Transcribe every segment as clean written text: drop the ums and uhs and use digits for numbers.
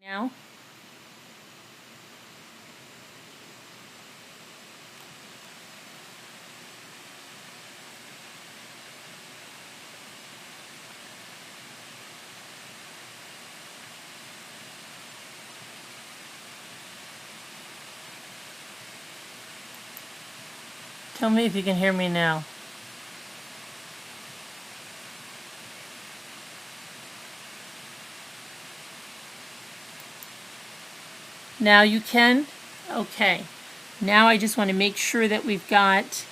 Now, tell me if you can hear me now. Now you can? Okay. Now I just want to make sure that we've got...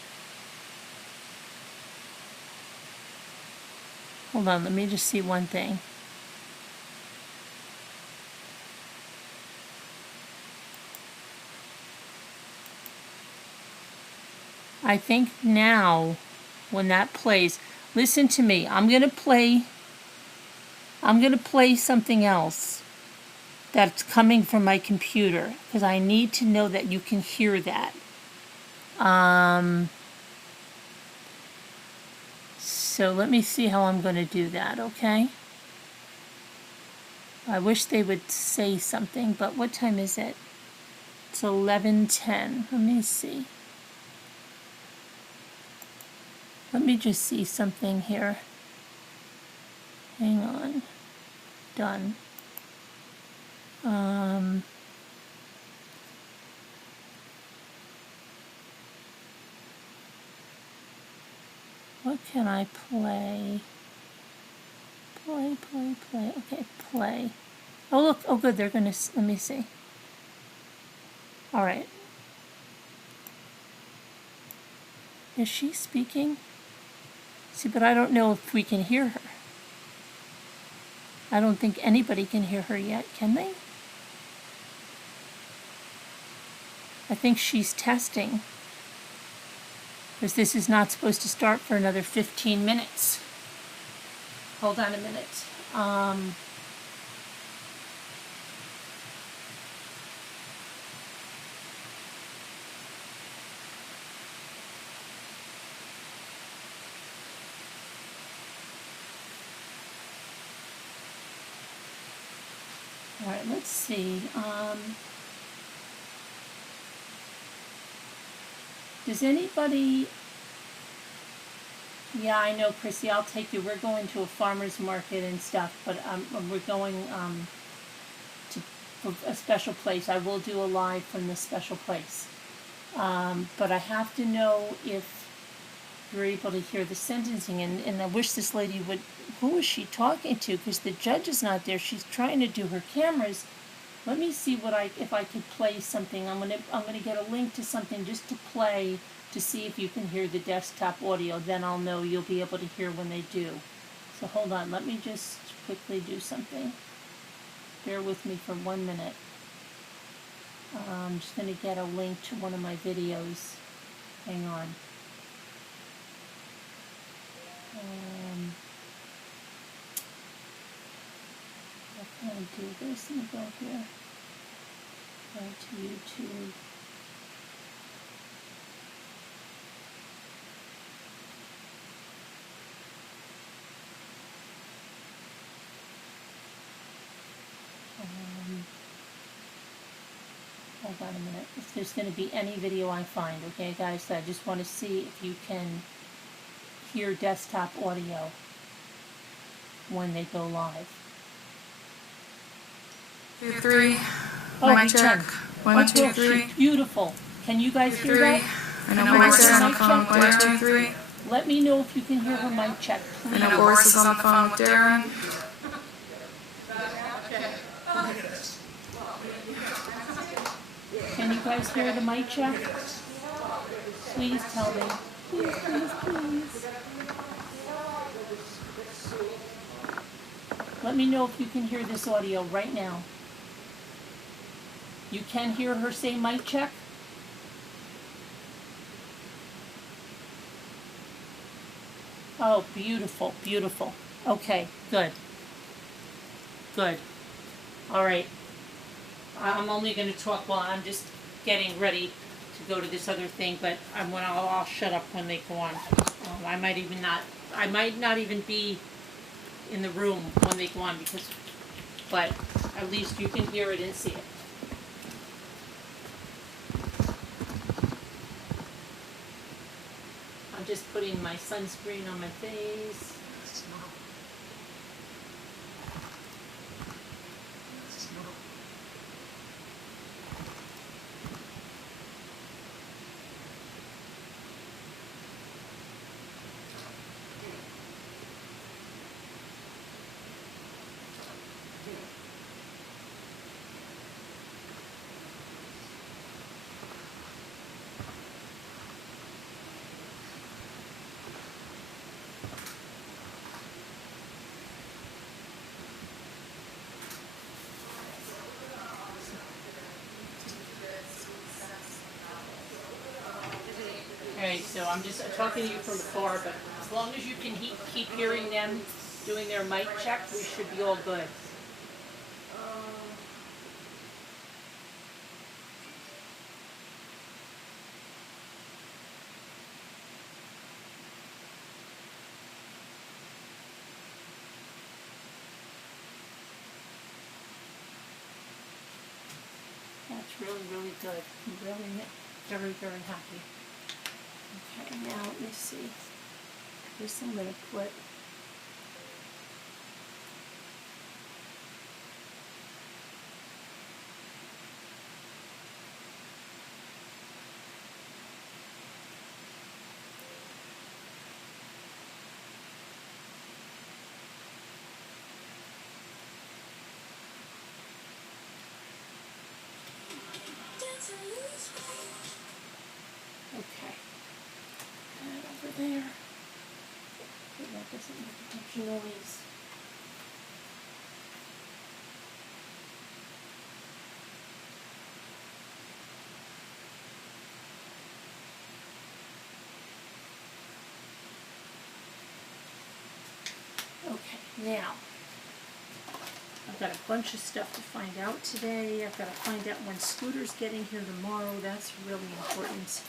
Hold on, let me just see one thing. I think now, when that plays, listen to me. I'm gonna play something else that's coming from my computer because I need to know that you can hear that. So let me see how I'm going to do that, okay? I wish they would say something, but what time is it? It's 11:10. Let me see. Let me just see something here. Hang on. Done. What can I play? Play. Okay, play. Oh, look. Oh, good. They're going to... Let me see. All right. Is she speaking? See, but I don't know if we can hear her. I don't think anybody can hear her yet, can they? I think she's testing. Because this is not supposed to start for another 15 minutes. Hold on a minute. All right, let's see. Does anybody... Yeah, I know, Chrissy, I'll take you. We're going to a farmer's market and stuff, but we're going to a special place. I will do a live from this special place. But I have to know if you're able to hear the sentencing. And I wish this lady would... Who is she talking to? Because the judge is not there. She's trying to do her cameras. Let me see if I could play something. I'm gonna get a link to something just to play to see if you can hear the desktop audio. Then I'll know you'll be able to hear when they do. So hold on, let me just quickly do something. Bear with me for 1 minute. I'm just gonna get a link to one of my videos. Hang on. How can I do this? Let me go here. Go to YouTube. Hold on a minute. If there's going to be any video I find, okay, guys? I just want to see if you can hear desktop audio when they go live. 2, 3. Oh, Mic check. 1, 2, 3. Beautiful. Can you guys hear that? I know Boris is on the phone with 1, 2, 3. Let me know if you can hear her mic check, please. I know Boris is on the phone with Darren. Can you guys hear the mic check? Please tell me. Please. Let me know if you can hear this audio right now. You can hear her say mic check? Oh, beautiful. Okay, good. All right. I'm only going to talk while I'm just getting ready to go to this other thing, but I'll shut up when they go on. I might not even be in the room when they go on because but at least you can hear it and see it. I'm just putting my sunscreen on my face. Alright, so I'm just talking to you from afar, but as long as you can keep hearing them doing their mic check, we should be all good. That's really, really good. I'm really very, very happy. Okay, now let me see. This I'm going to put. Okay. And over there. That doesn't make much noise. Okay, now I've got a bunch of stuff to find out today. I've got to find out when Scooter's getting here tomorrow. That's really important.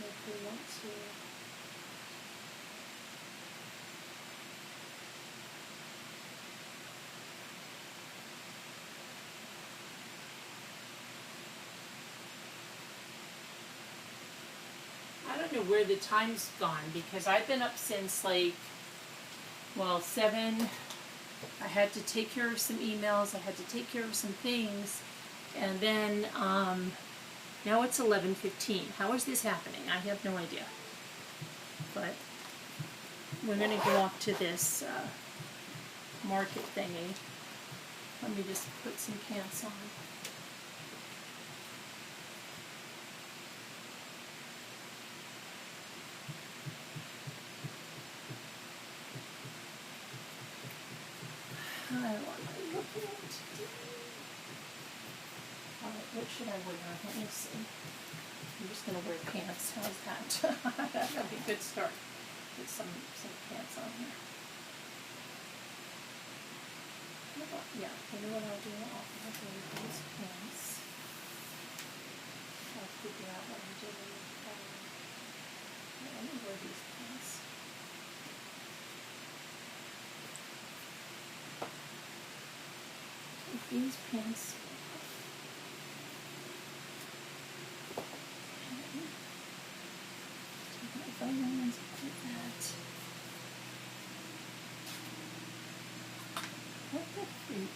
If we want to. I don't know where the time's gone because I've been up since like, well, 7. I had to take care of some emails. I had to take care of some things. And then, now it's 11:15. How is this happening? I have no idea. But we're going to go off to this market thingy. Let me just put some pants on. What am I looking at today? Alright, what should I wear? Let me see. I'm just going to wear pants. How's that? That'll be a good start. Put some pants on here. Yeah, you know what I'll do? I'll wear these pants. I'll figure out what I'm doing. Let me wear these pants. Take these pants. Firearms, like that. What the freak?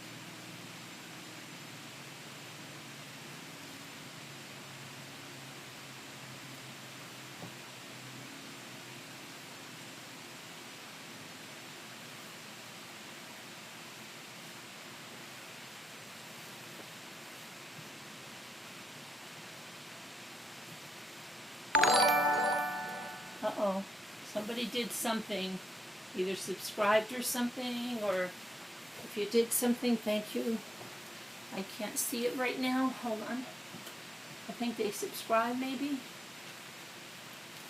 Uh-oh. Somebody did something. Either subscribed or something, or if you did something, thank you. I can't see it right now. Hold on. I think they subscribed, maybe.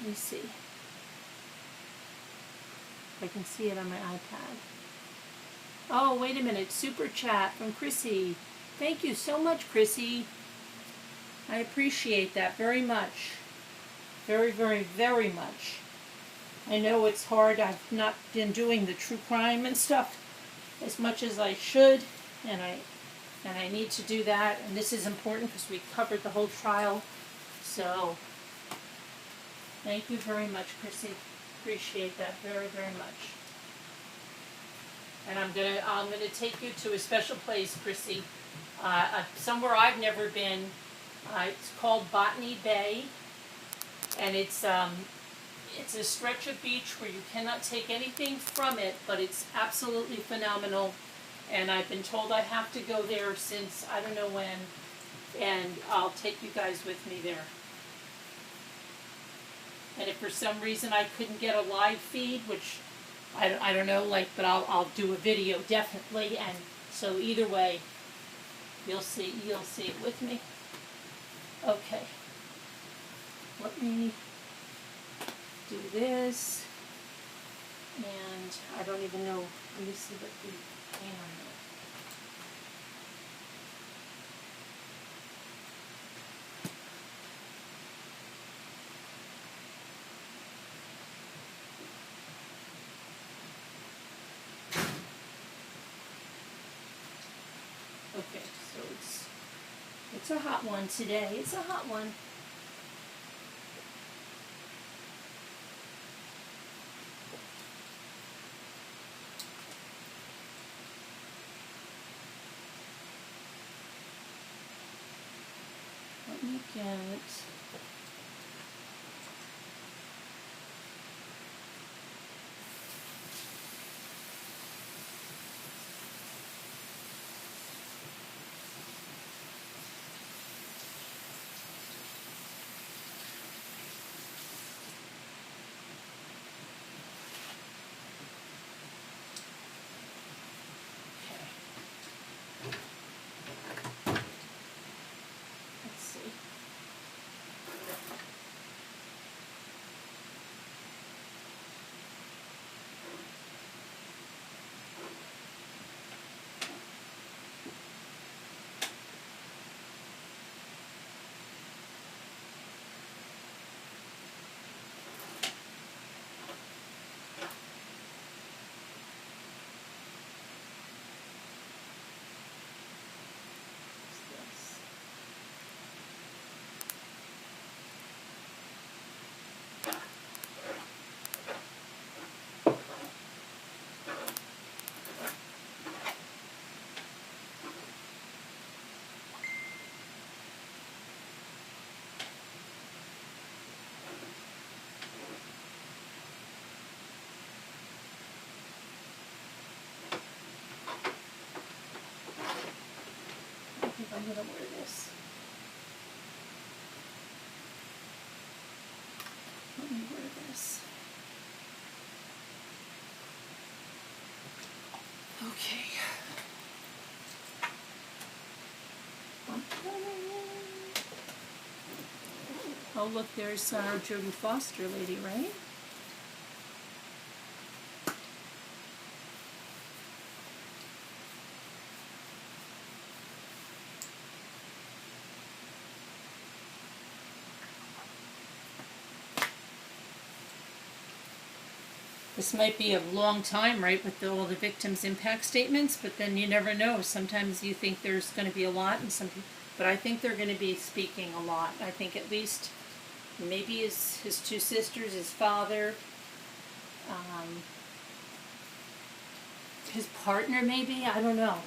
Let me see. If I can see it on my iPad. Oh, wait a minute. Super chat from Chrissy. Thank you so much, Chrissy. I appreciate that very much. Very, very, very much. I know it's hard. I've not been doing the true crime and stuff as much as I should, and I need to do that. And this is important because we covered the whole trial. So, thank you very much, Chrissy. Appreciate that very, very much. And I'm gonna take you to a special place, Chrissy. Somewhere I've never been. It's called Botany Bay. And it's a stretch of beach where you cannot take anything from it, but it's absolutely phenomenal. And I've been told I have to go there since I don't know when, and I'll take you guys with me there. And if for some reason I couldn't get a live feed, which I don't know, but I'll do a video definitely. And so either way, you'll see it with me. Okay. Let me do this, and I don't even know, let me see what the, hang on a minute. Okay, so it's a hot one today, it's a hot one. Let me get I'm going to wear this. Let me wear this. Okay. Oh, look, there's our Jodie Foster lady, right? This might be a long time, right, with all the victims' impact statements, but then you never know. Sometimes you think there's going to be a lot, and but I think they're going to be speaking a lot. I think at least maybe his two sisters, his father, his partner maybe, I don't know.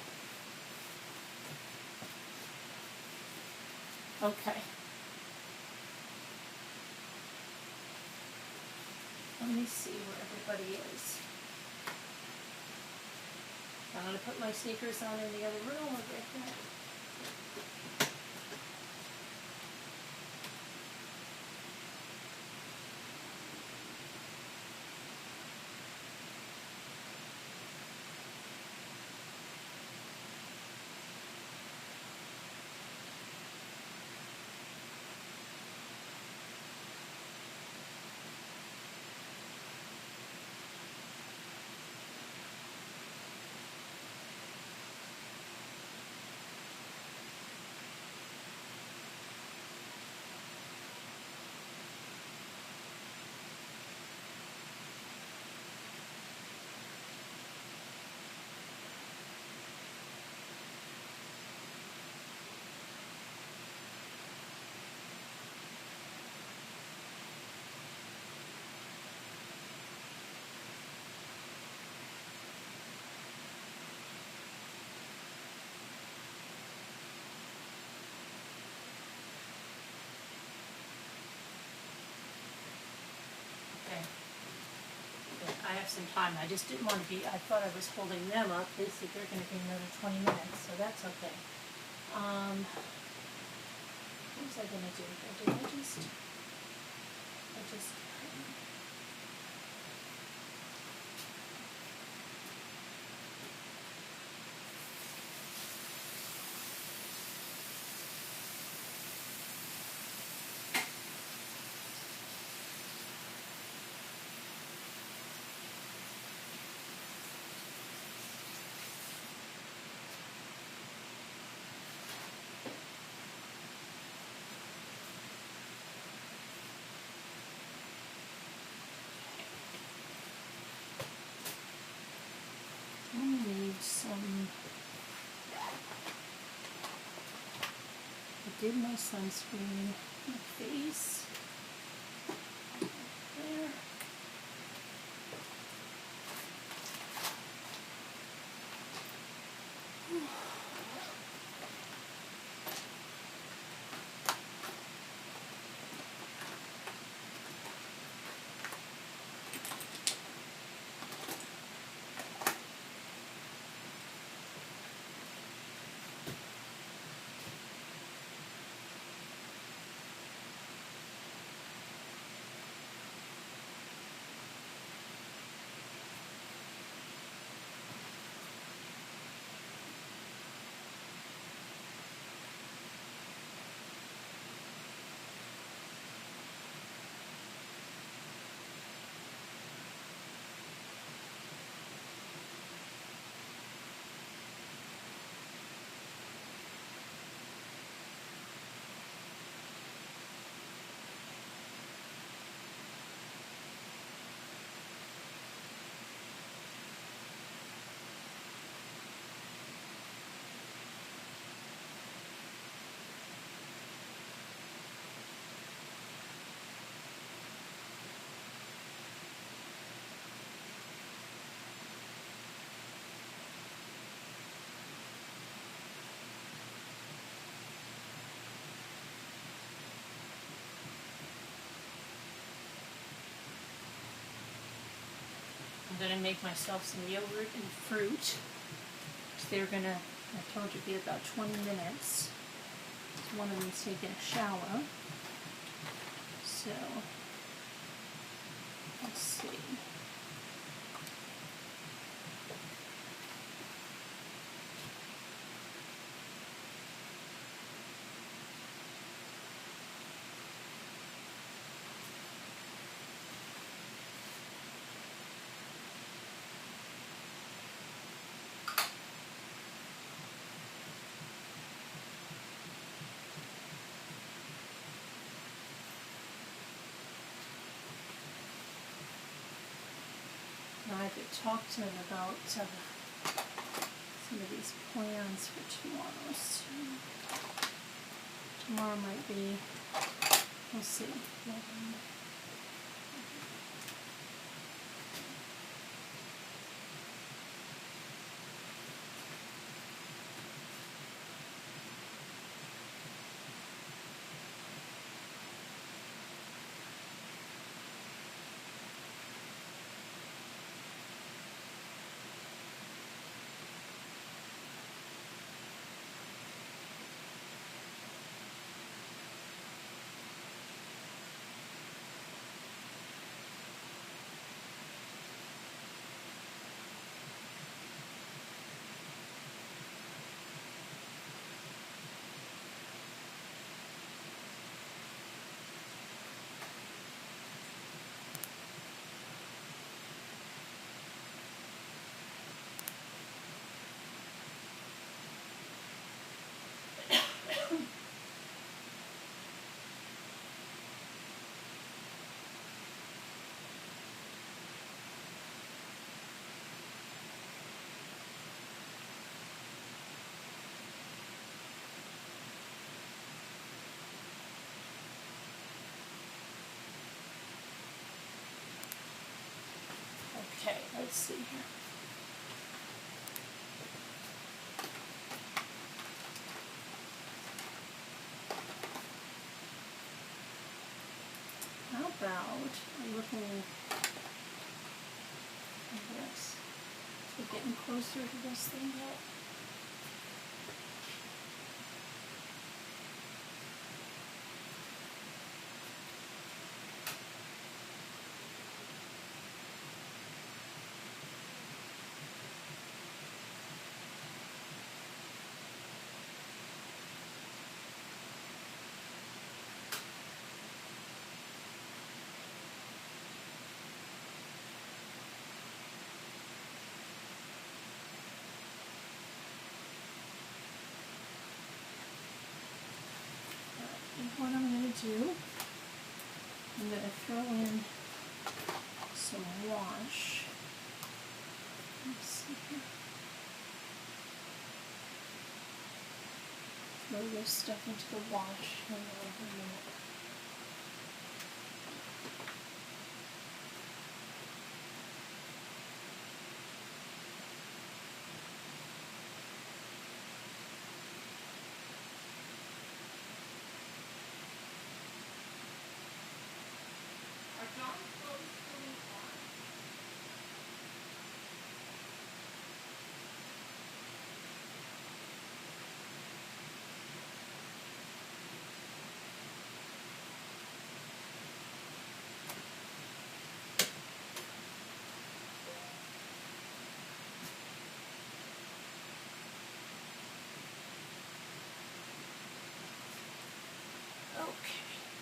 Okay. Let me see where everybody is. I'm going to put my sneakers on in the other room. I'll be right back. Okay. I have some time. I just didn't want to be, I thought I was holding them up. They said they're going to be another 20 minutes, so that's okay. What was I going to do? I just need some. I did my sunscreen, my face. There. I'm going to make myself some yogurt and fruit. They're going to, I told you, be about 20 minutes. One of them's taking a shower. So, let's see. Now I could talk to him about some of these plans for tomorrow. So tomorrow might be, we'll see. We'll Okay, let's see here. How about, I'm looking at this. We're getting closer to this thing yet. What I'm going to do, I'm going to throw in some wash. Let's see here. Throw this stuff into the wash in a minute.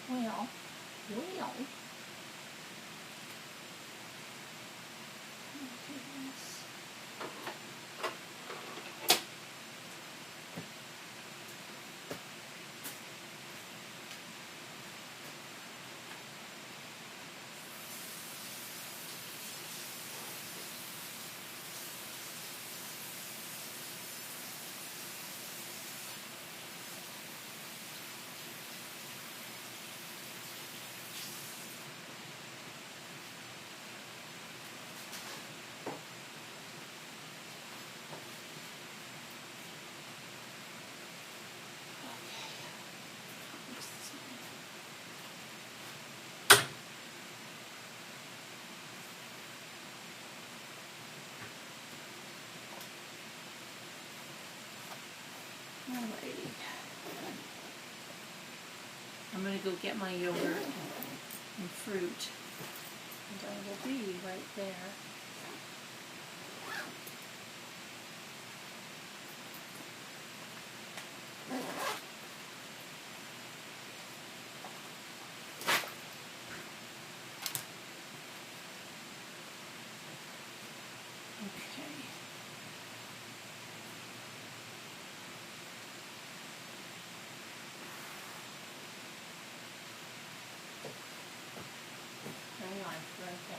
Well, alrighty. I'm going to go get my yogurt and fruit, and I will be right there. Hang on, right there.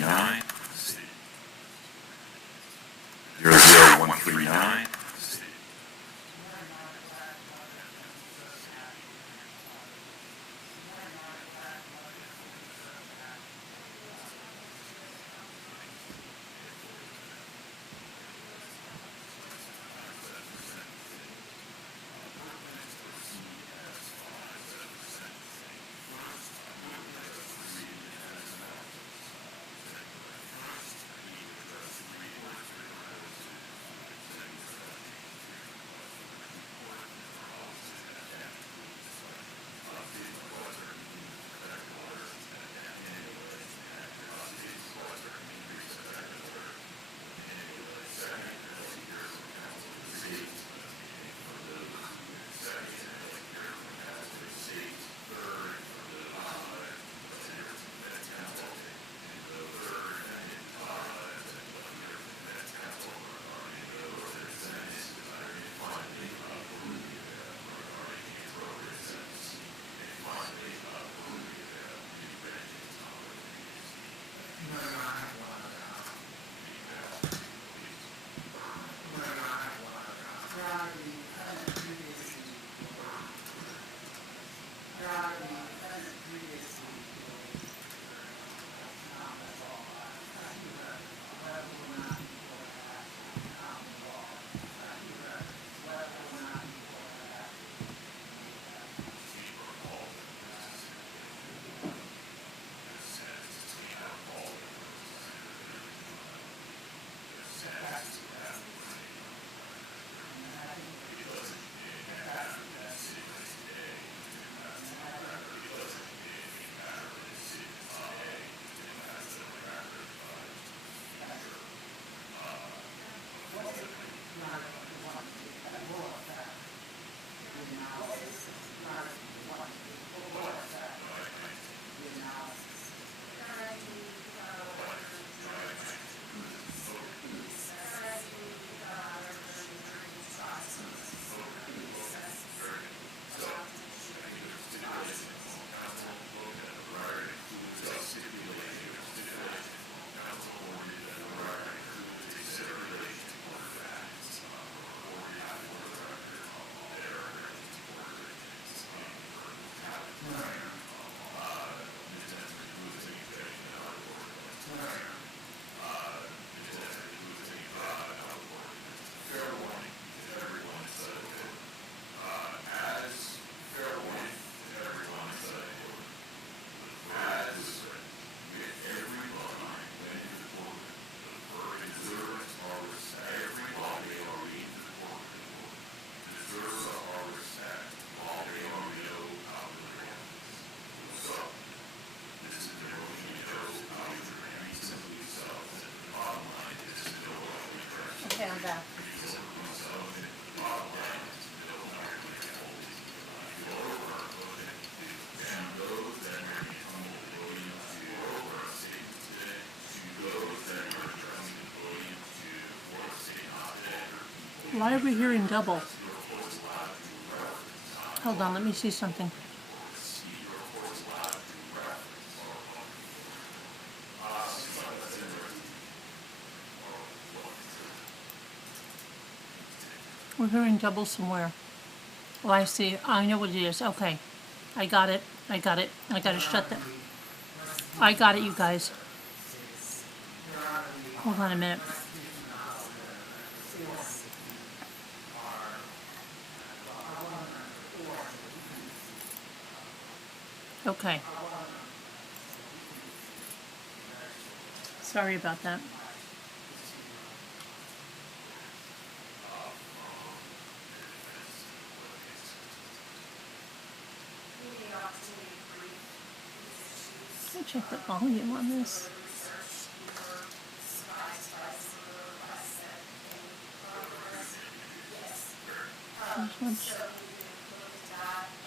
139, 00139, Okay, I'm back. Why are we hearing double? Hold on, let me see something. We're hearing double somewhere. Oh, I see. I know what it is. Okay. I got it. I got it. I gotta shut that. I got it, you guys. Hold on a minute. Okay. Sorry about that. Let me check the volume on this.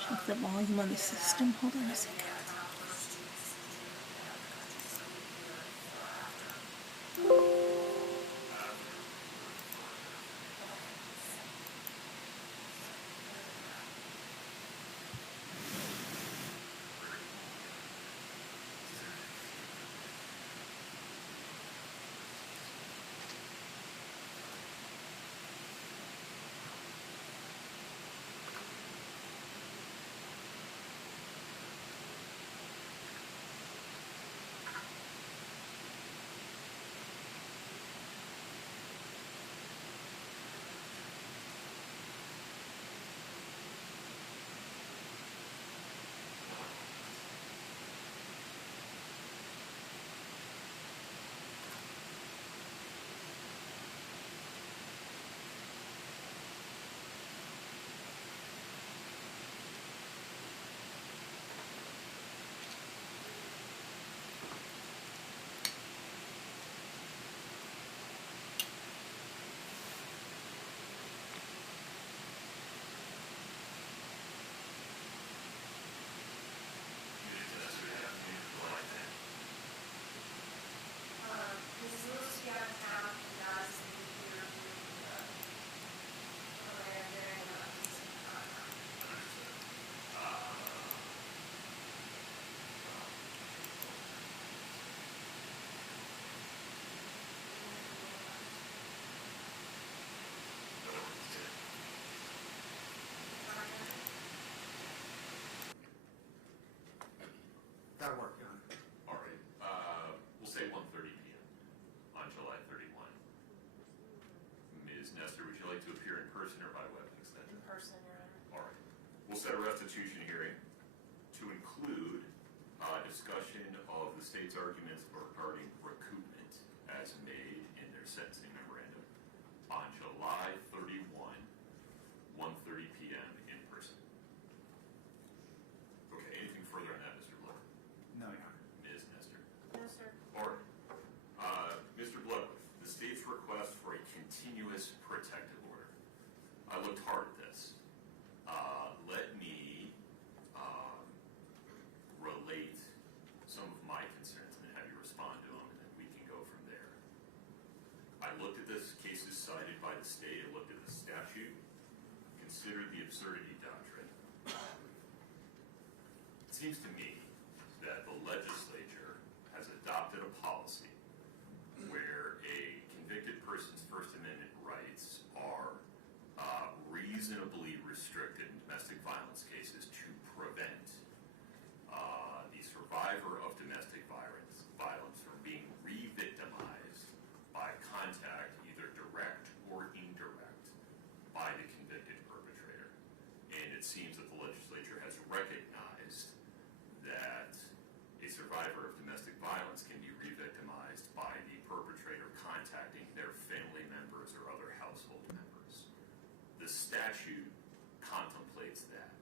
Check the volume on the system. Hold on a second. That'll work, Your Honor. All right. We'll say 1:30 p.m. on July 31. Ms. Nestor, would you like to appear in person or by web extension? In person, Your Honor. All right. We'll set a restitution hearing to include discussion of the state's arguments regarding recoupment as made in their sentencing memorandum on July 31, 1:30 p.m. in person. Okay, anything further on that, Mr. Blood? No, Your Honor. Ms. Nestor? No, sir. All right. Mr. Bloodworth, the state's request for a continuous protective order. I looked hard at this. Let me relate some of my concerns and then have you respond to them, and then we can go from there. I looked at this, cases cited by the state, I looked at the statute, considered the absurdity doctrine. It seems to me that the legislature has adopted a policy where a convicted person's First Amendment rights are reasonably restricted in domestic violence cases to prevent the survivor of domestic violence from being re-victimized by contact, either direct or indirect, by the convicted perpetrator. And it seems that the legislature has recognized that a survivor of domestic violence can be re-victimized by the perpetrator contacting their family members or other household members. The statute contemplates that.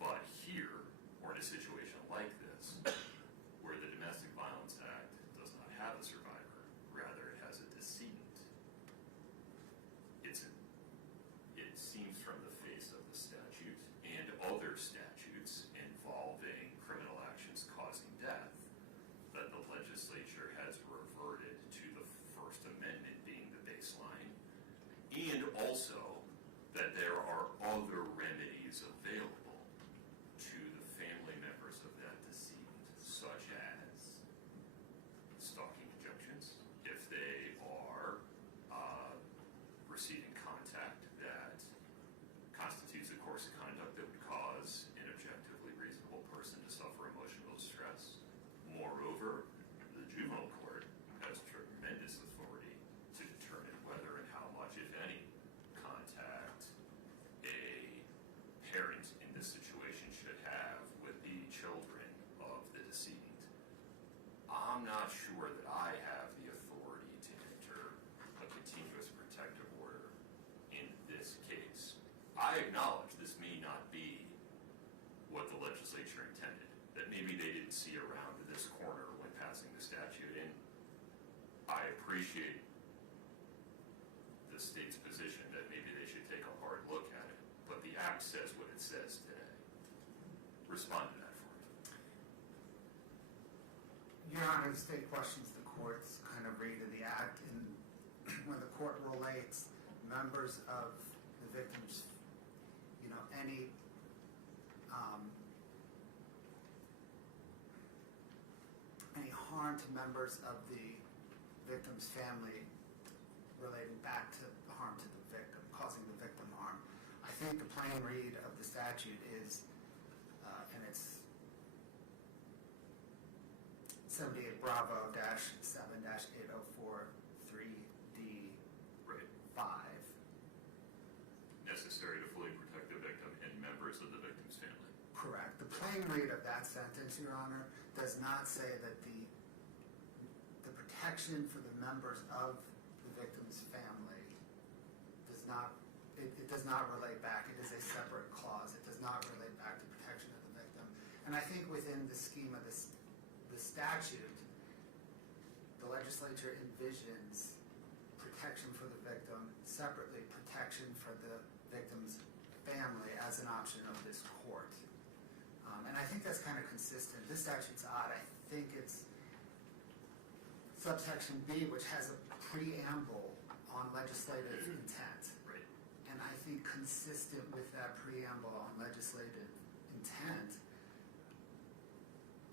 But here, or in a situation like this, where the Domestic Violence Act does not have a survivor, rather it has a decedent, it seems from the face of the statute and other statutes involving criminal actions causing death that the legislature has reverted to the First Amendment being the baseline, and also that there are other remedies available to the family members of that decedent, such as stalking injunctions, if they are receiving contact that constitutes a course of conduct that would cause an objectively reasonable person to suffer emotional distress. Moreover, the juvenile court has tremendous authority to determine whether and how much, if any, contact a parent in this situation should have with the children of the decedent. I'm not sure that I have the authority to enter a continuous protective order in this case. I acknowledge this may not be what the legislature intended, that maybe they didn't see around this corner when passing the statute, and I appreciate the state's position that maybe they should take a hard look at it, but the Act says what it says today. Respond to that for me. Your Honor, the state questions the court's kind of read of the Act, and when the court relates members of the victims, any harm to members of the victim's family relating back to the harm to the victim, causing the victim harm. I think the plain read of the statute is, and it's 78 Bravo-7-8043D5. Right. 5. Necessary to fully protect the victim and members of the victim's family. Correct. The plain read of that sentence, Your Honor, does not say that the protection for the members of the victim's family does not, it does not relate back. It is a separate clause. It does not relate back to protection of the victim. And I think within the scheme of the statute, the legislature envisions protection for the victim, separately protection for the victim's family as an option of this court. And I think that's kind of consistent. This statute's odd. I think it's subsection B, which has a preamble on legislative intent. Right. And I think consistent with that preamble on legislative intent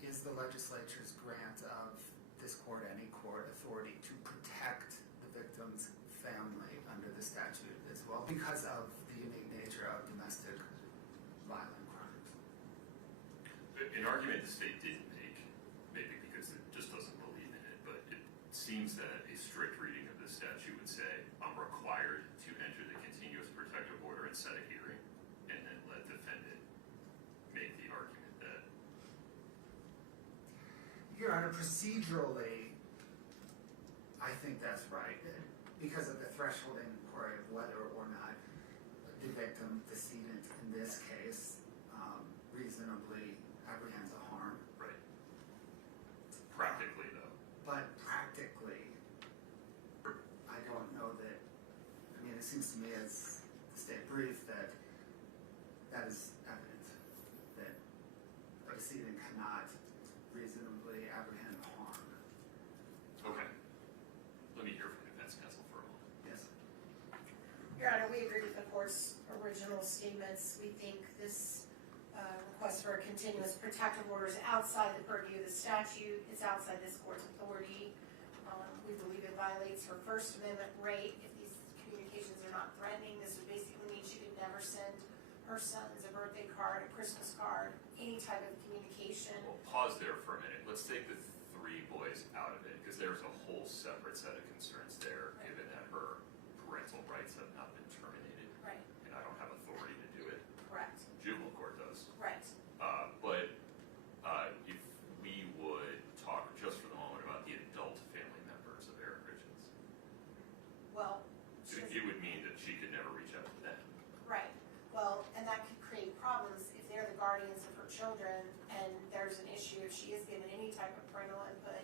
is the legislature's grant of this court, any court, authority to protect the victim's family under the statute as well, because of the unique nature of domestic violent crimes. an argument the state didn't make, maybe because it just doesn't believe in it, but it seems that a strict reading of the statute would say, I'm required to enter the continuous protective order and set a hearing, and then let defendant make the argument that. Your Honor, procedurally, I think that's right, because of the threshold inquiry of whether or not the victim, decedent in this case, reasonably apprehends a harm. Right. Practically, though. But practically, I don't know that, I mean, it seems to me as the state brief that that is evident, that a decedent cannot reasonably apprehend harm. Okay. Let me hear from defense counsel for a moment. Yes. Your Honor, we agree with the court's original statements. We think this request for a continuous protective order is outside the purview of the statute. It's outside this court's authority. We believe it violates her First Amendment right. If these communications are not threatening, this would basically mean she could never send her sons a birthday card, a Christmas card, any type of communication. Well, pause there for a minute. Let's take the 3 boys out of it, because there's a whole separate set of concerns there, given that her parental rights have not been terminated. Right. And I don't have authority to do it. Correct. Juvenile court does. Right. But if we would talk just for the moment about the adult family members of Eric Richins, Well, it would mean that she could never reach out to them. right. Well, and that could create problems if they're the guardians of her children and there's an issue if she is given any type of parental input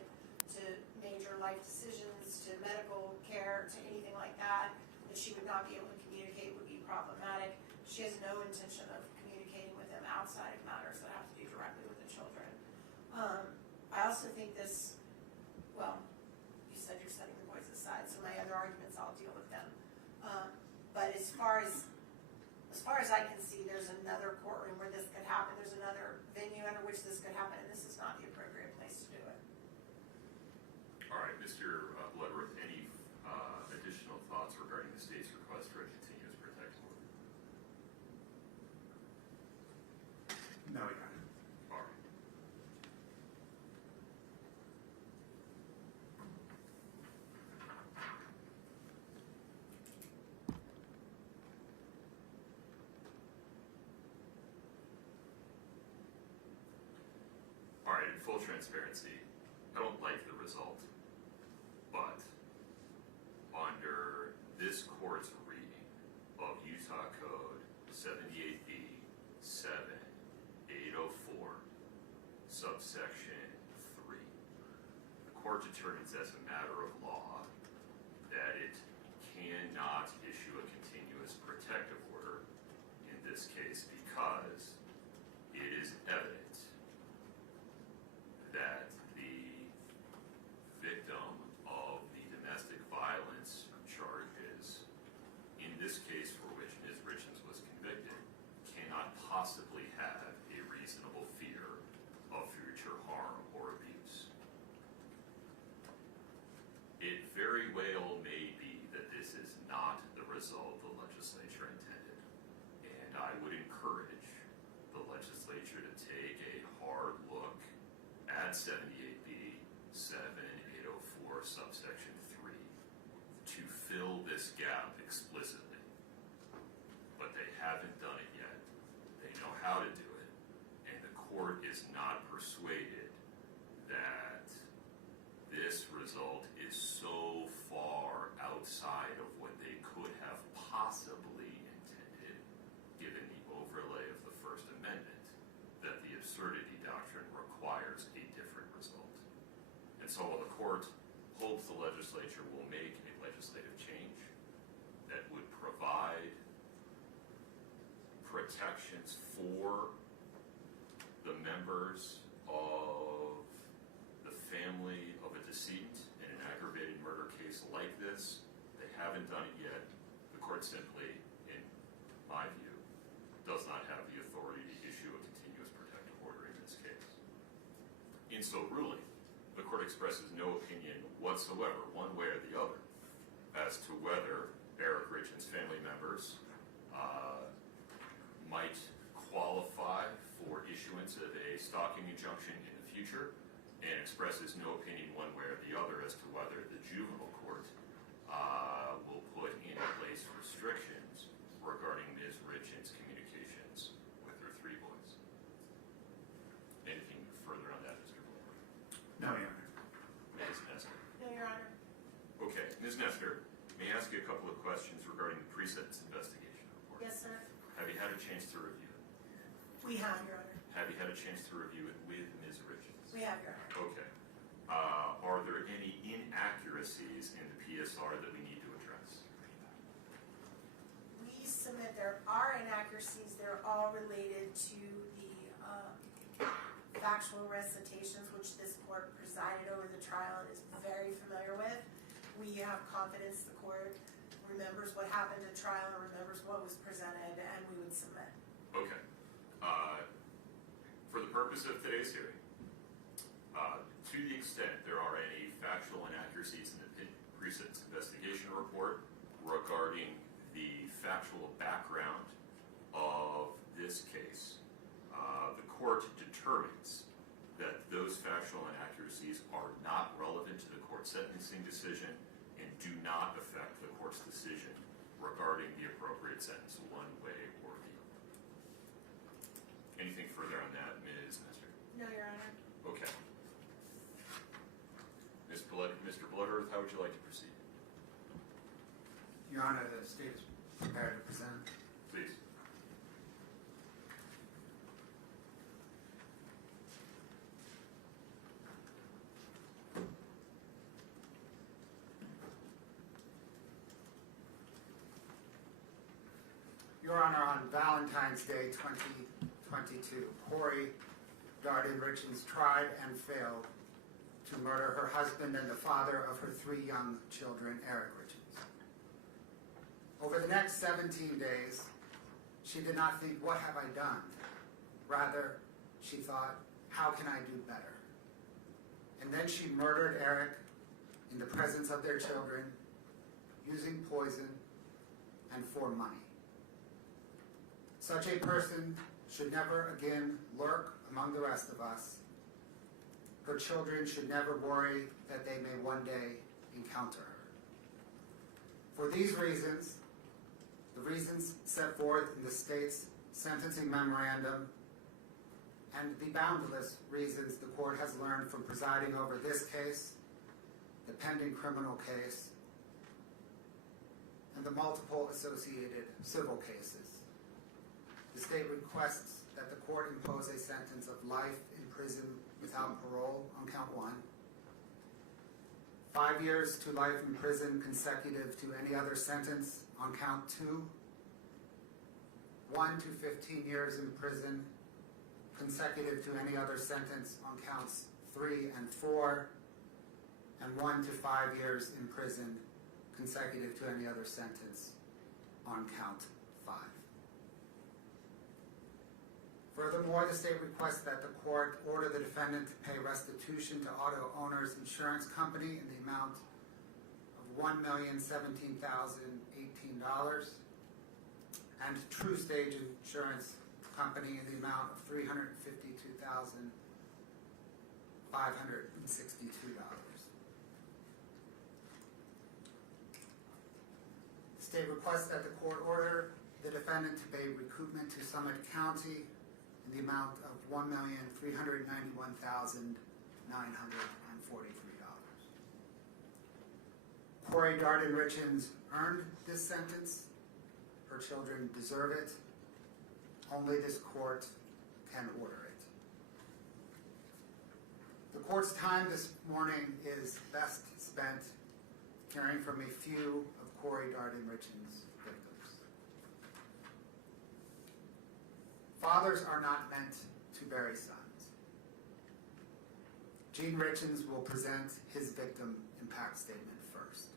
to major life decisions, to medical care, to anything like that she would not be able to communicate would be problematic. She has no intention of communicating with them outside of matters that have to do directly with the children. I also think this, well, you said you're setting the boys aside, so my other arguments, I'll deal with them. But as far as I can see, there's another courtroom where this could happen. There's another venue under which this could happen, and this is not the appropriate place to do it. All right, Mr. Bloodworth, any additional thoughts regarding the state's request for a continuous protective order? No, Your Honor. All right. All right, in full transparency, I don't like the result, but under this court's reading of Utah Code 78B 7804, subsection 3, the court determines as a matter of law that it cannot issue a continuous protective order in this case because it is evident that the victim of the domestic violence charges, in this case for which Ms. Richins was convicted, cannot possibly have a reasonable fear of future harm or abuse. It very well may be that this is not the result the legislature intended, and I would encourage the legislature to take a hard look at 78B 7804 subsection 3 to fill this gap explicitly. But they haven't done it yet. They know how to do it, and the court is not persuaded that this result is so far outside of what they could have possibly intended, given the overlay of the First Amendment, that the absurdity doctrine requires a different result. And so while the court hopes the legislature will make a legislative change that would provide protections for the members of the family of a decedent in an aggravated murder case like this, they haven't done it yet. The court simply, in my view, does not have the authority to issue a continuous protective order in this case. In so ruling, the court expresses no opinion whatsoever, one way or the other, as to whether Eric Richins' family members might qualify for issuance of a stalking injunction in the future and expresses no opinion one way or the other as to whether the juvenile court will put in place restrictions regarding Ms. Richins' communications with her 3 boys. Anything further on that, Mr. Blower? No, Your Honor. Ms. Nestor? No, Your Honor. Okay, Ms. Nestor, may I ask you a couple of questions regarding the pre-sentence investigation report? Yes, sir. Have you had a chance to review it? We have, Your Honor. Have you had a chance to review it with Ms. Richins? We have, Your Honor. Okay. Are there any inaccuracies in the PSR that we need to address? We submit there are inaccuracies. They're all related to the factual recitations, which this court presided over the trial and is very familiar with. We have confidence the court remembers what happened at trial and remembers what was presented, and we would submit. Okay. For the purpose of today's hearing, to the extent there are any factual inaccuracies in the pre-sentence investigation report regarding the factual background of this case, the court determines that those factual inaccuracies are not relevant to the court's sentencing decision and do not affect the court's decision regarding the appropriate sentence one way or the other. Anything further on that, Ms. Nestor? No, Your Honor. Okay. Mr. Blooderth, how would you like to proceed? Your Honor, the state is prepared to present. Please. Your Honor, on Valentine's Day 2022, Kouri Richins tried and failed to murder her husband and the father of her 3 young children, Eric Richins. Over the next 17 days, she did not think, what have I done? Rather, she thought, how can I do better? And then she murdered Eric in the presence of their children, using poison and for money. Such a person should never again lurk among the rest of us. Her children should never worry that they may one day encounter her. For these reasons, the reasons set forth in the state's sentencing memorandum, and the boundless reasons the court has learned from presiding over this case, the pending criminal case, and the multiple associated civil cases, the state requests that the court impose a sentence of life in prison without parole on count 1, 5 years to life in prison consecutive to any other sentence on count 2, 1 to 15 years in prison consecutive to any other sentence on counts 3 and 4, and 1 to 5 years in prison consecutive to any other sentence on count 5. Furthermore, the state requests that the court order the defendant to pay restitution to Auto Owners Insurance Company in the amount of $1,017,018 and True Stage Insurance Company in the amount of $352,562. The state requests that the court order the defendant to pay recoupment to Summit County in the amount of $1,391,943. Kouri Richins earned this sentence. Her children deserve it. Only this court can order it. The court's time this morning is best spent hearing from a few of Kouri Richins' victims. Fathers are not meant to bury sons. Gene Richins will present his victim impact statement first.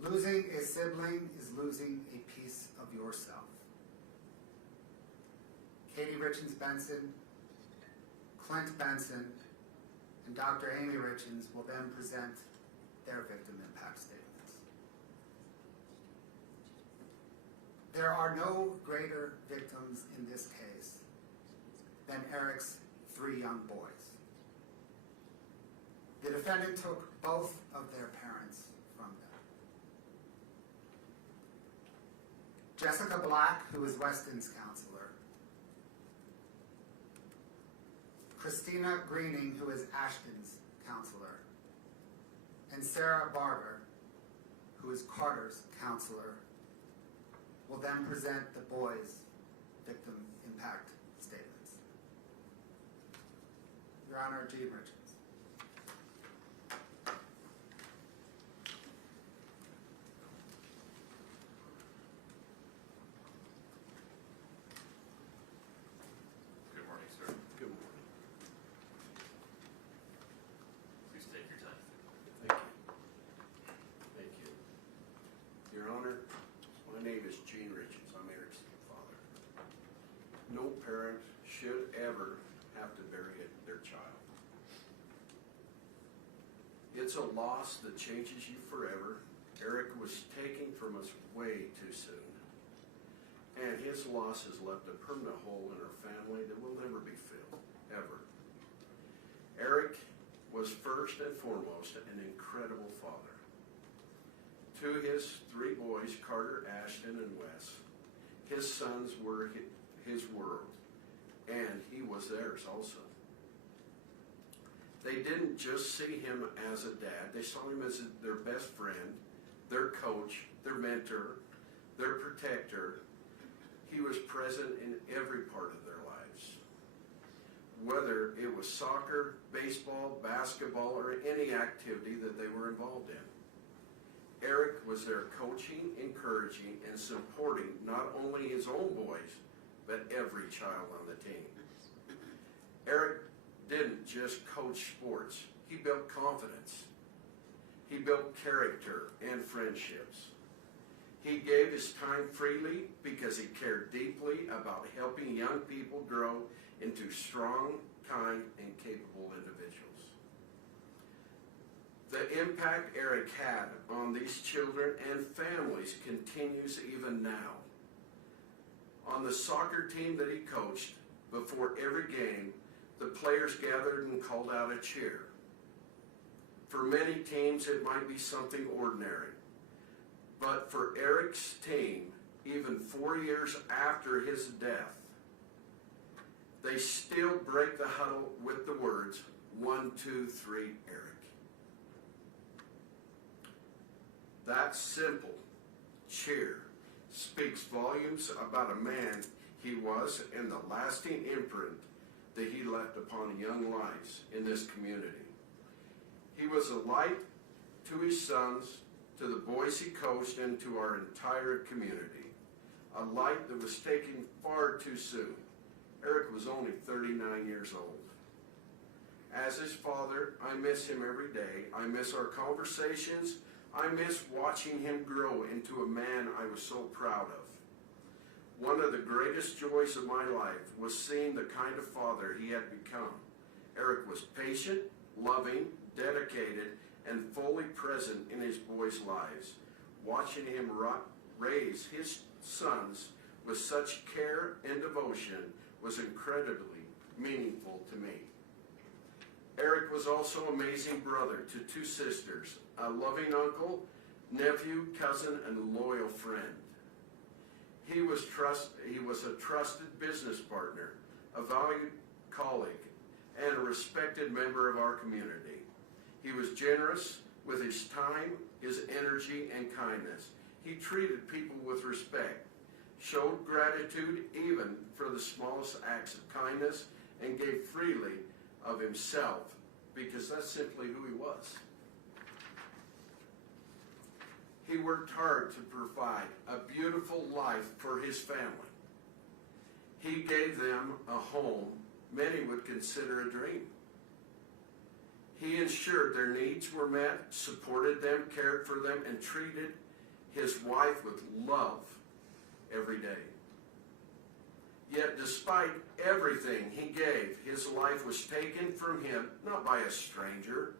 Losing a sibling is losing a piece of yourself. Katie Richins Benson, Clint Benson, and Dr. Amy Richins will then present their victim impact statements. There are no greater victims in this case than Eric's 3 young boys. The defendant took both of their parents from them. Jessica Black, who is Weston's counselor. Christina Greening, who is Ashton's counselor. And Sarah Barber, who is Carter's counselor, will then present the boys' victim impact statements. Your Honor, Jean Richins. Good morning, sir. Good morning. Please take your time. Thank you. Thank you. Your Honor, my name is Gene Richins. I'm Eric's father. No parent should ever have to bury their child. It's a loss that changes you forever. Eric was taken from us way too soon. And his loss has left a permanent hole in our family that will never be filled, ever. Eric was first and foremost an incredible father. To his 3 boys, Carter, Ashton, and Wes, his sons were his world, and he was theirs also. They didn't just see him as a dad, they saw him as their best friend, their coach, their mentor, their protector. He was present in every part of their lives. Whether it was soccer, baseball, basketball, or any activity that they were involved in. Eric was there coaching, encouraging, and supporting not only his own boys, but every child on the team. Eric didn't just coach sports. He built confidence. He built character and friendships. He gave his time freely because he cared deeply about helping young people grow into strong, kind, and capable individuals. The impact Eric had on these children and families continues even now. On the soccer team that he coached, before every game, the players gathered and called out a cheer. For many teams, it might be something ordinary. But for Eric's team, even 4 years after his death, they still break the huddle with the words, 1, 2, 3, Eric. That simple cheer speaks volumes about a man he was and the lasting imprint that he left upon young lives in this community. He was a light to his sons, to the boys he coached, and to our entire community. A light that was taken far too soon. Eric was only 39 years old. As his father, I miss him every day. I miss our conversations. I miss watching him grow into a man I was so proud of. One of the greatest joys of my life was seeing the kind of father he had become. Eric was patient, loving, dedicated, and fully present in his boys' lives. Watching him raise his sons with such care and devotion was incredibly meaningful to me. Eric was also an amazing brother to 2 sisters, a loving uncle, nephew, cousin, and loyal friend. He was a trusted business partner, a valued colleague, and a respected member of our community. He was generous with his time, his energy, and kindness. He treated people with respect, showed gratitude even for the smallest acts of kindness, and gave freely of himself because that's simply who he was. He worked hard to provide a beautiful life for his family. He gave them a home many would consider a dream. He ensured their needs were met, supported them, cared for them, and treated his wife with love every day. Yet despite everything he gave, his life was taken from him, not by a stranger,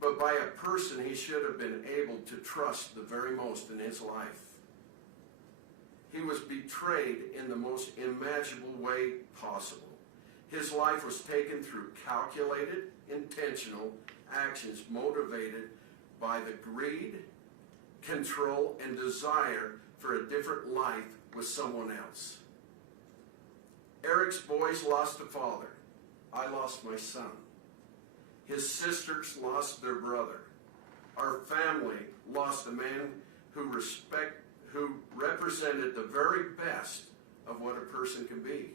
but by a person he should have been able to trust the very most in his life. He was betrayed in the most imaginable way possible. His life was taken through calculated, intentional actions motivated by the greed, control, and desire for a different life with someone else. Eric's boys lost a father. I lost my son. His sisters lost their brother. Our family lost a man who represented the very best of what a person can be.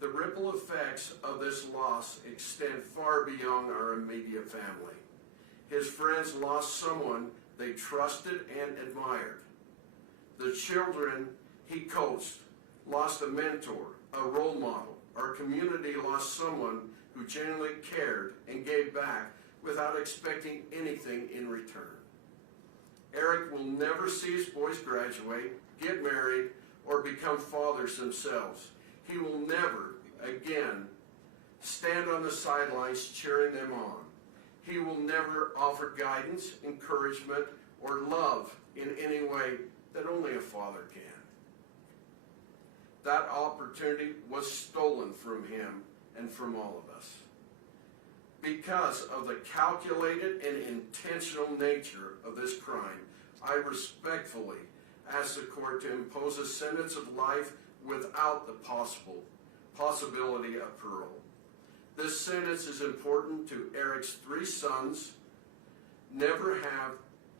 The ripple effects of this loss extend far beyond our immediate family. His friends lost someone they trusted and admired. The children he coached lost a mentor, a role model. Our community lost someone who genuinely cared and gave back without expecting anything in return. Eric will never see his boys graduate, get married, or become fathers themselves. He will never, again, stand on the sidelines cheering them on. He will never offer guidance, encouragement, or love in any way that only a father can. That opportunity was stolen from him and from all of us. Because of the calculated and intentional nature of this crime, I respectfully ask the court to impose a sentence of life without the possibility of parole. This sentence is important to Eric's 3 sons. Never have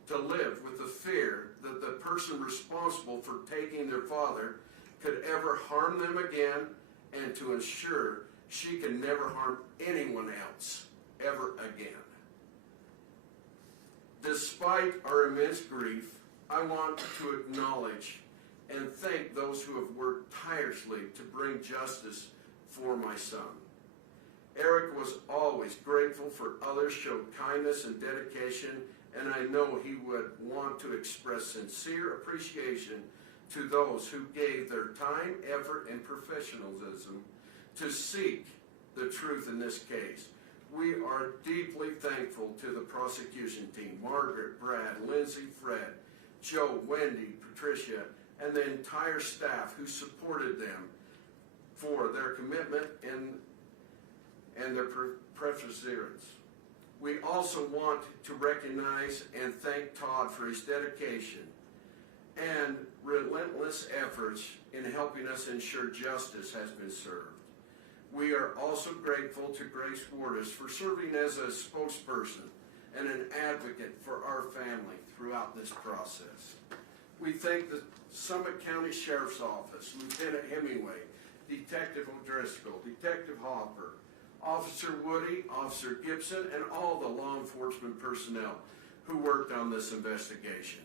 to live with the fear that the person responsible for taking their father could ever harm them again, and to ensure she can never harm anyone else ever again. Despite our immense grief, I want to acknowledge and thank those who have worked tirelessly to bring justice for my son. Eric was always grateful for others showed kindness and dedication, and I know he would want to express sincere appreciation to those who gave their time, effort, and professionalism to seek the truth in this case. We are deeply thankful to the prosecution team, Margaret, Brad, Lindsay, Fred, Joe, Wendy, Patricia, and the entire staff who supported them for their commitment and their perseverance. We also want to recognize and thank Todd for his dedication and relentless efforts in helping us ensure justice has been served. We are also grateful to Grace Wardis for serving as a spokesperson and an advocate for our family throughout this process. We thank the Summit County Sheriff's Office, Lieutenant Hemingway, Detective O'Driscoll, Detective Hopper, Officer Woody, Officer Gibson, and all the law enforcement personnel who worked on this investigation.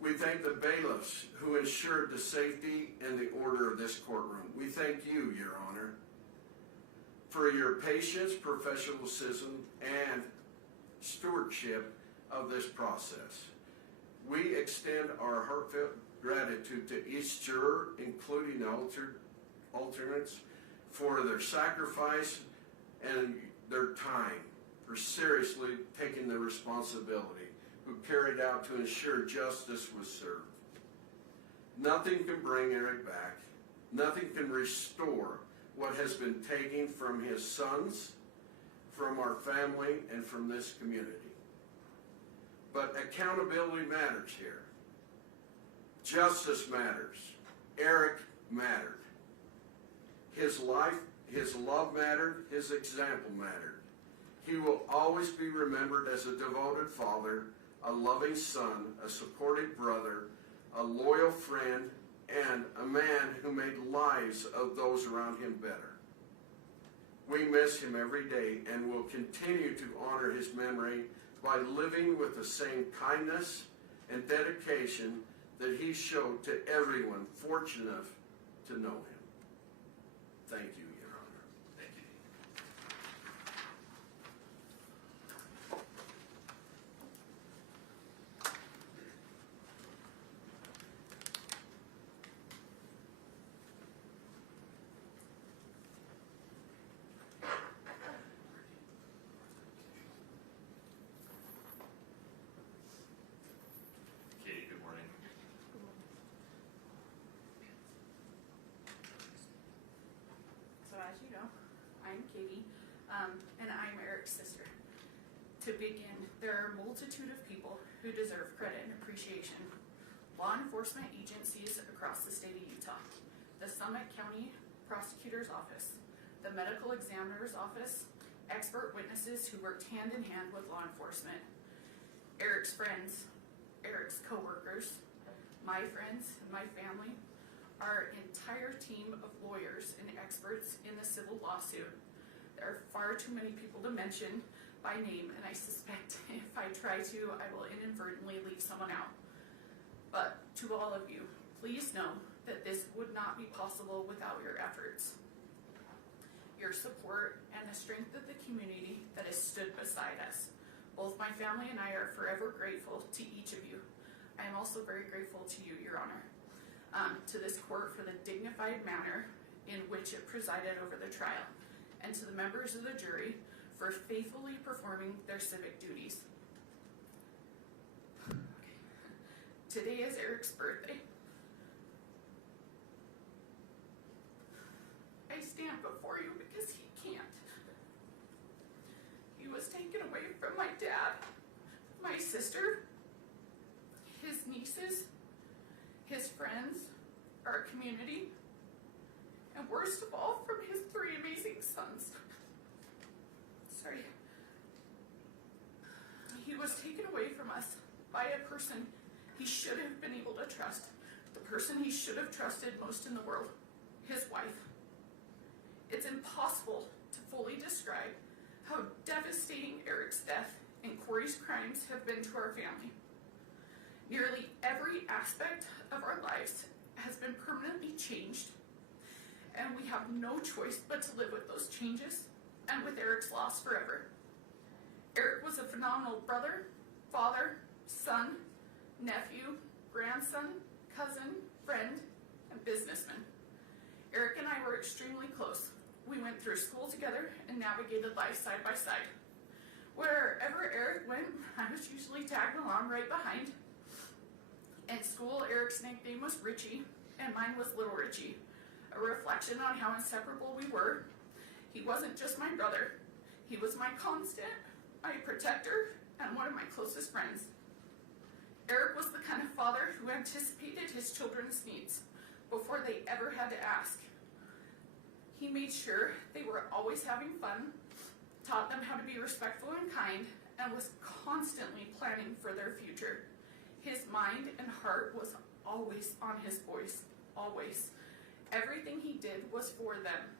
We thank the bailiffs who ensured the safety and the order of this courtroom. We thank you, Your Honor, for your patience, professionalism, and stewardship of this process. We extend our heartfelt gratitude to each juror, including the alternates, for their sacrifice and their time, for seriously taking the responsibility, who carried out to ensure justice was served. Nothing can bring Eric back. Nothing can restore what has been taken from his sons, from our family, and from this community. But accountability matters here. Justice matters. Eric mattered. His life, his love mattered, his example mattered. He will always be remembered as a devoted father, a loving son, a supportive brother, a loyal friend, and a man who made lives of those around him better. We miss him every day and will continue to honor his memory by living with the same kindness and dedication that he showed to everyone fortunate enough to know him. Thank you, Your Honor. Thank you. Katie, good morning. Katie, and I'm Eric's sister. To begin, there are a multitude of people who deserve credit and appreciation. Law enforcement agencies across the state of Utah, the Summit County Prosecutor's Office, the Medical Examiner's Office, expert witnesses who worked hand in hand with law enforcement, Eric's friends, Eric's co-workers, my friends and my family, our entire team of lawyers and experts in the civil lawsuit. There are far too many people to mention by name, and I suspect if I try to, I will inadvertently leave someone out. But to all of you, please know that this would not be possible without your efforts, your support, and the strength of the community that has stood beside us. Both my family and I are forever grateful to each of you. I am also very grateful to you, Your Honor, to this court for the dignified manner in which it presided over the trial, and to the members of the jury for faithfully performing their civic duties. Today is Eric's birthday. I stand before you because he can't. He was taken away from my dad, my sister, his nieces, his friends, our community, and worst of all, from his 3 amazing sons. Sorry. He was taken away from us by a person he should have been able to trust, the person he should have trusted most in the world, his wife. It's impossible to fully describe how devastating Eric's death and Kouri's crimes have been to our family. Nearly every aspect of our lives has been permanently changed, and we have no choice but to live with those changes and with Eric's loss forever. Eric was a phenomenal brother, father, son, nephew, grandson, cousin, friend, and businessman. Eric and I were extremely close. We went through school together and navigated life side by side. Wherever Eric went, I was usually tagged along right behind. In school, Eric's nickname was Richie, and mine was Little Richie, a reflection on how inseparable we were. He wasn't just my brother. He was my constant, my protector, and one of my closest friends. Eric was the kind of father who anticipated his children's needs before they ever had to ask. He made sure they were always having fun, taught them how to be respectful and kind, and was constantly planning for their future. His mind and heart was always on his boys, always. Everything he did was for them.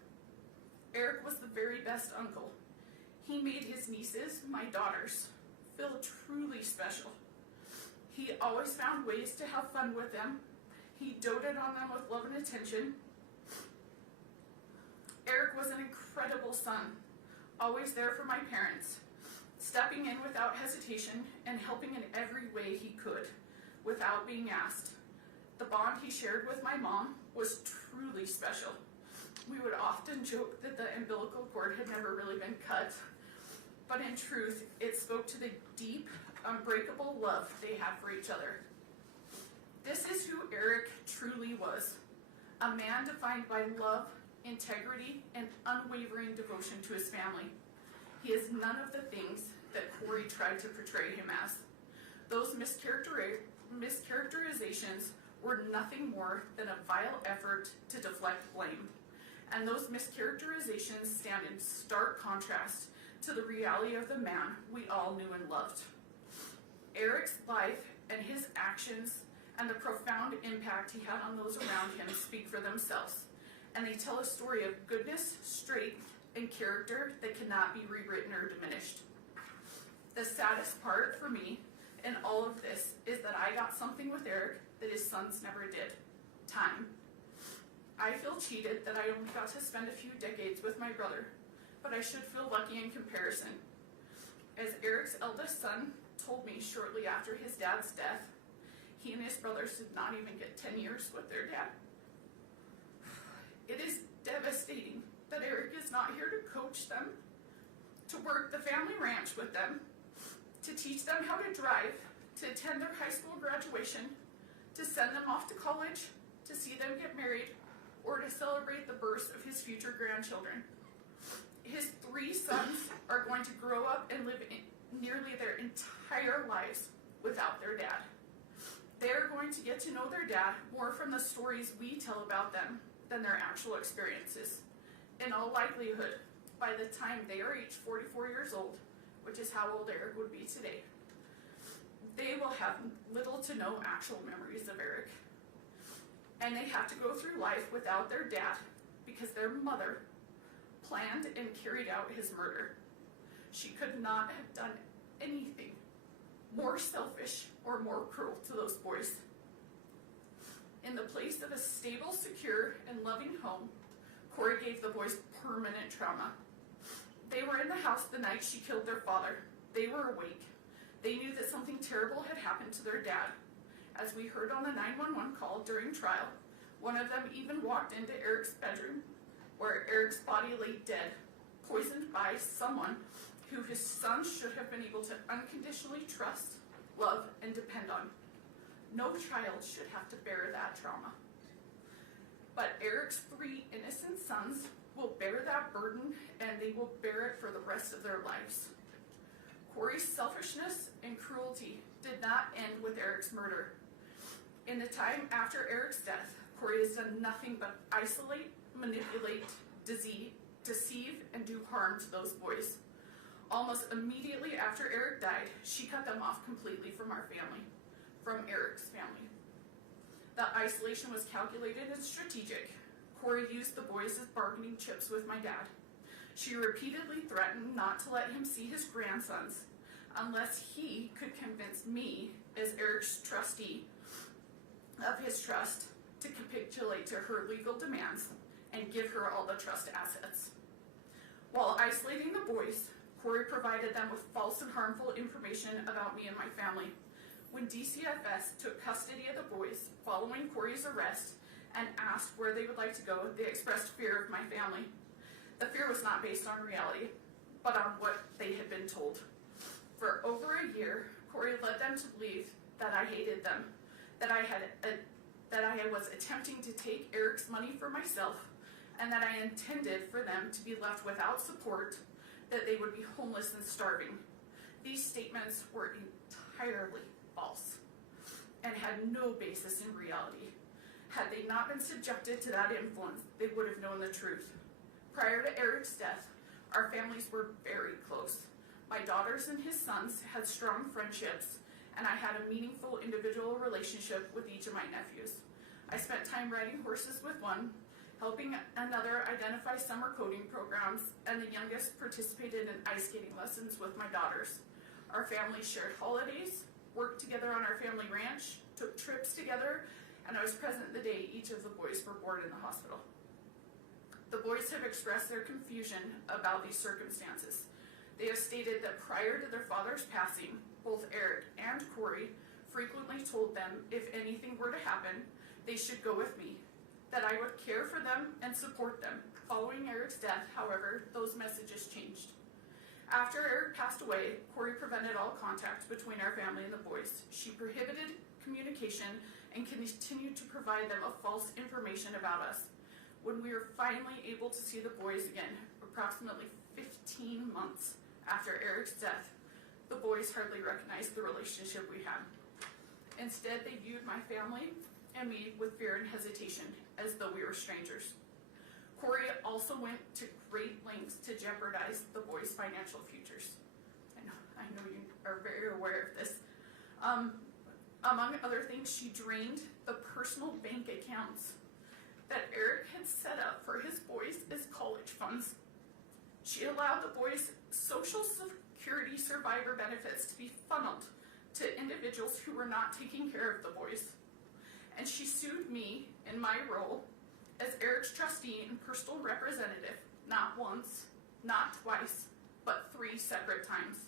Eric was the very best uncle. He made his nieces, my daughters, feel truly special. He always found ways to have fun with them. He doted on them with love and attention. Eric was an incredible son, always there for my parents, stepping in without hesitation and helping in every way he could, without being asked. The bond he shared with my mom was truly special. We would often joke that the umbilical cord had never really been cut, but in truth, it spoke to the deep, unbreakable love they had for each other. This is who Eric truly was, a man defined by love, integrity, and unwavering devotion to his family. He is none of the things that Kouri tried to portray him as. Those mischaracterizations were nothing more than a vile effort to deflect blame. And those mischaracterizations stand in stark contrast to the reality of the man we all knew and loved. Eric's life and his actions and the profound impact he had on those around him speak for themselves, and they tell a story of goodness, strength, and character that cannot be rewritten or diminished. The saddest part for me in all of this is that I got something with Eric that his sons never did: time. I feel cheated that I only got to spend a few decades with my brother, but I should feel lucky in comparison. As Eric's eldest son told me shortly after his dad's death, he and his brothers did not even get 10 years with their dad. It is devastating that Eric is not here to coach them, to work the family ranch with them, to teach them how to drive, to attend their high school graduation, to send them off to college, to see them get married, or to celebrate the birth of his future grandchildren. His 3 sons are going to grow up and live nearly their entire lives without their dad. They're going to get to know their dad more from the stories we tell about them than their actual experiences. In all likelihood, by the time they are age 44 years old, which is how old Eric would be today, they will have little to no actual memories of Eric. And they have to go through life without their dad because their mother planned and carried out his murder. She could not have done anything more selfish or more cruel to those boys. In the place of a stable, secure, and loving home, Kouri gave the boys permanent trauma. They were in the house the night she killed their father. They were awake. They knew that something terrible had happened to their dad. As we heard on the 911 call during trial, one of them even walked into Eric's bedroom, where Eric's body lay dead, poisoned by someone who his son should have been able to unconditionally trust, love, and depend on. No child should have to bear that trauma. But Eric's 3 innocent sons will bear that burden, and they will bear it for the rest of their lives. Kouri's selfishness and cruelty did not end with Eric's murder. In the time after Eric's death, Kouri has done nothing but isolate, manipulate, deceive, and do harm to those boys. Almost immediately after Eric died, she cut them off completely from our family, from Eric's family. The isolation was calculated and strategic. Kouri used the boys as bargaining chips with my dad. She repeatedly threatened not to let him see his grandsons unless he could convince me, as Eric's trustee of his trust, to capitulate to her legal demands and give her all the trust assets. While isolating the boys, Kouri provided them with false and harmful information about me and my family. When DCFS took custody of the boys following Kouri's arrest and asked where they would like to go, they expressed fear of my family. The fear was not based on reality, but on what they had been told. For over a year, Kouri led them to believe that I hated them, that I was attempting to take Eric's money for myself, and that I intended for them to be left without support, that they would be homeless and starving. These statements were entirely false and had no basis in reality. Had they not been subjected to that influence, they would have known the truth. Prior to Eric's death, our families were very close. My daughters and his sons had strong friendships, and I had a meaningful individual relationship with each of my nephews. I spent time riding horses with one, helping another identify summer coding programs, and the youngest participated in ice skating lessons with my daughters. Our families shared holidays, worked together on our family ranch, took trips together, and I was present the day each of the boys were born in the hospital. The boys have expressed their confusion about these circumstances. They have stated that prior to their father's passing, both Eric and Kouri frequently told them if anything were to happen, they should go with me, that I would care for them and support them. Following Eric's death, however, those messages changed. After Eric passed away, Kouri prevented all contact between our family and the boys. She prohibited communication and continued to provide them of false information about us. When we were finally able to see the boys again, approximately 15 months after Eric's death, the boys hardly recognized the relationship we had. Instead, they viewed my family and me with fear and hesitation, as though we were strangers. Kouri also went to great lengths to jeopardize the boys' financial futures. I know you are very aware of this. Among other things, she drained the personal bank accounts that Eric had set up for his boys as college funds. She allowed the boys' Social Security survivor benefits to be funneled to individuals who were not taking care of the boys. And she sued me in my role as Eric's trustee and personal representative, not once, not twice, but 3 separate times.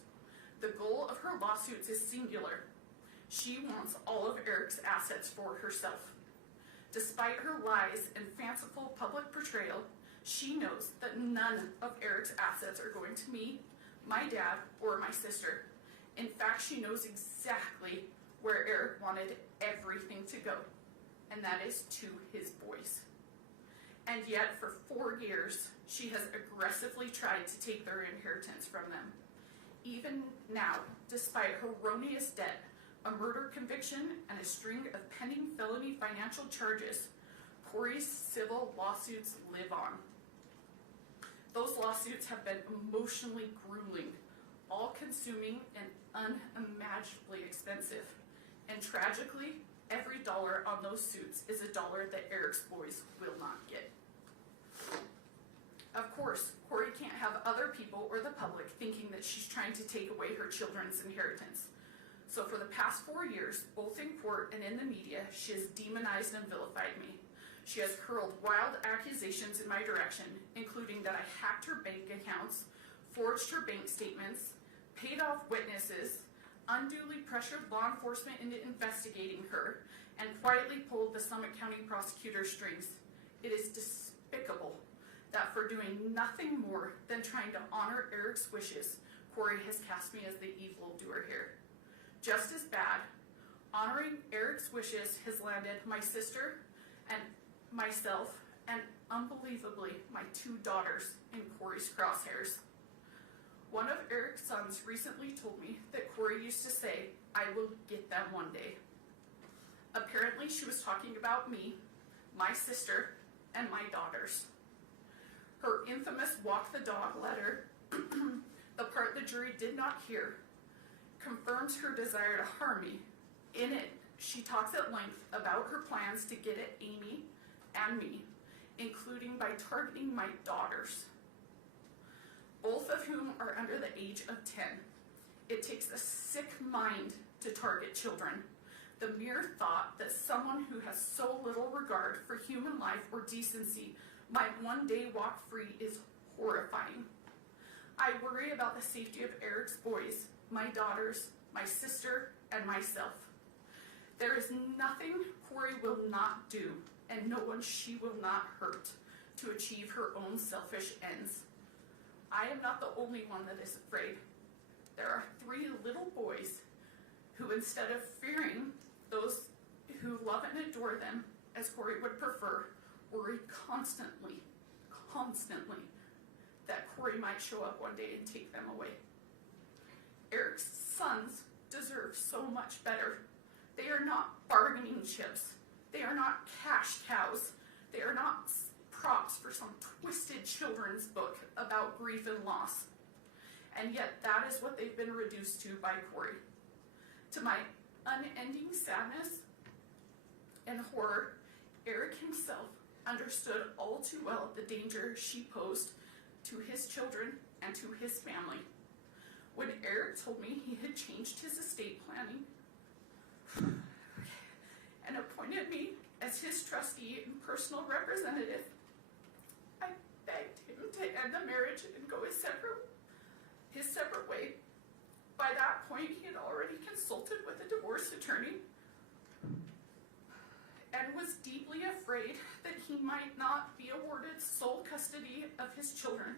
The goal of her lawsuits is singular. She wants all of Eric's assets for herself. Despite her lies and fanciful public portrayal, she knows that none of Eric's assets are going to me, my dad, or my sister. In fact, she knows exactly where Eric wanted everything to go, and that is to his boys. And yet, for 4 years, she has aggressively tried to take their inheritance from them. Even now, despite erroneous debt, a murder conviction, and a string of pending felony financial charges, Kouri's civil lawsuits live on. Those lawsuits have been emotionally grueling, all-consuming, and unimaginably expensive. And tragically, every dollar on those suits is a dollar that Eric's boys will not get. Of course, Kouri can't have other people or the public thinking that she's trying to take away her children's inheritance. So for the past 4 years, both in court and in the media, she has demonized and vilified me. She has hurled wild accusations in my direction, including that I hacked her bank accounts, forged her bank statements, paid off witnesses, unduly pressured law enforcement into investigating her, and quietly pulled the Summit County prosecutor's strings. It is despicable that for doing nothing more than trying to honor Eric's wishes, Kouri has cast me as the evildoer here. Just as bad, honoring Eric's wishes has landed my sister and myself, and unbelievably, my 2 daughters in Kouri's crosshairs. One of Eric's sons recently told me that Kouri used to say, "I will get them one day." Apparently, she was talking about me, my sister, and my daughters. Her infamous walk the dog letter, the part the jury did not hear, confirms her desire to harm me. In it, she talks at length about her plans to get at Amy and me, including by targeting my daughters, both of whom are under the age of 10. It takes a sick mind to target children. The mere thought that someone who has so little regard for human life or decency might one day walk free is horrifying. I worry about the safety of Eric's boys, my daughters, my sister, and myself. There is nothing Kouri will not do, and no one she will not hurt, to achieve her own selfish ends. I am not the only one that is afraid. There are 3 little boys who, instead of fearing those who love and adore them, as Kouri would prefer, worry constantly that Kouri might show up one day and take them away. Eric's sons deserve so much better. They are not bargaining chips. They are not cash cows. They are not props for some twisted children's book about grief and loss. And yet that is what they've been reduced to by Kouri. To my unending sadness and horror, Eric himself understood all too well the danger she posed to his children and to his family. When Eric told me he had changed his estate planning and appointed me as his trustee and personal representative, I begged him to end the marriage and go his separate way. By that point, he had already consulted with a divorce attorney and was deeply afraid that he might not be awarded sole custody of his children.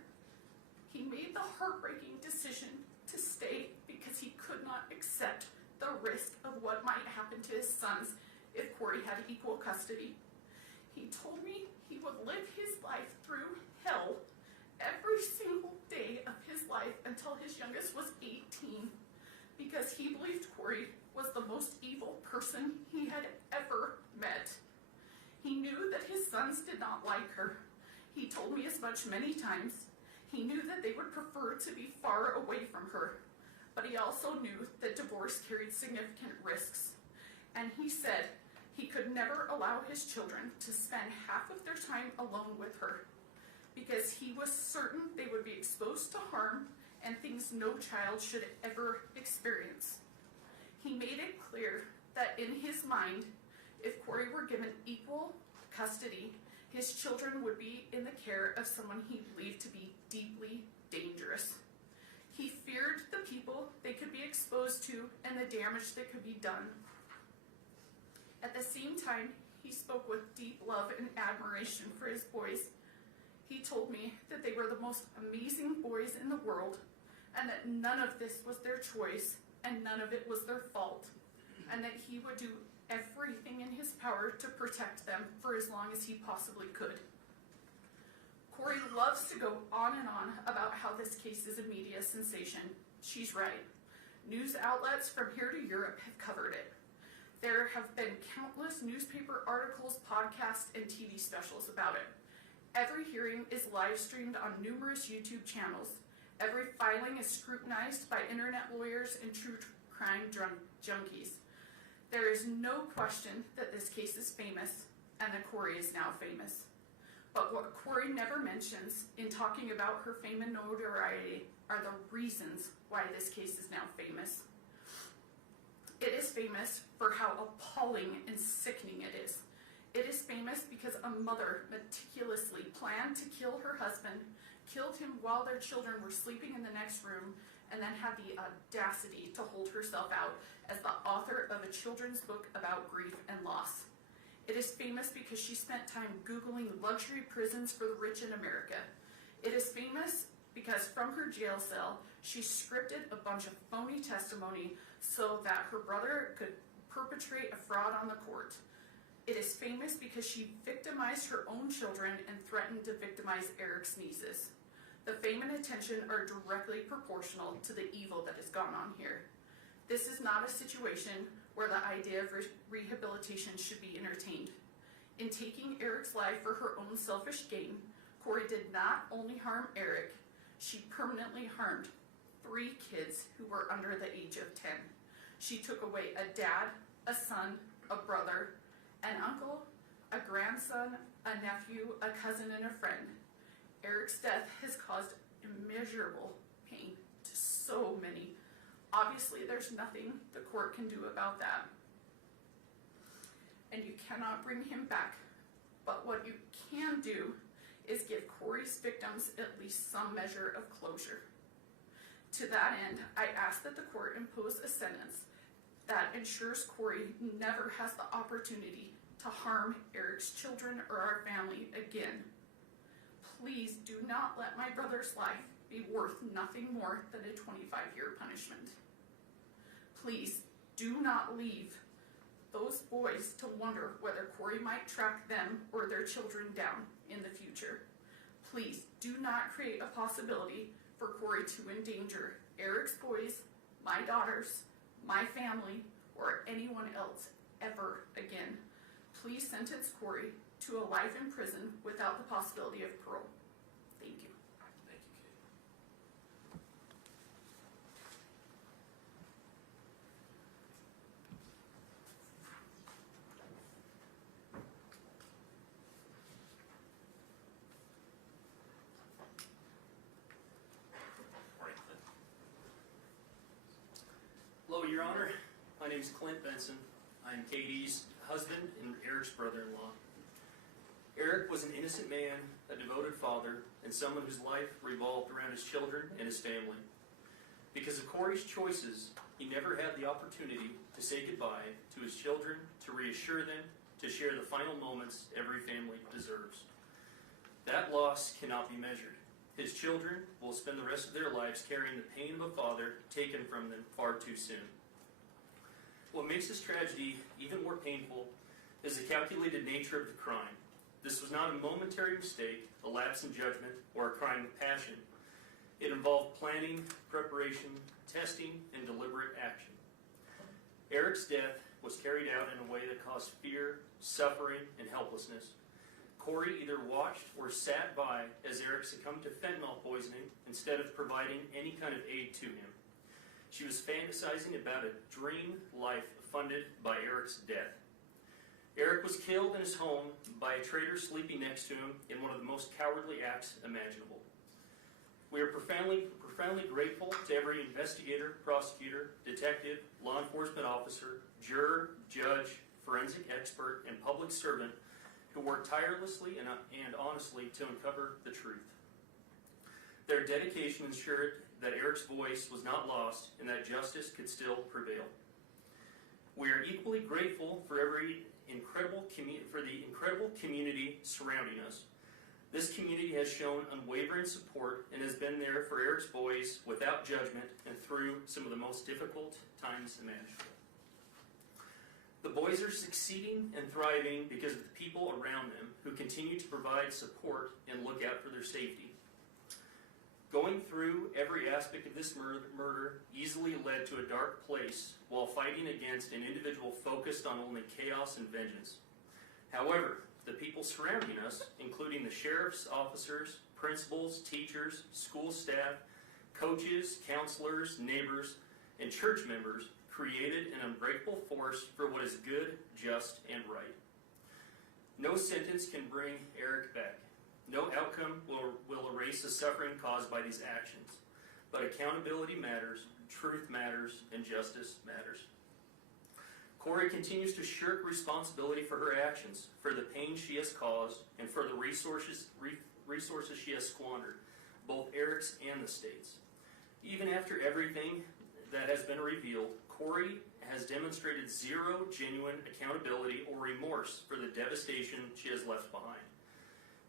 He made the heartbreaking decision to stay because he could not accept the risk of what might happen to his sons if Kouri had equal custody. He told me he would live his life through hell every single day of his life until his youngest was 18, because he believed Kouri was the most evil person he had ever met. He knew that his sons did not like her. He told me as much many times. He knew that they would prefer to be far away from her, but he also knew that divorce carried significant risks. And he said he could never allow his children to spend half of their time alone with her, because he was certain they would be exposed to harm and things no child should ever experience. He made it clear that in his mind, if Kouri were given equal custody, his children would be in the care of someone he believed to be deeply dangerous. He feared the people they could be exposed to and the damage that could be done. At the same time, he spoke with deep love and admiration for his boys. He told me that they were the most amazing boys in the world, and that none of this was their choice and none of it was their fault, and that he would do everything in his power to protect them for as long as he possibly could. Kouri loves to go on and on about how this case is a media sensation. She's right. News outlets from here to Europe have covered it. There have been countless newspaper articles, podcasts, and TV specials about it. Every hearing is live streamed on numerous YouTube channels. Every filing is scrutinized by internet lawyers and true crime junkies. There is no question that this case is famous and that Kouri is now famous. But what Kouri never mentions in talking about her fame and notoriety are the reasons why this case is now famous. It is famous for how appalling and sickening it is. It is famous because a mother meticulously planned to kill her husband, killed him while their children were sleeping in the next room, and then had the audacity to hold herself out as the author of a children's book about grief and loss. It is famous because she spent time Googling luxury prisons for the rich in America. It is famous because from her jail cell, she scripted a bunch of phony testimony so that her brother could perpetrate a fraud on the court. It is famous because she victimized her own children and threatened to victimize Eric's nieces. The fame and attention are directly proportional to the evil that has gone on here. This is not a situation where the idea of rehabilitation should be entertained. In taking Eric's life for her own selfish gain, Kouri did not only harm Eric, she permanently harmed 3 kids who were under the age of 10. She took away a dad, a son, a brother, an uncle, a grandson, a nephew, a cousin, and a friend. Eric's death has caused immeasurable pain to so many. Obviously, there's nothing the court can do about that. And you cannot bring him back. But what you can do is give Kouri's victims at least some measure of closure. To that end, I ask that the court impose a sentence that ensures Kouri never has the opportunity to harm Eric's children or our family again. Please do not let my brother's life be worth nothing more than a 25-year punishment. Please do not leave those boys to wonder whether Kouri might track them or their children down in the future. Please do not create a possibility for Kouri to endanger Eric's boys, my daughters, my family, or anyone else ever again. Please sentence Kouri to a life in prison without the possibility of parole. Thank you. Thank you, Kate. Morning, Clint. Hello, Your Honor. My name is Clint Benson. I'm Katie's husband and Eric's brother-in-law. Eric was an innocent man, a devoted father, and someone whose life revolved around his children and his family. Because of Kouri's choices, he never had the opportunity to say goodbye to his children, to reassure them, to share the final moments every family deserves. That loss cannot be measured. His children will spend the rest of their lives carrying the pain of a father taken from them far too soon. What makes this tragedy even more painful is the calculated nature of the crime. This was not a momentary mistake, a lapse in judgment, or a crime of passion. It involved planning, preparation, testing, and deliberate action. Eric's death was carried out in a way that caused fear, suffering, and helplessness. Kouri either watched or sat by as Eric succumbed to fentanyl poisoning instead of providing any kind of aid to him. She was fantasizing about a dream life funded by Eric's death. Eric was killed in his home by a traitor sleeping next to him in one of the most cowardly acts imaginable. We are profoundly grateful to every investigator, prosecutor, detective, law enforcement officer, juror, judge, forensic expert, and public servant who worked tirelessly and honestly to uncover the truth. Their dedication ensured that Eric's voice was not lost and that justice could still prevail. We are equally grateful for the incredible community surrounding us. This community has shown unwavering support and has been there for Eric's boys without judgment and through some of the most difficult times imaginable. The boys are succeeding and thriving because of the people around them who continue to provide support and look out for their safety. Going through every aspect of this murder easily led to a dark place while fighting against an individual focused on only chaos and vengeance. However, the people surrounding us, including the sheriff's officers, principals, teachers, school staff, coaches, counselors, neighbors, and church members, created an unbreakable force for what is good, just, and right. No sentence can bring Eric back. No outcome will erase the suffering caused by these actions. But accountability matters, truth matters, and justice matters. Kouri continues to shirk responsibility for her actions, for the pain she has caused, and for the resources she has squandered, both Eric's and the state's. Even after everything that has been revealed, Kouri has demonstrated zero genuine accountability or remorse for the devastation she has left behind.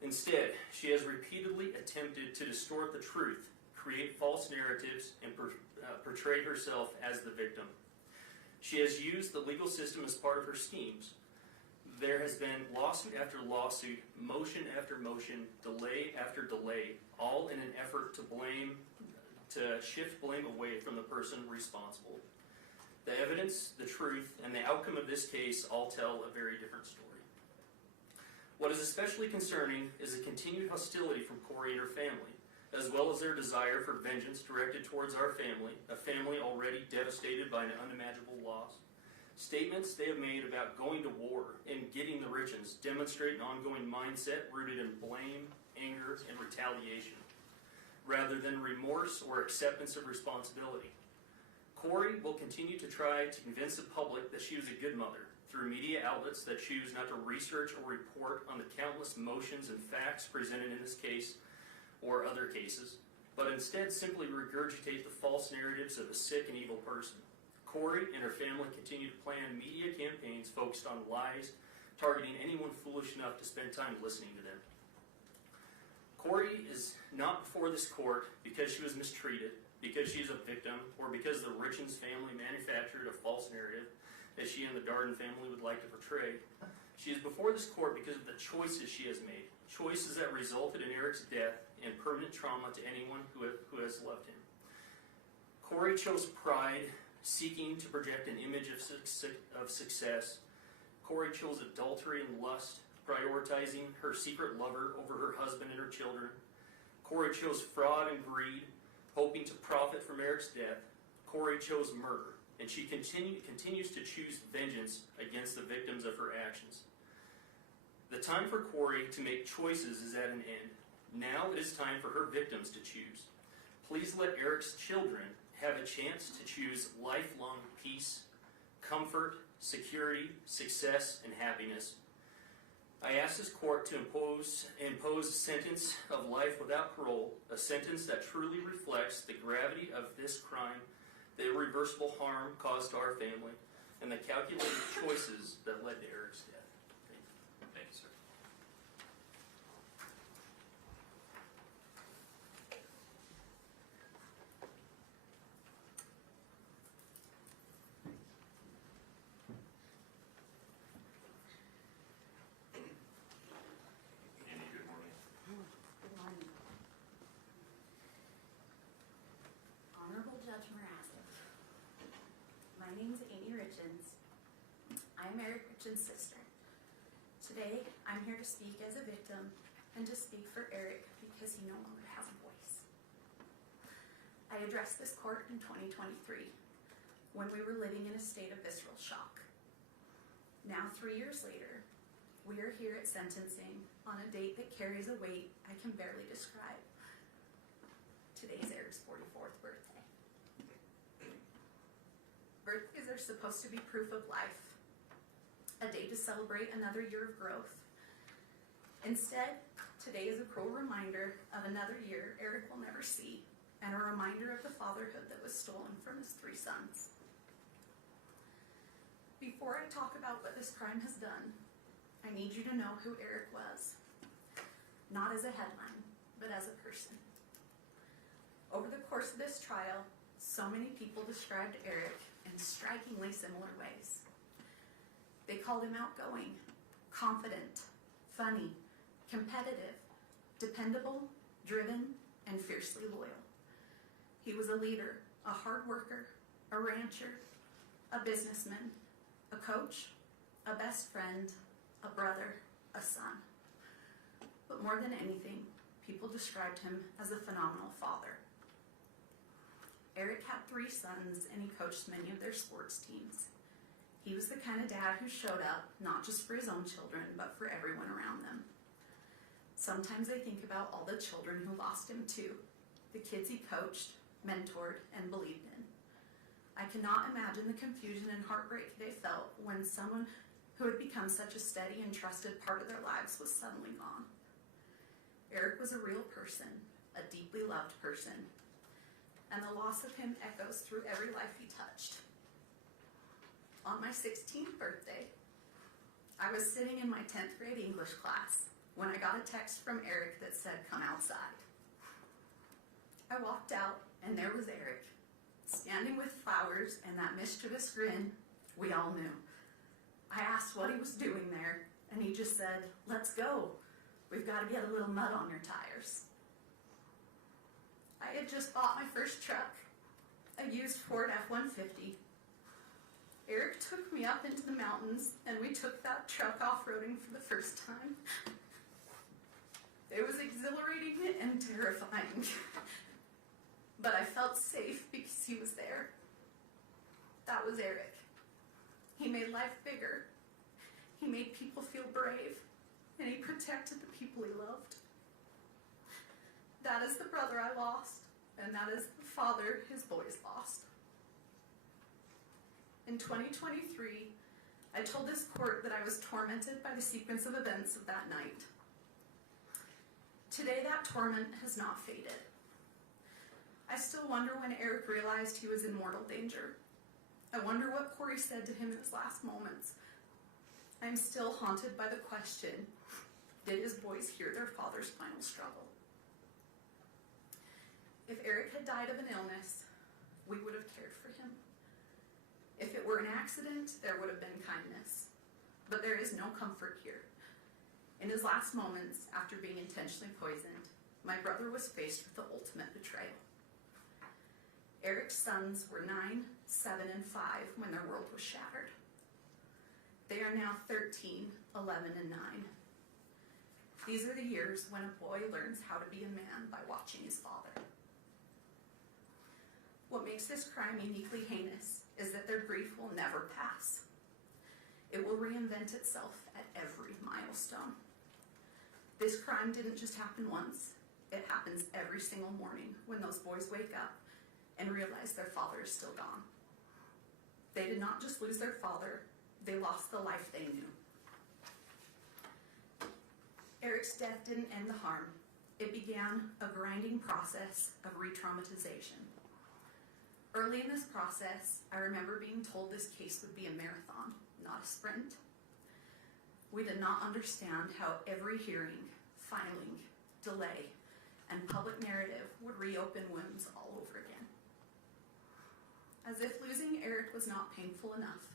Instead, she has repeatedly attempted to distort the truth, create false narratives, and portray herself as the victim. She has used the legal system as part of her schemes. There has been lawsuit after lawsuit, motion after motion, delay after delay, all in an effort to shift blame away from the person responsible. The evidence, the truth, and the outcome of this case all tell a very different story. What is especially concerning is the continued hostility from Kouri and her family, as well as their desire for vengeance directed towards our family, a family already devastated by an unimaginable loss. Statements they have made about going to war and getting the Richins demonstrate an ongoing mindset rooted in blame, anger, and retaliation, rather than remorse or acceptance of responsibility. Kouri will continue to try to convince the public that she was a good mother through media outlets that choose not to research or report on the countless motions and facts presented in this case or other cases, but instead simply regurgitate the false narratives of a sick and evil person. Kouri and her family continue to plan media campaigns focused on lies, targeting anyone foolish enough to spend time listening to them. Kouri is not before this court because she was mistreated, because she is a victim, or because the Richins family manufactured a false narrative that she and the Darden family would like to portray. She is before this court because of the choices she has made, choices that resulted in Eric's death and permanent trauma to anyone who has loved him. Kouri chose pride, seeking to project an image of success. Kouri chose adultery and lust, prioritizing her secret lover over her husband and her children. Kouri chose fraud and greed, hoping to profit from Eric's death. Kouri chose murder, and she continues to choose vengeance against the victims of her actions. The time for Kouri to make choices is at an end. Now it is time for her victims to choose. Please let Eric's children have a chance to choose lifelong peace, comfort, security, success, and happiness. I ask this court to impose a sentence of life without parole, a sentence that truly reflects the gravity of this crime, the irreversible harm caused to our family, and the calculated choices that led to Eric's death. Thank you, sir. Andy, good morning. Good morning. Honorable Judge Mrazek, my name is Amy Richins. I'm Eric Richins' sister. Today, I'm here to speak as a victim and to speak for Eric because he no longer has a voice. I addressed this court in 2023 when we were living in a state of visceral shock. Now, 3 years later, we are here at sentencing on a date that carries a weight I can barely describe. Today's Eric's 44th birthday. Birthdays are supposed to be proof of life, a day to celebrate another year of growth. Instead, today is a cruel reminder of another year Eric will never see, and a reminder of the fatherhood that was stolen from his 3 sons. Before I talk about what this crime has done, I need you to know who Eric was, not as a headline, but as a person. Over the course of this trial, so many people described Eric in strikingly similar ways. They called him outgoing, confident, funny, competitive, dependable, driven, and fiercely loyal. He was a leader, a hard worker, a rancher, a businessman, a coach, a best friend, a brother, a son. But more than anything, people described him as a phenomenal father. Eric had 3 sons, and he coached many of their sports teams. He was the kind of dad who showed up not just for his own children, but for everyone around them. Sometimes I think about all the children who lost him too, the kids he coached, mentored, and believed in. I cannot imagine the confusion and heartbreak they felt when someone who had become such a steady and trusted part of their lives was suddenly gone. Eric was a real person, a deeply loved person, and the loss of him echoes through every life he touched. On my 16th birthday, I was sitting in my 10th grade English class when I got a text from Eric that said, "Come outside." I walked out, and there was Eric, standing with flowers and that mischievous grin we all knew. I asked what he was doing there, and he just said, "Let's go. We've got to get a little mud on your tires." I had just bought my first truck, a used Ford F-150. Eric took me up into the mountains, and we took that truck off-roading for the first time. It was exhilarating and terrifying, but I felt safe because he was there. That was Eric. He made life bigger. He made people feel brave, and he protected the people he loved. That is the brother I lost, and that is the father his boys lost. In 2023, I told this court that I was tormented by the sequence of events of that night. Today, that torment has not faded. I still wonder when Eric realized he was in mortal danger. I wonder what Kouri said to him in his last moments. I'm still haunted by the question, did his boys hear their father's final struggle? If Eric had died of an illness, we would have cared for him. If it were an accident, there would have been kindness. But there is no comfort here. In his last moments, after being intentionally poisoned, my brother was faced with the ultimate betrayal. Eric's sons were 9, 7, and 5 when their world was shattered. They are now 13, 11, and 9. These are the years when a boy learns how to be a man by watching his father. What makes this crime uniquely heinous is that their grief will never pass. It will reinvent itself at every milestone. This crime didn't just happen once. It happens every single morning when those boys wake up and realize their father is still gone. They did not just lose their father, they lost the life they knew. Eric's death didn't end the harm. It began a grinding process of re-traumatization. Early in this process, I remember being told this case would be a marathon, not a sprint. We did not understand how every hearing, filing, delay, and public narrative would reopen wounds all over again. As if losing Eric was not painful enough,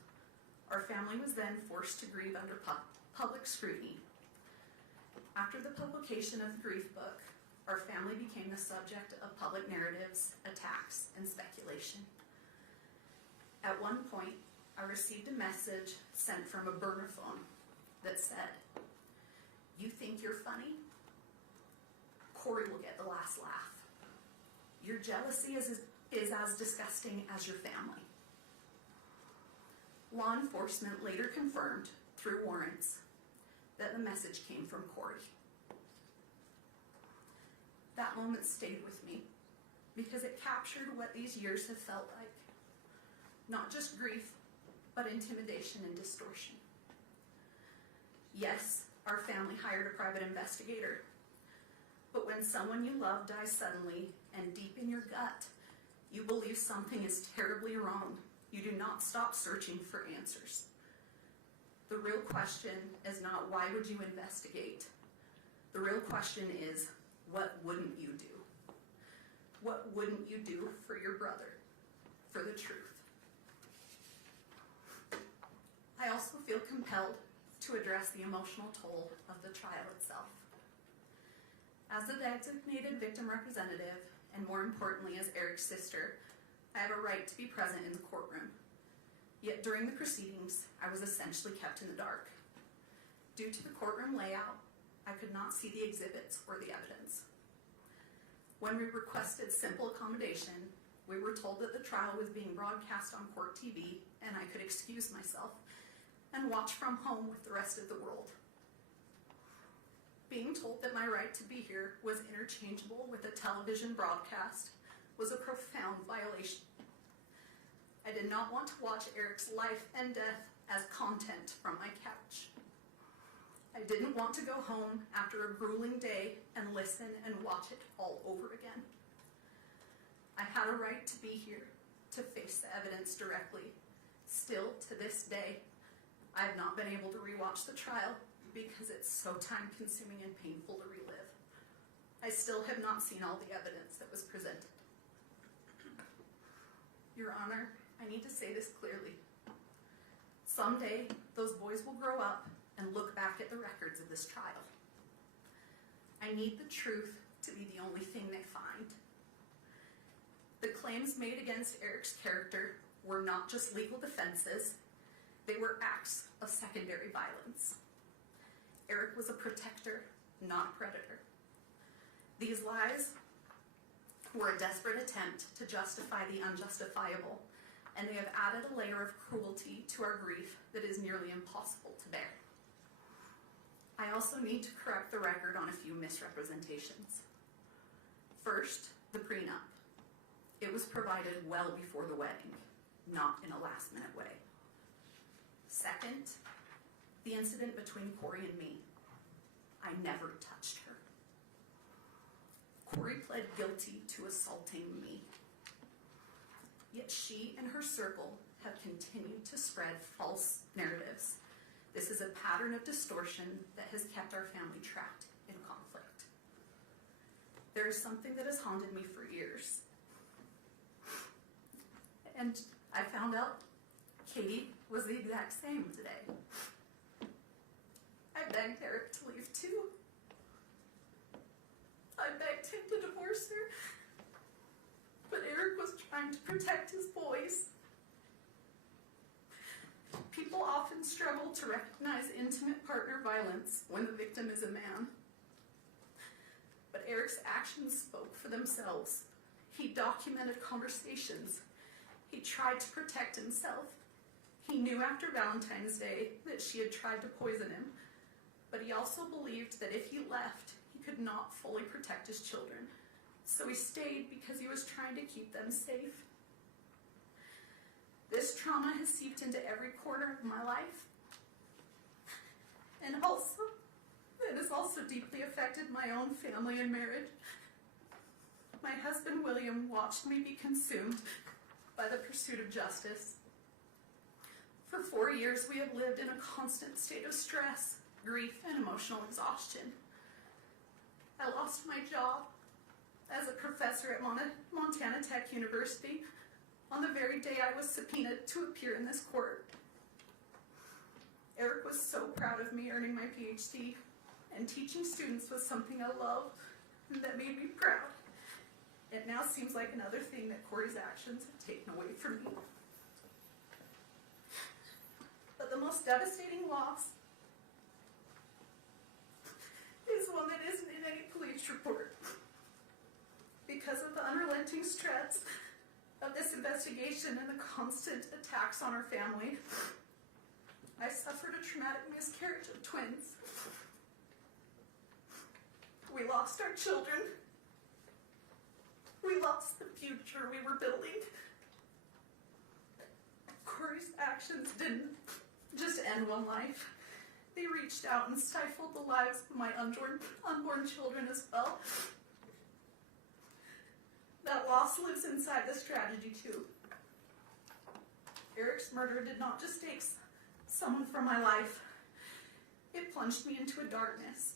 our family was then forced to grieve under public scrutiny. After the publication of the grief book, our family became the subject of public narratives, attacks, and speculation. At one point, I received a message sent from a burner phone that said, "You think you're funny? Kouri will get the last laugh. Your jealousy is as disgusting as your family." Law enforcement later confirmed, through warrants, that the message came from Kouri. That moment stayed with me because it captured what these years have felt like. Not just grief, but intimidation and distortion. Yes, our family hired a private investigator, but when someone you love dies suddenly and deep in your gut, you believe something is terribly wrong. You do not stop searching for answers. The real question is not why would you investigate? The real question is, what wouldn't you do? What wouldn't you do for your brother, for the truth? I also feel compelled compelled to address the emotional toll of the trial itself. As the designated victim representative, and more importantly as Eric's sister, I have a right to be present in the courtroom. Yet during the proceedings, I was essentially kept in the dark. Due to the courtroom layout, I could not see the exhibits or the evidence. When we requested simple accommodation, we were told that the trial was being broadcast on court TV and I could excuse myself and watch from home with the rest of the world. Being told that my right to be here was interchangeable with a television broadcast was a profound violation. I did not want to watch Eric's life and death as content from my couch. I didn't want to go home after a grueling day and listen and watch it all over again. I had a right to be here, to face the evidence directly. Still, to this day, I have not been able to rewatch the trial because it's so time-consuming and painful to relive. I still have not seen all the evidence that was presented. Your Honor, I need to say this clearly. Someday, those boys will grow up and look back at the records of this trial. I need the truth to be the only thing they find. The claims made against Eric's character were not just legal defenses, they were acts of secondary violence. Eric was a protector, not a predator. These lies were a desperate attempt to justify the unjustifiable, and they have added a layer of cruelty to our grief that is nearly impossible to bear. I also need to correct the record on a few misrepresentations. First, the prenup. It was provided well before the wedding, not in a last-minute way. Second, the incident between Kouri and me. I never touched her. Kouri pled guilty to assaulting me. Yet she and her circle have continued to spread false narratives. This is a pattern of distortion that has kept our family trapped in conflict. There is something that has haunted me for years. And I found out Katie was the exact same today. I begged Eric to leave too. I begged him to divorce her. But Eric was trying to protect his boys. People often struggle to recognize intimate partner violence when the victim is a man. But Eric's actions spoke for themselves. He documented conversations. He tried to protect himself. He knew after Valentine's Day that she had tried to poison him, but he also believed that if he left, he could not fully protect his children. So he stayed because he was trying to keep them safe. This trauma has seeped into every corner of my life. And also, it has also deeply affected my own family and marriage. My husband, William, watched me be consumed by the pursuit of justice. For 4 years, we have lived in a constant state of stress, grief, and emotional exhaustion. I lost my job as a professor at Montana Tech University on the very day I was subpoenaed to appear in this court. Eric was so proud of me earning my PhD, and teaching students was something I loved and that made me proud. It now seems like another thing that Kouri's actions have taken away from me. But the most devastating loss is one that isn't in any police report. Because of the unrelenting stress of this investigation and the constant attacks on our family, I suffered a traumatic miscarriage of twins. We lost our children. We lost the future we were building. Kouri's actions didn't just end one life. They reached out and stifled the lives of my unborn children as well. That loss lives inside this tragedy too. Eric's murder did not just take someone from my life. It plunged me into a darkness.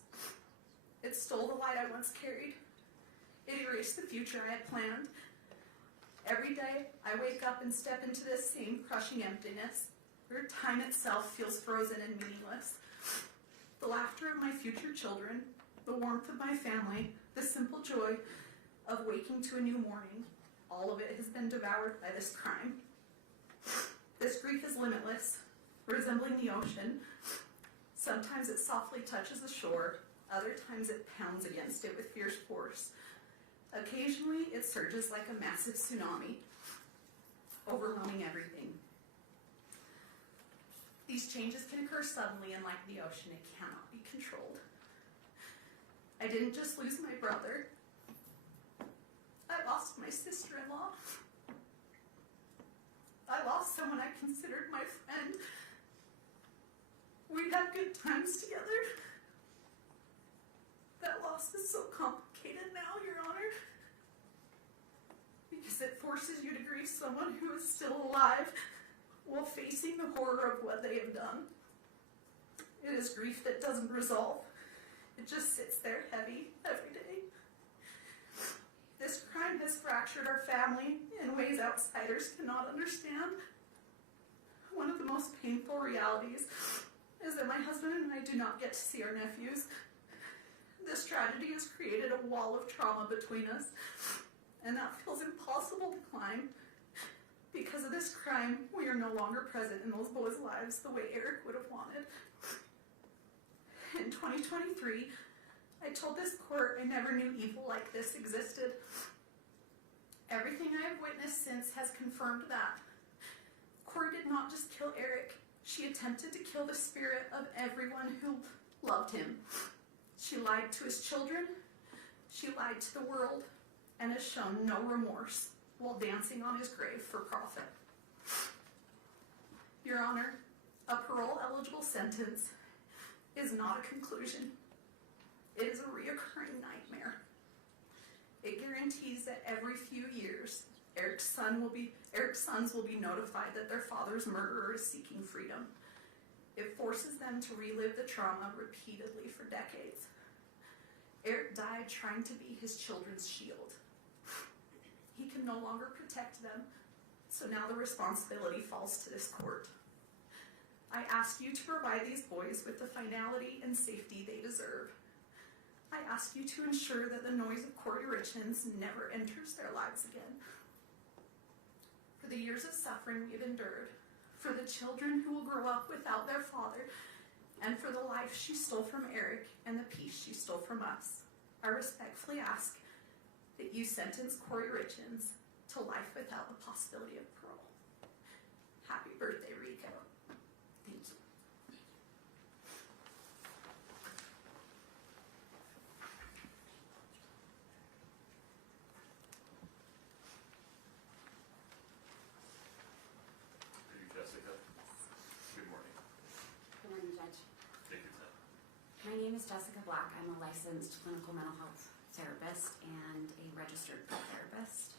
It stole the light I once carried. It erased the future I had planned. Every day, I wake up and step into this same crushing emptiness. where time itself feels frozen and meaningless. The laughter of my future children, the warmth of my family, the simple joy of waking to a new morning, all of it has been devoured by this crime. This grief is limitless, resembling the ocean. Sometimes it softly touches the shore, other times it pounds against it with fierce force. Occasionally, it surges like a massive tsunami, overwhelming everything. These changes can occur suddenly, and like the ocean, it cannot be controlled. I didn't just lose my brother. I lost my sister-in-law. I lost someone I considered my friend. We had good times together. That loss is so complicated now, Your Honor, because it forces you to grieve someone who is still alive while facing the horror of what they have done. It is grief that doesn't resolve. It just sits there heavy every day. This crime has fractured our family in ways outsiders cannot understand. One of the most painful realities is that my husband and I do not get to see our nephews. This tragedy has created a wall of trauma between us, and that feels impossible to climb. Because of this crime, we are no longer present in those boys' lives the way Eric would have wanted. In 2023, I told this court I never knew evil like this existed. Everything I have witnessed since has confirmed that. Kouri did not just kill Eric, she attempted to kill the spirit of everyone who loved him. She lied to his children, she lied to the world, and has shown no remorse while dancing on his grave for profit. Your Honor, a parole-eligible sentence is not a conclusion. It is a reoccurring nightmare. It guarantees that every few years, Eric's sons will be notified that their father's murderer is seeking freedom. It forces them to relive the trauma repeatedly for decades. Eric died trying to be his children's shield. He can no longer protect them, so now the responsibility falls to this court. I ask you to provide these boys with the finality and safety they deserve. I ask you to ensure that the noise of Kouri Richins never enters their lives again. For the years of suffering we've endured, for the children who will grow up without their father, and for the life she stole from Eric and the peace she stole from us, I respectfully ask that you sentence Kouri Richins to life without the possibility of parole. Happy birthday, Rico. Thank you. Thank you, Jessica. Good morning. Good morning, Judge. Take your time. My name is Jessica Black. I'm a licensed clinical mental health therapist and a registered therapist.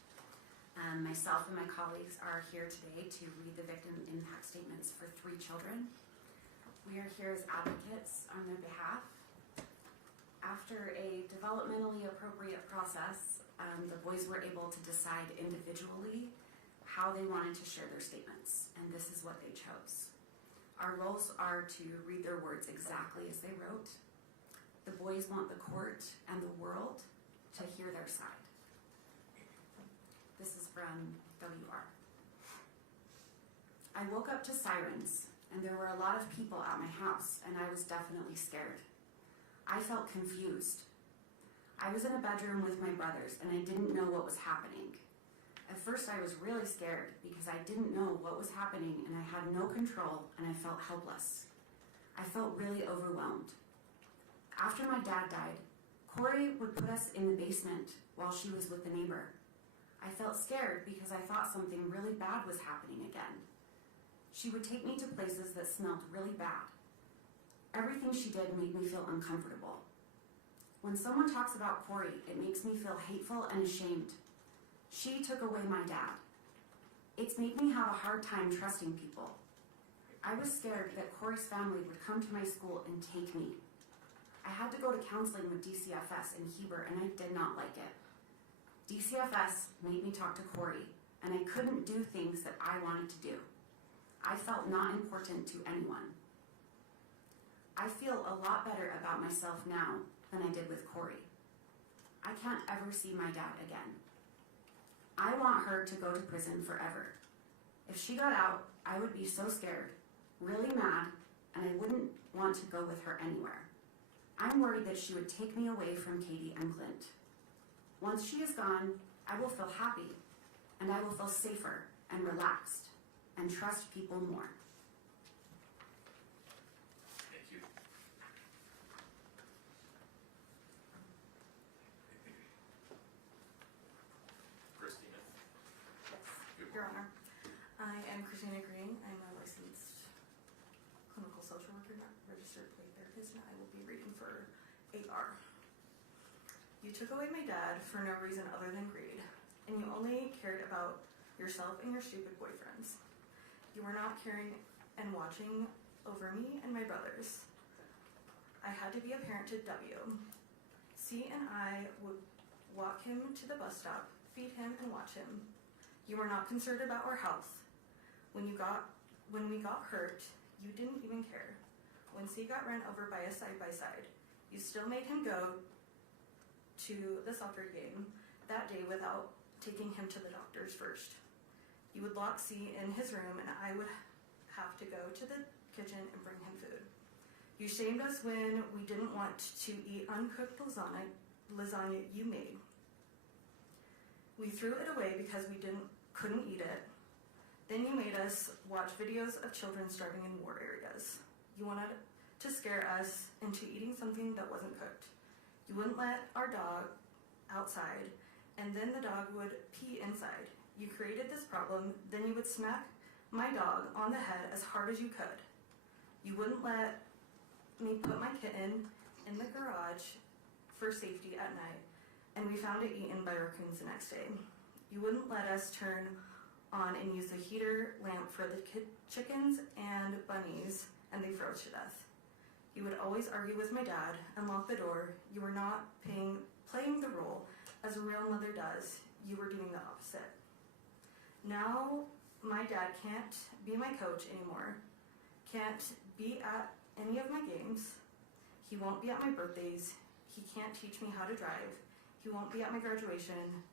Myself and my colleagues are here today to read the victim impact statements for 3 children. We are here as advocates on their behalf. After a developmentally appropriate process, the boys were able to decide individually how they wanted to share their statements, and this is what they chose. Our roles are to read their words exactly as they wrote. The boys want the court and the world to hear their side. This is from WR. I woke up to sirens, and there were a lot of people at my house, and I was definitely scared. I felt confused. I was in a bedroom with my brothers, and I didn't know what was happening. At first, I was really scared because I didn't know what was happening, and I had no control, and I felt helpless. I felt really overwhelmed. After my dad died, Kouri would put us in the basement while she was with the neighbor. I felt scared because I thought something really bad was happening again. She would take me to places that smelled really bad. Everything she did made me feel uncomfortable. When someone talks about Kouri, it makes me feel hateful and ashamed. She took away my dad. It's made me have a hard time trusting people. I was scared that Kouri's family would come to my school and take me. I had to go to counseling with DCFS in Heber, and I did not like it. DCFS made me talk to Kouri, and I couldn't do things that I wanted to do. I felt not important to anyone. I feel a lot better about myself now than I did with Kouri. I can't ever see my dad again. I want her to go to prison forever. If she got out, I would be so scared, really mad, and I wouldn't want to go with her anywhere. I'm worried that she would take me away from Katie and Clint. Once she is gone, I will feel happy, and I will feel safer and relaxed, and trust people more. Thank you. Christina. Good Your morning. Honor, I am Christina Green. I'm a licensed clinical social worker, not registered play therapist, and I will be reading for AR. You took away my dad for no reason other than greed, and you only cared about yourself and your stupid boyfriends. You were not caring and watching over me and my brothers. I had to be a parent to W. C and I would walk him to the bus stop, feed him, and watch him. You were not concerned about our health. When we got hurt, you didn't even care. When C got run over by a side-by-side, you still made him go to the soccer game that day without taking him to the doctors first. You would lock C in his room, and I would have to go to the kitchen and bring him food. You shamed us when we didn't want to eat uncooked lasagna you made. We threw it away because we couldn't eat it. Then you made us watch videos of children starving in war areas. You wanted to scare us into eating something that wasn't cooked. You wouldn't let our dog outside, and then the dog would pee inside. You created this problem, then you would smack my dog on the head as hard as you could. You wouldn't let me put my kitten in the garage for safety at night, and we found it eaten by raccoons the next day. You wouldn't let us turn on and use the heater lamp for the chickens and bunnies, and they froze to death. You would always argue with my dad and lock the door. You were not playing the role as a real mother does. You were doing the opposite. Now my dad can't be my coach anymore, can't be at any of my games. He won't be at my birthdays. He can't teach me how to drive. He won't be at my graduation,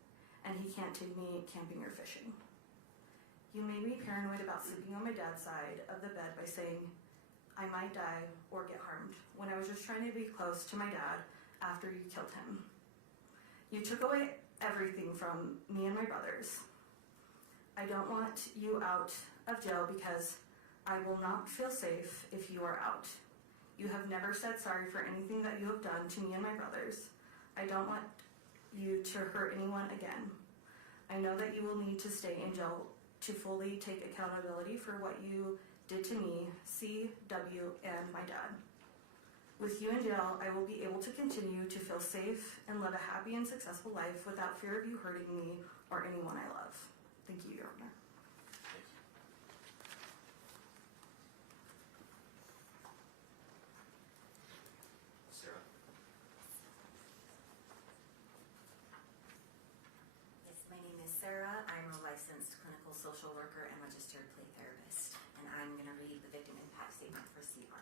and he can't take me camping or fishing. You made me paranoid about sleeping on my dad's side of the bed by saying I might die or get harmed when I was just trying to be close to my dad after you killed him. You took away everything from me and my brothers. I don't want you out of jail because I will not feel safe if you are out. You have never said sorry for anything that you have done to me and my brothers. I don't want you to hurt anyone again. I know that you will need to stay in jail to fully take accountability for what you did to me, C, W, and my dad. With you in jail, I will be able to continue to feel safe and live a happy and successful life without fear of you hurting me or anyone I love. Thank you, Your Honor. Thank you. Sarah. Yes, my name is Sarah. I'm a licensed clinical social worker and registered play therapist, and I'm going to read the victim impact statement for CR.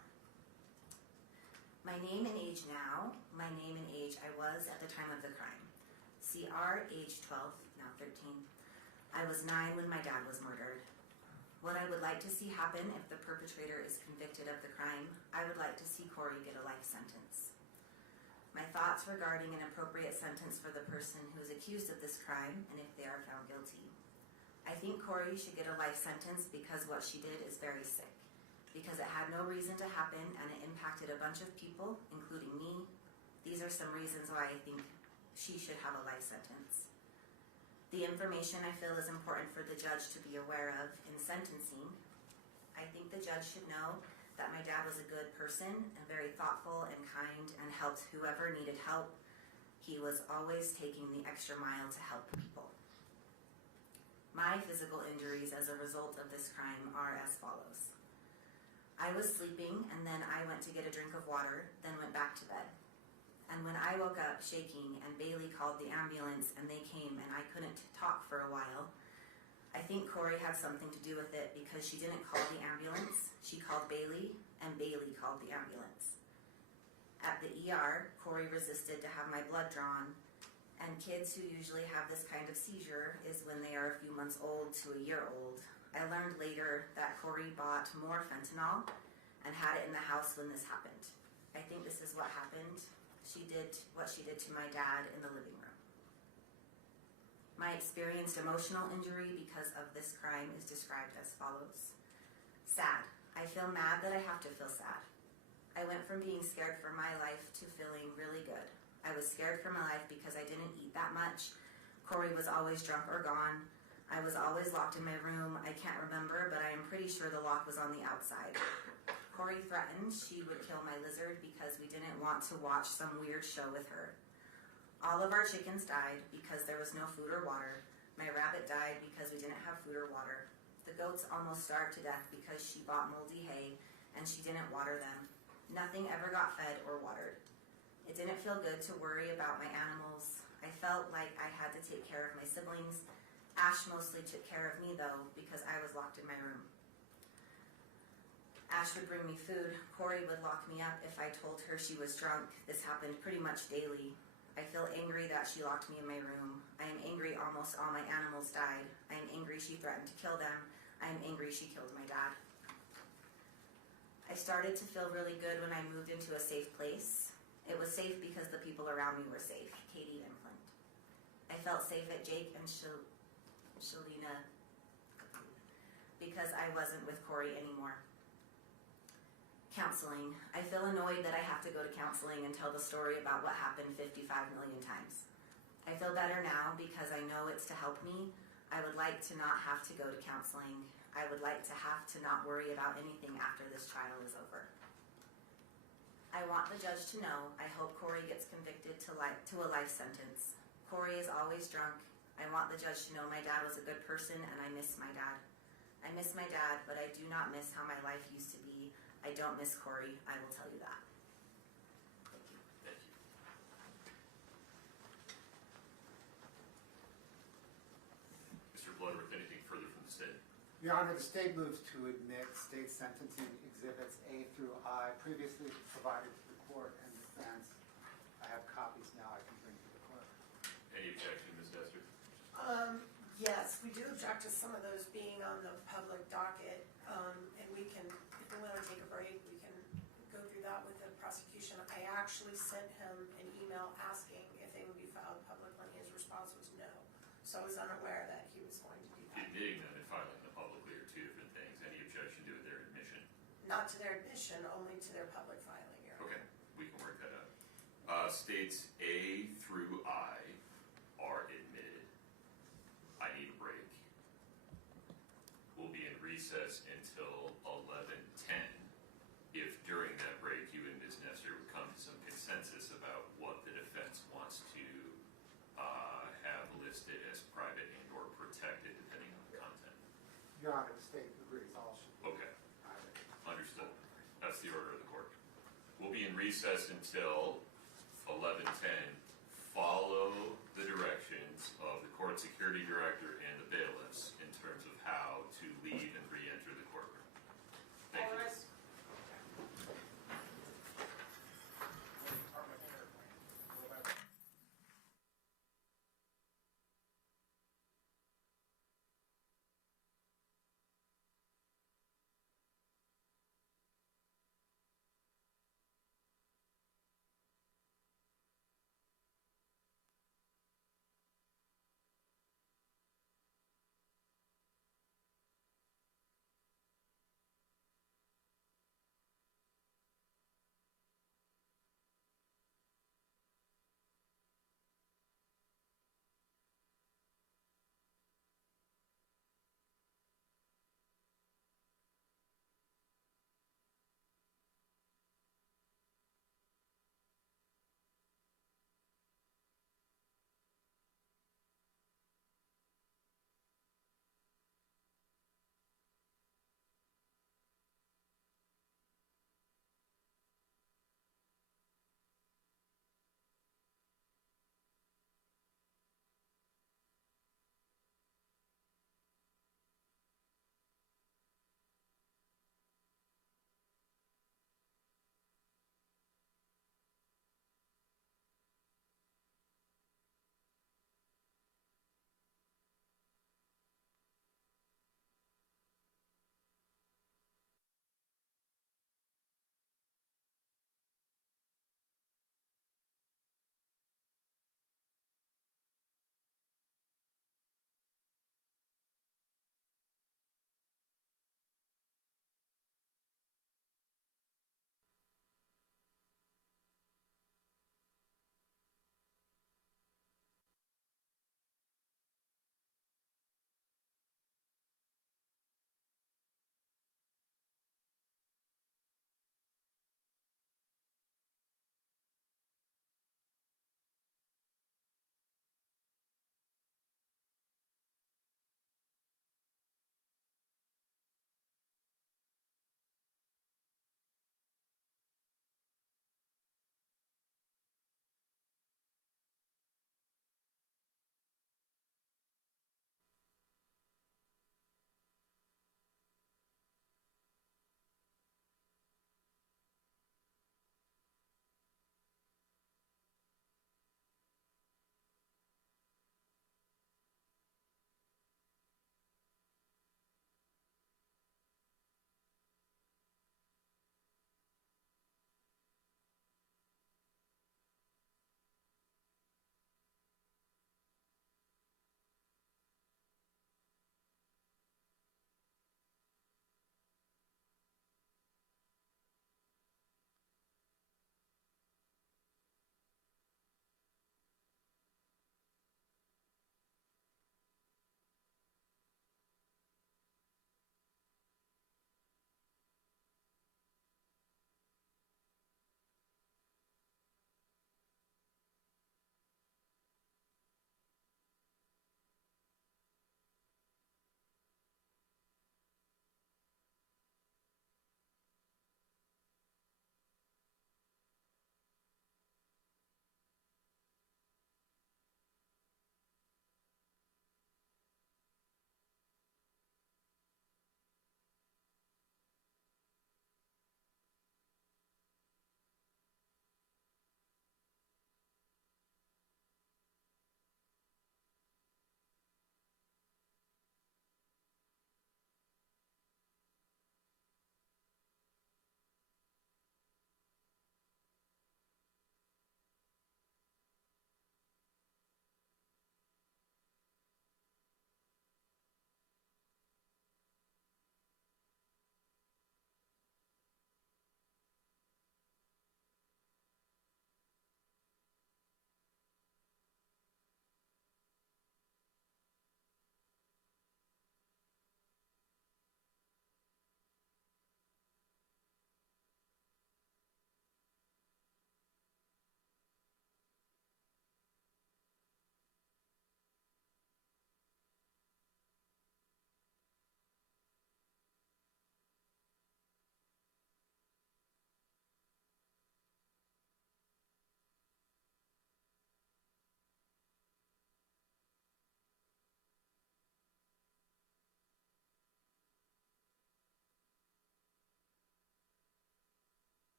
My name and age now, my name and age I was at the time of the crime. CR, age 12, now 13. I was 9 when my dad was murdered. What I would like to see happen if the perpetrator is convicted of the crime, I would like to see Kouri get a life sentence. My thoughts regarding an appropriate sentence for the person who is accused of this crime and if they are found guilty. I think Kouri should get a life sentence because what she did is very sick. Because it had no reason to happen and it impacted a bunch of people, including me. These are some reasons why I think she should have a life sentence. The information I feel is important for the judge to be aware of in sentencing. I think the judge should know that my dad was a good person and very thoughtful and kind and helped whoever needed help. He was always taking the extra mile to help people. My physical injuries as a result of this crime are as follows. I was sleeping and then I went to get a drink of water, then went back to bed. And when I woke up shaking and Bailey called the ambulance and they came and I couldn't talk for a while, I think Kouri had something to do with it because she didn't call the ambulance. She called Bailey, and Bailey called the ambulance. At the ER, Kouri resisted to have my blood drawn, and kids who usually have this kind of seizure is when they are a few months old to a year old. I learned later that Kouri bought more fentanyl and had it in the house when this happened. I think this is what happened. She did what she did to my dad in the living room. My experienced emotional injury because of this crime is described as follows. Sad. I feel mad that I have to feel sad. I went from being scared for my life to feeling really good. I was scared for my life because I didn't eat that much. Kouri was always drunk or gone. I was always locked in my room. I can't remember, but I am pretty sure the lock was on the outside. Kouri threatened she would kill my lizard because we didn't want to watch some weird show with her. All of our chickens died because there was no food or water. My rabbit died because we didn't have food or water. The goats almost starved to death because she bought moldy hay and she didn't water them. Nothing ever got fed or watered. It didn't feel good to worry about my animals. I felt like I had to take care of my siblings. Ash mostly took care of me though because I was locked in my room. Ash would bring me food. Kouri would lock me up if I told her she was drunk. This happened pretty much daily. I feel angry that she locked me in my room. I am angry almost all my animals died. I am angry she threatened to kill them. I am angry she killed my dad. I started to feel really good when I moved into a safe place. It was safe because the people around me were safe, Katie and Clint. I felt safe at Jake and Shalina because I wasn't with Kouri anymore. Counseling. I feel annoyed that I have to go to counseling and tell the story about what happened 55 million times. I feel better now because I know it's to help me. I would like to not have to go to counseling. I would like to have to not worry about anything after this trial is over. I want the judge to know I hope Kouri gets convicted to a life sentence. Kouri is always drunk. I want the judge to know my dad was a good person and I miss my dad. I miss my dad, but I do not miss how my life used to be. I don't miss Kouri, I will tell you that. Thank you. Thank you. Mr. Bloodworth, anything further from the state? Your Honor, the state moves to admit state sentencing exhibits A through I previously provided to the court and defense. I have copies now I can bring to the court. Any objection, Ms. Dester? Yes, we do object to some of those being on the public docket, and we can, if we want to take a break, we can go through that with the prosecution. I actually sent him an email asking if they would be filed publicly. His response was no, so I was unaware that he was going to do that. Admitting them and filing them publicly are two different things. Any objection to their admission? Not to their admission, only to their public filing, Your Honor. Okay, we can work that out. States A through I are admitted. I need a break. We'll be in recess until 11:10. If during that break you and Ms. Nestor would come to some consensus about what the defense wants to have listed as private and or protected depending on the content. Your Honor, the state agrees all should be Okay, private. understood. That's the order of the court. We'll be in recess until 11:10. Follow the directions of the court security director and the bailiffs in terms of how to leave and re-enter the courtroom. Thank you.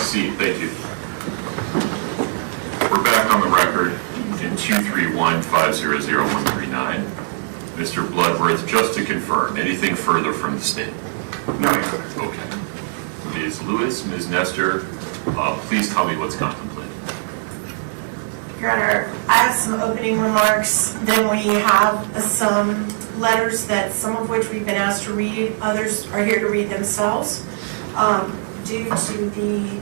seat, thank you. We're back on the record in 231-500-139. Mr. Bloodworth, just to confirm, anything further from the state? No, Your Honor. Okay. Ms. Lewis, Ms. Nestor, please tell me what's contemplated. Your Honor, I have some opening remarks, then we have some letters that some of which we've been asked to read, others are here to read themselves. Due to the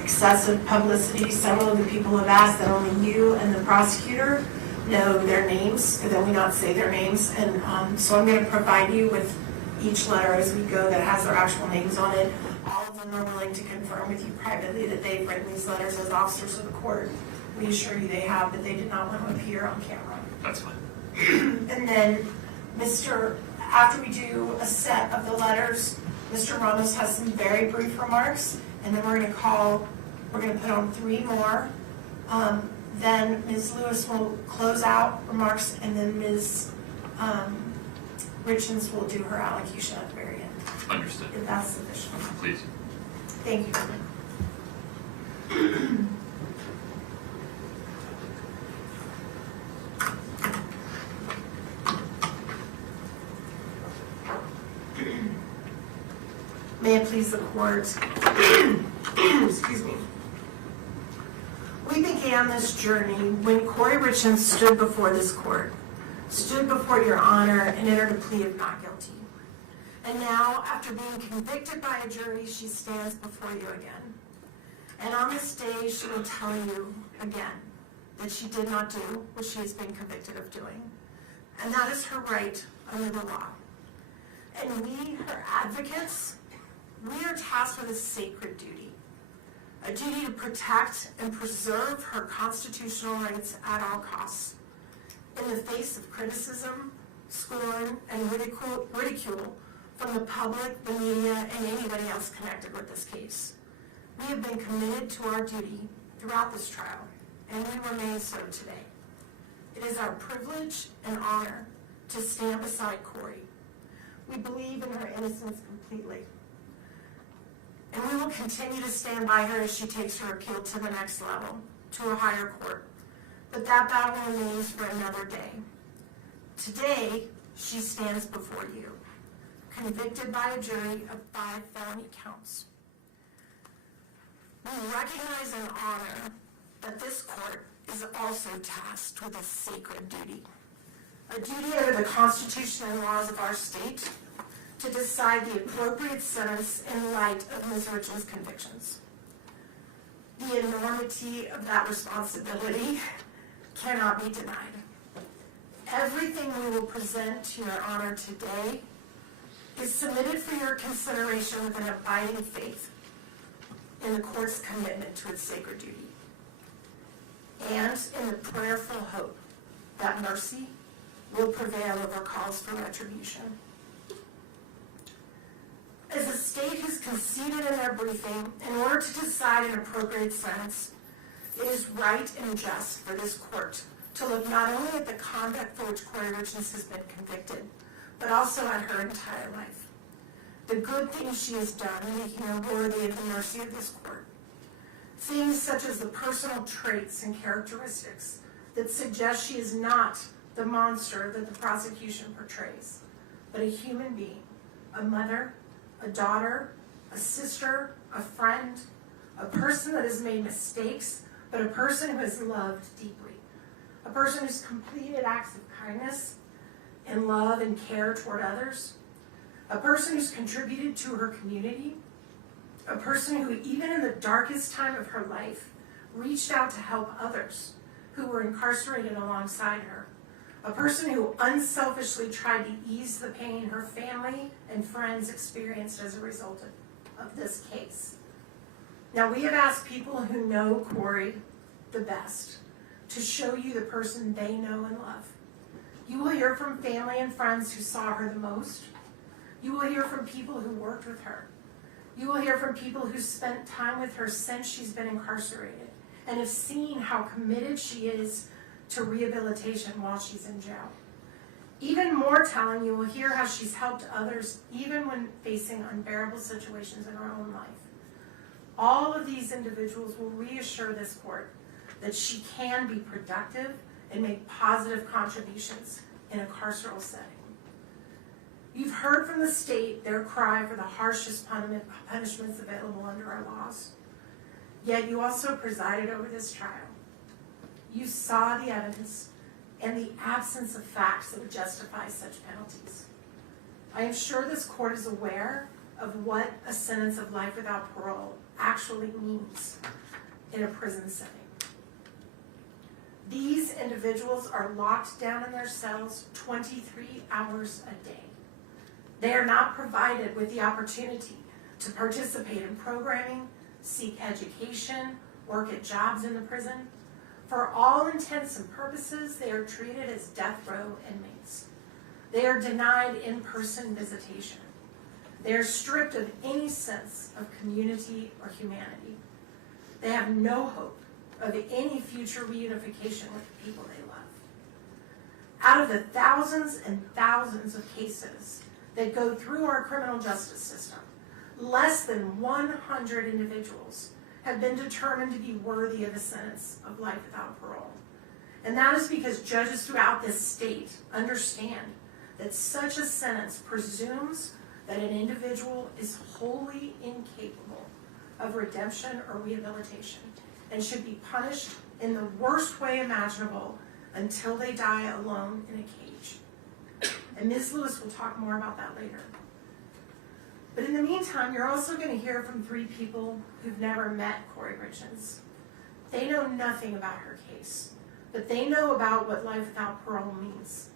excessive publicity, several of the people have asked that only you and the prosecutor know their names, and that we not say their names, and so I'm going to provide you with each letter as we go that has their actual names on it. All of them are willing to confirm with you privately that they've written these letters as officers of the court. We assure you they have, but they did not want to appear on camera. That's fine. And then, after we do a set of the letters, Mr. Ramos has some very brief remarks, and then we're going to put on 3 more. Then Ms. Lewis will close out remarks, and then Ms. Richins will do her allocution at the very end. Understood. If that's sufficient. Please. Thank you. May it please the court. Excuse me. We began this journey when Kouri Richins stood before this court, stood before your honor, and entered a plea of not guilty. And now, after being convicted by a jury, she stands before you again. And on this day, she will tell you again that she did not do what she has been convicted of doing. And that is her right under the law. And we, her advocates, we are tasked with a sacred duty. A duty to protect and preserve her constitutional rights at all costs. In the face of criticism, scorn, and ridicule from the public, the media, and anybody else connected with this case. We have been committed to our duty throughout this trial, and we remain so today. It is our privilege and honor to stand beside Kouri. We believe in her innocence completely. And we will continue to stand by her as she takes her appeal to the next level, to a higher court. But that battle remains for another day. Today, she stands before you, convicted by a jury of 5 felony counts. We recognize and honor that this court is also tasked with a sacred duty. A duty under the Constitution and laws of our state to decide the appropriate sentence in light of Ms. Richins' convictions. The enormity of that responsibility cannot be denied. Everything we will present to your honor today is submitted for your consideration with an abiding faith in the court's commitment to its sacred duty, and in the prayerful hope that mercy will prevail over calls for retribution. As the state has conceded in their briefing, in order to decide an appropriate sentence, it is right and just for this court to look not only at the conduct for which Kouri Richins has been convicted, but also at her entire life. The good things she has done, making her worthy of the mercy of this court. Things such as the personal traits and characteristics that suggest she is not the monster that the prosecution portrays, but a human being, a mother, a daughter, a sister, a friend, a person that has made mistakes, but a person who has loved deeply, a person who's completed acts of kindness and love and care toward others, a person who's contributed to her community, a person who, even in the darkest time of her life, reached out to help others who were incarcerated alongside her, a person who unselfishly tried to ease the pain her family and friends experienced as a result of this case. Now, we have asked people who know Kouri the best to show you the person they know and love. You will hear from family and friends who saw her the most. You will hear from people who worked with her. You will hear from people who spent time with her since she's been incarcerated and have seen how committed she is to rehabilitation while she's in jail. Even more telling, you will hear how she's helped others even when facing unbearable situations in her own life. All of these individuals will reassure this court that she can be productive and make positive contributions in a carceral setting. You've heard from the state their cry for the harshest punishments available under our laws. Yet you also presided over this trial. You saw the evidence and the absence of facts that would justify such penalties. I am sure this court is aware of what a sentence of life without parole actually means in a prison setting. These individuals are locked down in their cells 23 hours a day. They are not provided with the opportunity to participate in programming, seek education, work at jobs in the prison. For all intents and purposes, they are treated as death row inmates. They are denied in-person visitation. They are stripped of any sense of community or humanity. They have no hope of any future reunification with the people they love. Out of the thousands and thousands of cases that go through our criminal justice system, less than 100 individuals have been determined to be worthy of a sentence of life without parole. And that is because judges throughout this state understand that such a sentence presumes that an individual is wholly incapable of redemption or rehabilitation and should be punished in the worst way imaginable until they die alone in a cage. And Ms. Lewis will talk more about that later. But in the meantime, you're also going to hear from 3 people who've never met Kouri Richins. They know nothing about her case, but they know about what life without parole means.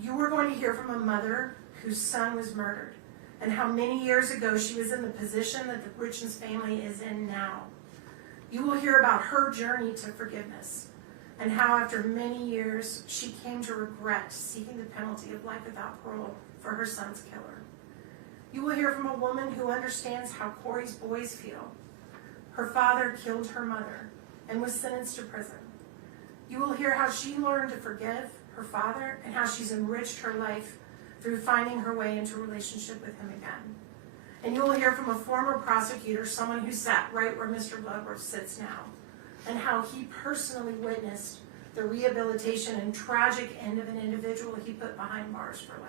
You are going to hear from a mother whose son was murdered, and how many years ago she was in the position that the Richins family is in now. You will hear about her journey to forgiveness, and how after many years she came to regret seeking the penalty of life without parole for her son's killer. You will hear from a woman who understands how Kouri's boys feel. Her father killed her mother and was sentenced to prison. You will hear how she learned to forgive her father and how she's enriched her life through finding her way into a relationship with him again. And you will hear from a former prosecutor, someone who sat right where Mr. Bloodworth sits now, and how he personally witnessed the rehabilitation and tragic end of an individual he put behind bars for life.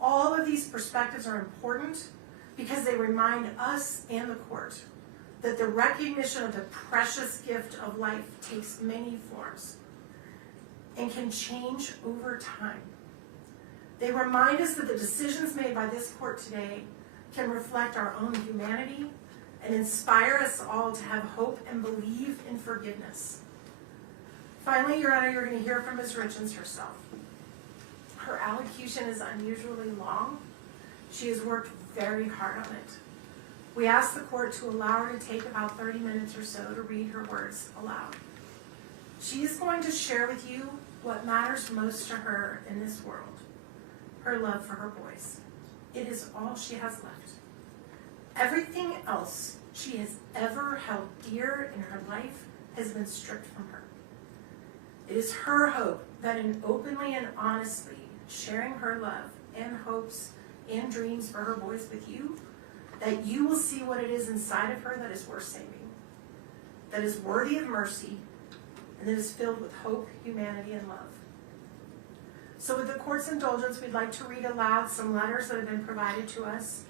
All of these perspectives are important because they remind us and the court that the recognition of the precious gift of life takes many forms and can change over time. They remind us that the decisions made by this court today can reflect our own humanity and inspire us all to have hope and believe in forgiveness. Finally, Your Honor, you're going to hear from Ms. Richins herself. Her allocution is unusually long. She has worked very hard on it. We asked the court to allow her to take about 30 minutes or so to read her words aloud. She is going to share with you what matters most to her in this world, her love for her boys. It is all she has left. Everything else she has ever held dear in her life has been stripped from her. It is her hope that in openly and honestly sharing her love and hopes and dreams for her boys with you, that you will see what it is inside of her that is worth saving, that is worthy of mercy, and that is filled with hope, humanity, and love. So with the court's indulgence, we'd like to read aloud some letters that have been provided to us.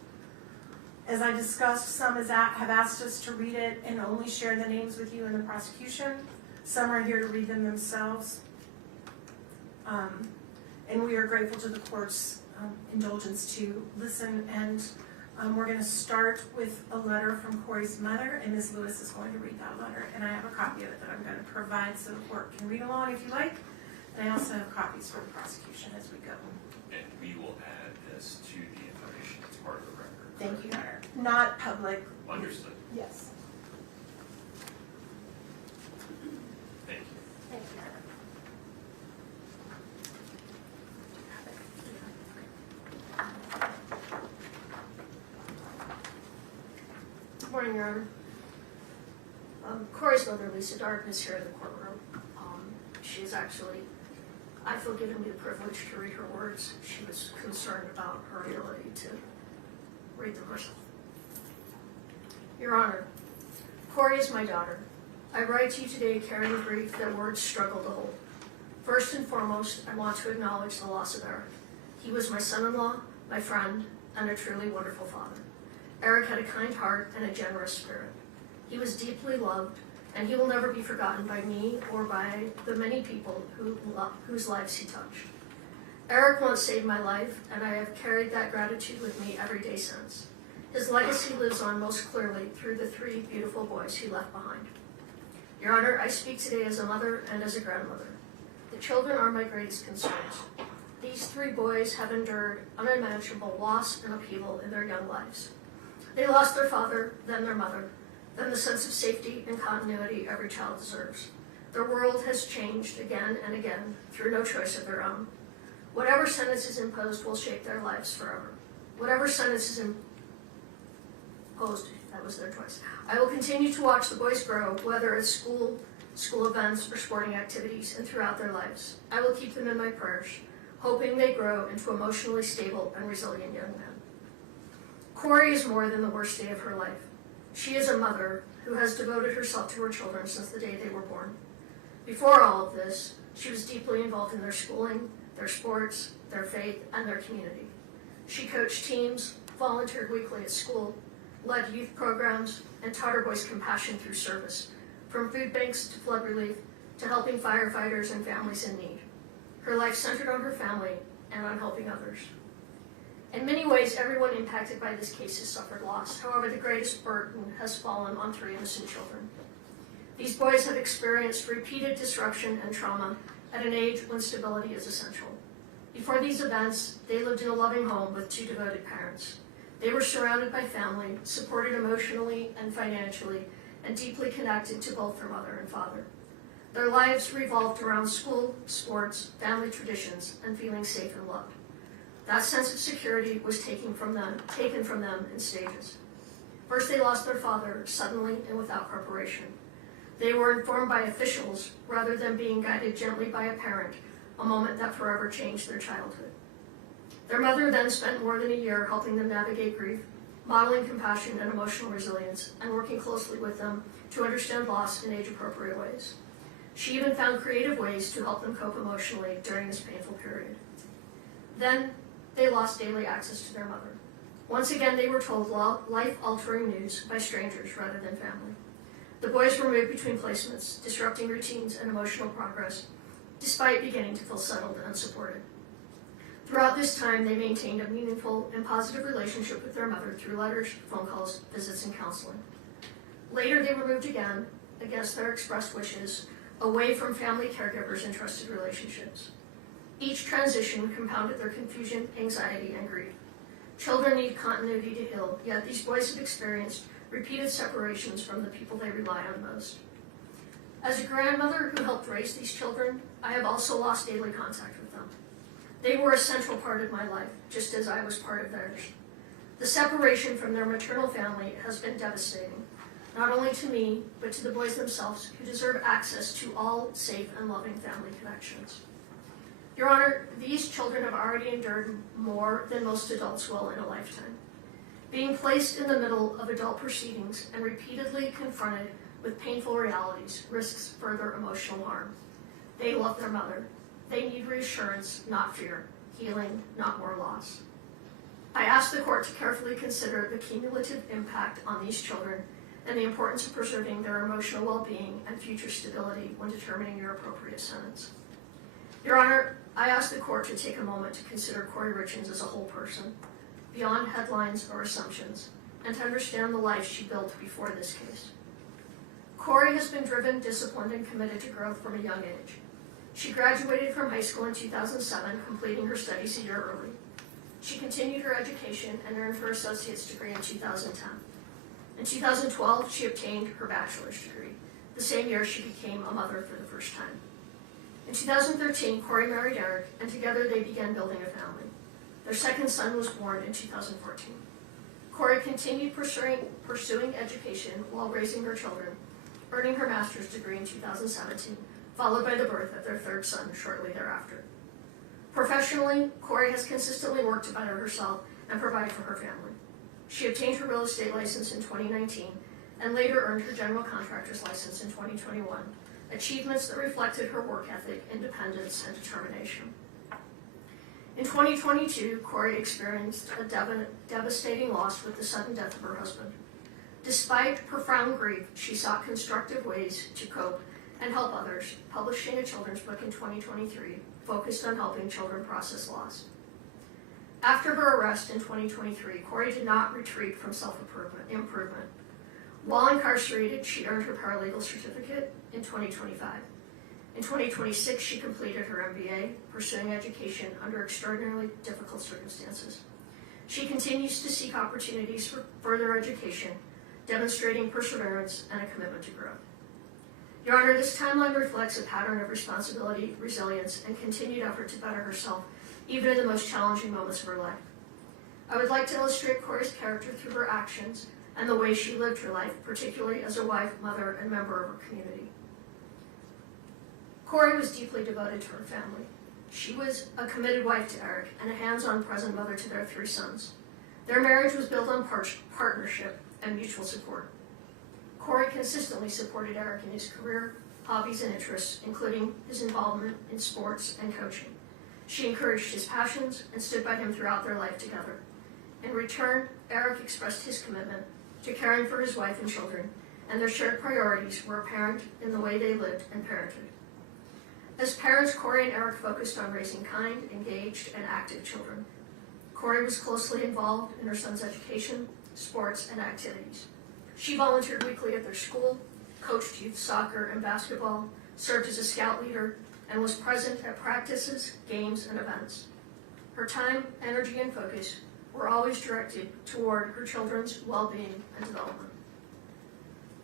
As I discussed, some have asked us to read it and only share the names with you in the prosecution. Some are here to read them themselves. And we are grateful to the court's indulgence to listen. And we're going to start with a letter from Kouri's mother, and Ms. Lewis is going to read that letter. And I have a copy of it that I'm going to provide so the court can read along if you like. And I also have copies for the prosecution as we go. And we will add this to the information as part of the record. Thank you, Your Honor. Not public. Understood. Yes. Thank you. Thank you, Your Honor. Good morning, Your Honor. Kouri's mother, Lisa Darden, is here in the courtroom. She is actually, I feel, given me the privilege to read her words. She was concerned about her ability to read them herself. Your Honor, Kouri is my daughter. I write to you today carrying grief that words struggle to hold. First and foremost, I want to acknowledge the loss of Eric. He was my son-in-law, my friend, and a truly wonderful father. Eric had a kind heart and a generous spirit. He was deeply loved, and he will never be forgotten by me or by the many people whose lives he touched. Eric once saved my life, and I have carried that gratitude with me every day since. His legacy lives on most clearly through the 3 beautiful boys he left behind. Your Honor, I speak today as a mother and as a grandmother. The children are my greatest concerns. These 3 boys have endured unimaginable loss and upheaval in their young lives. They lost their father, then their mother, then the sense of safety and continuity every child deserves. Their world has changed again and again through no choice of their own. Whatever sentence is imposed will shape their lives forever. Whatever sentence is imposed, that was their choice. I will continue to watch the boys grow, whether at school events, or sporting activities, and throughout their lives. I will keep them in my prayers, hoping they grow into emotionally stable and resilient young men. Kouri is more than the worst day of her life. She is a mother who has devoted herself to her children since the day they were born. Before all of this, she was deeply involved in their schooling, their sports, their faith, and their community. She coached teams, volunteered weekly at school, led youth programs, and taught her boys compassion through service, from food banks to flood relief to helping firefighters and families in need. Her life centered on her family and on helping others. In many ways, everyone impacted by this case has suffered loss. However, the greatest burden has fallen on 3 innocent children. These boys have experienced repeated disruption and trauma at an age when stability is essential. Before these events, they lived in a loving home with 2 devoted parents. They were surrounded by family, supported emotionally and financially, and deeply connected to both their mother and father. Their lives revolved around school, sports, family traditions, and feeling safe and loved. That sense of security was taken from them in stages. First, they lost their father suddenly and without preparation. They were informed by officials rather than being guided gently by a parent, a moment that forever changed their childhood. Their mother then spent more than a year helping them navigate grief, modeling compassion and emotional resilience, and working closely with them to understand loss in age-appropriate ways. She even found creative ways to help them cope emotionally during this painful period. Then, they lost daily access to their mother. Once again, they were told life-altering news by strangers rather than family. The boys were moved between placements, disrupting routines and emotional progress, despite beginning to feel settled and supported. Throughout this time, they maintained a meaningful and positive relationship with their mother through letters, phone calls, visits, and counseling. Later, they were moved again, against their expressed wishes, away from family caregivers and trusted relationships. Each transition compounded their confusion, anxiety, and grief. Children need continuity to heal, yet these boys have experienced repeated separations from the people they rely on most. As a grandmother who helped raise these children, I have also lost daily contact with them. They were a central part of my life, just as I was part of theirs. The separation from their maternal family has been devastating, not only to me, but to the boys themselves, who deserve access to all safe and loving family connections. Your Honor, these children have already endured more than most adults will in a lifetime. Being placed in the middle of adult proceedings and repeatedly confronted with painful realities risks further emotional harm. They love their mother. They need reassurance, not fear, healing, not more loss. I ask the court to carefully consider the cumulative impact on these children and the importance of preserving their emotional well-being and future stability when determining your appropriate sentence. Your Honor, I ask the court to take a moment to consider Kouri Richins as a whole person, beyond headlines or assumptions, and to understand the life she built before this case. Kouri has been driven, disciplined, and committed to growth from a young age. She graduated from high school in 2007, completing her studies a year early. She continued her education and earned her associate's degree in 2010. In 2012, she obtained her bachelor's degree, the same year she became a mother for the first time. In 2013, Kouri married Eric, and together they began building a family. Their second son was born in 2014. Kouri continued pursuing education while raising her children, earning her master's degree in 2017, followed by the birth of their third son shortly thereafter. Professionally, Kouri has consistently worked to better herself and provide for her family. She obtained her real estate license in 2019 and later earned her general contractor's license in 2021, achievements that reflected her work ethic, independence, and determination. In 2022, Kouri experienced a devastating loss with the sudden death of her husband. Despite profound grief, she sought constructive ways to cope and help others, publishing a children's book in 2023 focused on helping children process loss. After her arrest in 2023, Kouri did not retreat from self-improvement. While incarcerated, she earned her paralegal certificate in 2025. In 2026, she completed her MBA, pursuing education under extraordinarily difficult circumstances. She continues to seek opportunities for further education, demonstrating perseverance and a commitment to growth. Your Honor, this timeline reflects a pattern of responsibility, resilience, and continued effort to better herself, even in the most challenging moments of her life. I would like to illustrate Kouri's character through her actions and the way she lived her life, particularly as a wife, mother, and member of her community. Kouri was deeply devoted to her family. She was a committed wife to Eric and a hands-on present mother to their 3 sons. Their marriage was built on partnership and mutual support. Kouri consistently supported Eric in his career, hobbies, and interests, including his involvement in sports and coaching. She encouraged his passions and stood by him throughout their life together. In return, Eric expressed his commitment to caring for his wife and children, and their shared priorities were apparent in the way they lived and parented. As parents, Kouri and Eric focused on raising kind, engaged, and active children. Kouri was closely involved in her son's education, sports, and activities. She volunteered weekly at their school, coached youth soccer and basketball, served as a scout leader, and was present at practices, games, and events. Her time, energy, and focus were always directed toward her children's well-being and development.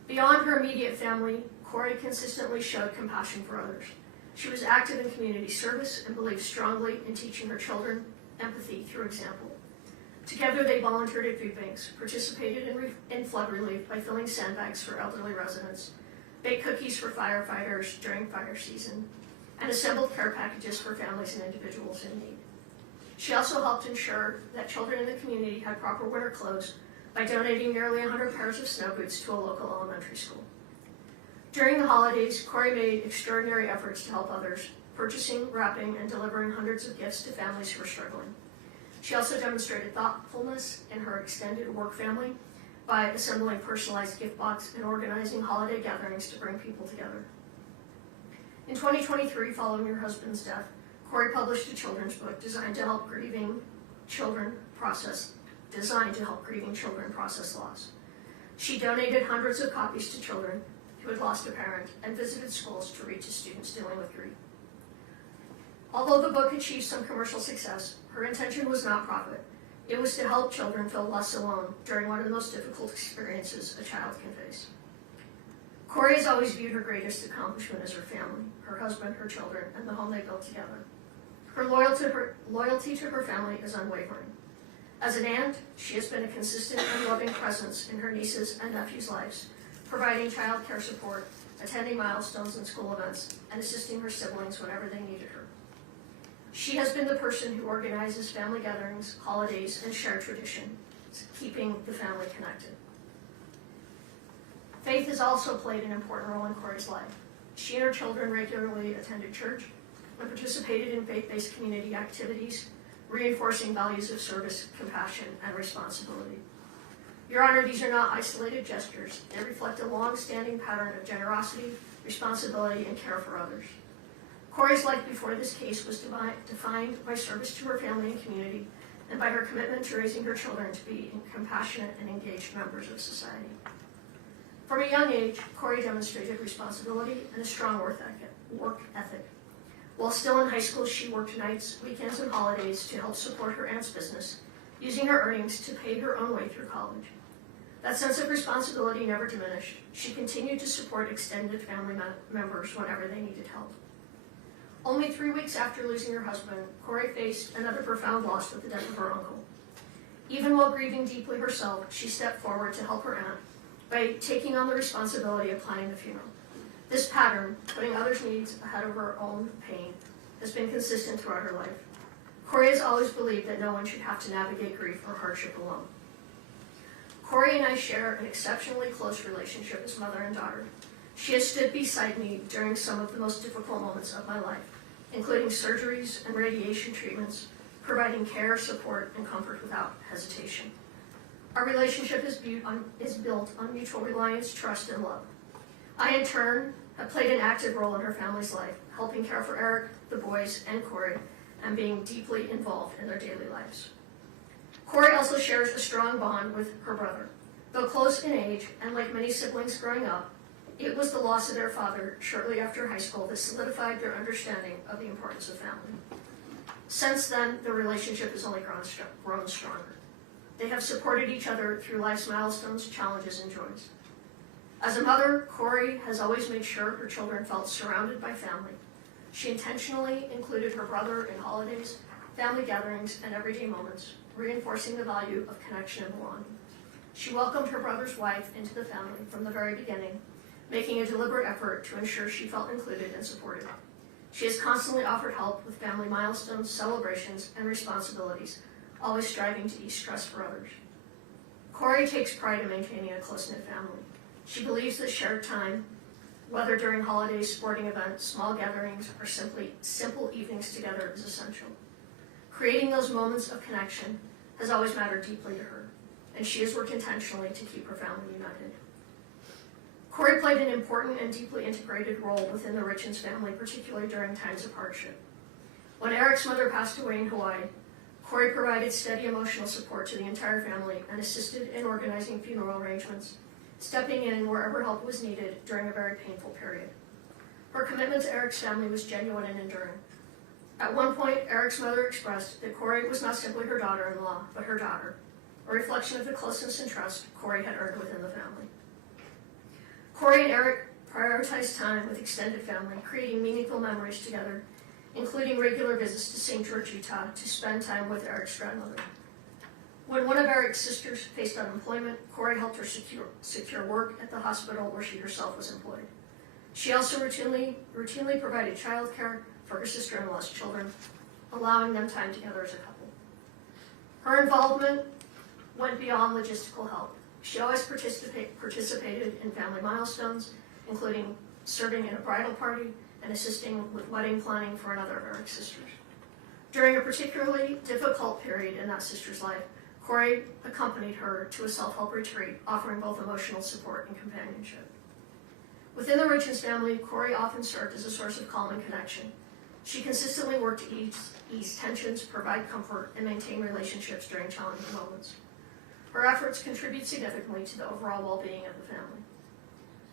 Beyond her immediate family, Kouri consistently showed compassion for others. She was active in community service and believed strongly in teaching her children empathy through example. Together, they volunteered at food banks, participated in flood relief by filling sandbags for elderly residents, baked cookies for firefighters during fire season, and assembled care packages for families and individuals in need. She also helped ensure that children in the community had proper winter clothes by donating nearly 100 pairs of snow boots to a local elementary school. During the holidays, Kouri made extraordinary efforts to help others, purchasing, wrapping, and delivering hundreds of gifts to families who were struggling. She also demonstrated thoughtfulness in her extended work family by assembling personalized gift boxes and organizing holiday gatherings to bring people together. In 2023, following her husband's death, Kouri published a children's book designed to help grieving children process loss. She donated hundreds of copies to children who had lost a parent and visited schools to reach students dealing with grief. Although the book achieved some commercial success, her intention was not profit. It was to help children feel less alone during one of the most difficult experiences a child can face. Kouri has always viewed her greatest accomplishment as her family, her husband, her children, and the home they built together. Her loyalty to her family is unwavering. As an aunt, she has been a consistent and loving presence in her nieces' and nephews' lives, providing child care support, attending milestones and school events, and assisting her siblings whenever they needed her. She has been the person who organizes family gatherings, holidays, and shared tradition, keeping the family connected. Faith has also played an important role in Kouri's life. She and her children regularly attended church and participated in faith-based community activities, reinforcing values of service, compassion, and responsibility. Your Honor, these are not isolated gestures. They reflect a long-standing pattern of generosity, responsibility, and care for others. Kouri's life before this case was defined by service to her family and community, and by her commitment to raising her children to be compassionate and engaged members of society. From a young age, Kouri demonstrated responsibility and a strong work ethic. While still in high school, she worked nights, weekends, and holidays to help support her aunt's business, using her earnings to pay her own way through college. That sense of responsibility never diminished. She continued to support extended family members whenever they needed help. Only 3 weeks after losing her husband, Kouri faced another profound loss with the death of her uncle. Even while grieving deeply herself, she stepped forward to help her aunt by taking on the responsibility of planning the funeral. This pattern, putting others' needs ahead of her own pain, has been consistent throughout her life. Kouri has always believed that no one should have to navigate grief or hardship alone. Kouri and I share an exceptionally close relationship as mother and daughter. She has stood beside me during some of the most difficult moments of my life, including surgeries and radiation treatments, providing care, support, and comfort without hesitation. Our relationship is built on mutual reliance, trust, and love. I, in turn, have played an active role in her family's life, helping care for Eric, the boys, and Kouri, and being deeply involved in their daily lives. Kouri also shares a strong bond with her brother. Though close in age, and like many siblings growing up, it was the loss of their father shortly after high school that solidified their understanding of the importance of family. Since then, the relationship has only grown stronger. They have supported each other through life's milestones, challenges, and joys. As a mother, Kouri has always made sure her children felt surrounded by family. She intentionally included her brother in holidays, family gatherings, and everyday moments, reinforcing the value of connection and belonging. She welcomed her brother's wife into the family from the very beginning, making a deliberate effort to ensure she felt included and supported. She has constantly offered help with family milestones, celebrations, and responsibilities, always striving to ease stress for others. Kouri takes pride in maintaining a close-knit family. She believes that shared time, whether during holidays, sporting events, small gatherings, or simply simple evenings together, is essential. Creating those moments of connection has always mattered deeply to her, and she has worked intentionally to keep her family united. Kouri played an important and deeply integrated role within the Richins family, particularly during times of hardship. When Eric's mother passed away in Hawaii, Kouri provided steady emotional support to the entire family and assisted in organizing funeral arrangements, stepping in wherever help was needed during a very painful period. Her commitment to Eric's family was genuine and enduring. At one point, Eric's mother expressed that Kouri was not simply her daughter-in-law, but her daughter, a reflection of the closeness and trust Kouri had earned within the family. Kouri and Eric prioritized time with extended family, creating meaningful memories together, including regular visits to St. George, Utah, to spend time with Eric's grandmother. When one of Eric's sisters faced unemployment, Kouri helped her secure work at the hospital where she herself was employed. She also routinely provided childcare for her sister-in-law's children, allowing them time together as a couple. Her involvement went beyond logistical help. She always participated in family milestones, including serving in a bridal party and assisting with wedding planning for another of Eric's sisters. During a particularly difficult period in that sister's life, Kouri accompanied her to a self-help retreat, offering both emotional support and companionship. Within the Richins family, Kouri often served as a source of calm and connection. She consistently worked to ease tensions, provide comfort, and maintain relationships during challenging moments. Her efforts contribute significantly to the overall well-being of the family.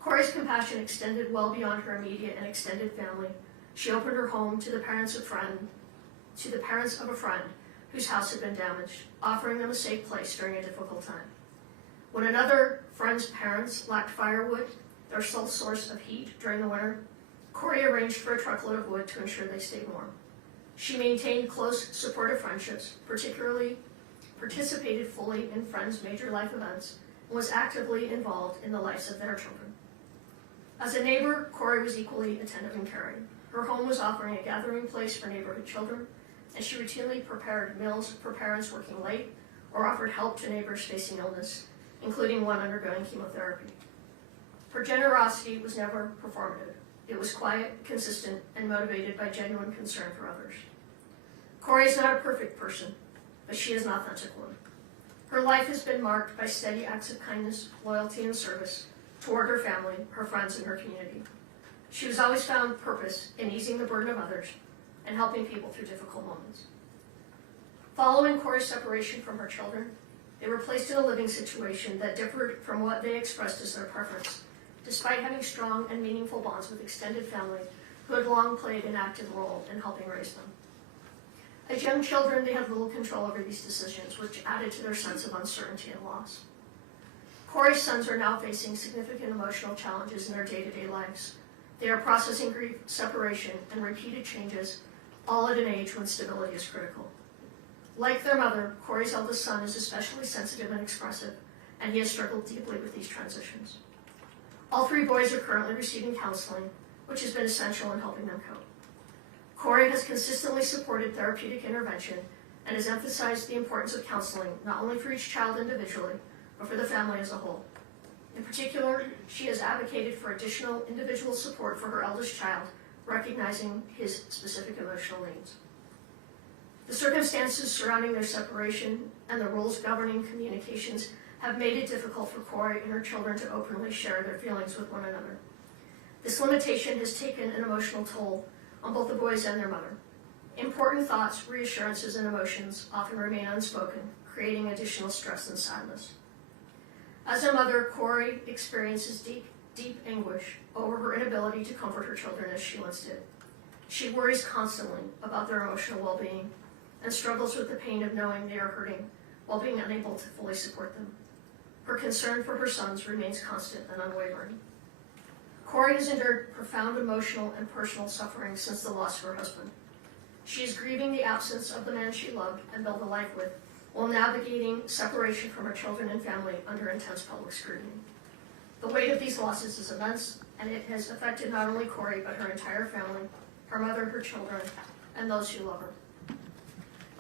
Kouri's compassion extended well beyond her immediate and extended family. She opened her home to the parents of a friend whose house had been damaged, offering them a safe place during a difficult time. When another friend's parents lacked firewood, their sole source of heat during the winter, Kouri arranged for a truckload of wood to ensure they stayed warm. She maintained close, supportive friendships, participated fully in friends' major life events, and was actively involved in the lives of their children. As a neighbor, Kouri was equally attentive and caring. Her home was offering a gathering place for neighborhood children, and she routinely prepared meals for parents working late or offered help to neighbors facing illness, including one undergoing chemotherapy. Her generosity was never performative. It was quiet, consistent, and motivated by genuine concern for others. Kouri is not a perfect person, but she is an authentic one. Her life has been marked by steady acts of kindness, loyalty, and service toward her family, her friends, and her community. She has always found purpose in easing the burden of others and helping people through difficult moments. Following Kouri's separation from her children, they were placed in a living situation that differed from what they expressed as their preference, despite having strong and meaningful bonds with extended family who had long played an active role in helping raise them. As young children, they had little control over these decisions, which added to their sense of uncertainty and loss. Kouri's sons are now facing significant emotional challenges in their day-to-day lives. They are processing grief, separation, and repeated changes, all at an age when stability is critical. Like their mother, Kouri's eldest son is especially sensitive and expressive, and he has struggled deeply with these transitions. All three boys are currently receiving counseling, which has been essential in helping them cope. Kouri has consistently supported therapeutic intervention and has emphasized the importance of counseling not only for each child individually, but for the family as a whole. In particular, she has advocated for additional individual support for her eldest child, recognizing his specific emotional needs. The circumstances surrounding their separation and the rules governing communications have made it difficult for Kouri and her children to openly share their feelings with one another. This limitation has taken an emotional toll on both the boys and their mother. Important thoughts, reassurances, and emotions often remain unspoken, creating additional stress and sadness. As a mother, Kouri experiences deep anguish over her inability to comfort her children as she once did. She worries constantly about their emotional well-being and struggles with the pain of knowing they are hurting while being unable to fully support them. Her concern for her sons remains constant and unwavering. Kouri has endured profound emotional and personal suffering since the loss of her husband. She is grieving the absence of the man she loved and built a life with, while navigating separation from her children and family under intense public scrutiny. The weight of these losses is immense, and it has affected not only Kouri, but her entire family, her mother, her children, and those who love her.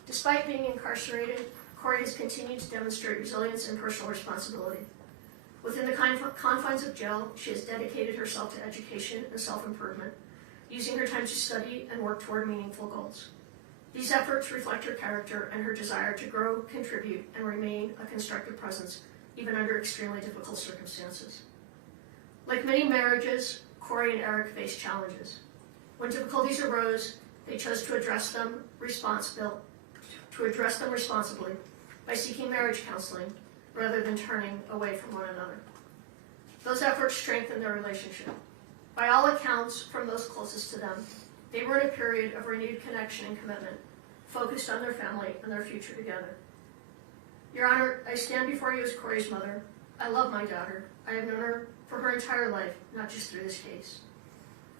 Despite being incarcerated, Kouri has continued to demonstrate resilience and personal responsibility. Within the confines of jail, she has dedicated herself to education and self-improvement, using her time to study and work toward meaningful goals. These efforts reflect her character and her desire to grow, contribute, and remain a constructive presence, even under extremely difficult circumstances. Like many marriages, Kouri and Eric faced challenges. When difficulties arose, they chose to address them responsibly by seeking marriage counseling rather than turning away from one another. Those efforts strengthened their relationship. By all accounts from those closest to them, they were in a period of renewed connection and commitment, focused on their family and their future together. Your Honor, I stand before you as Kouri's mother. I love my daughter. I have known her for her entire life, not just through this case.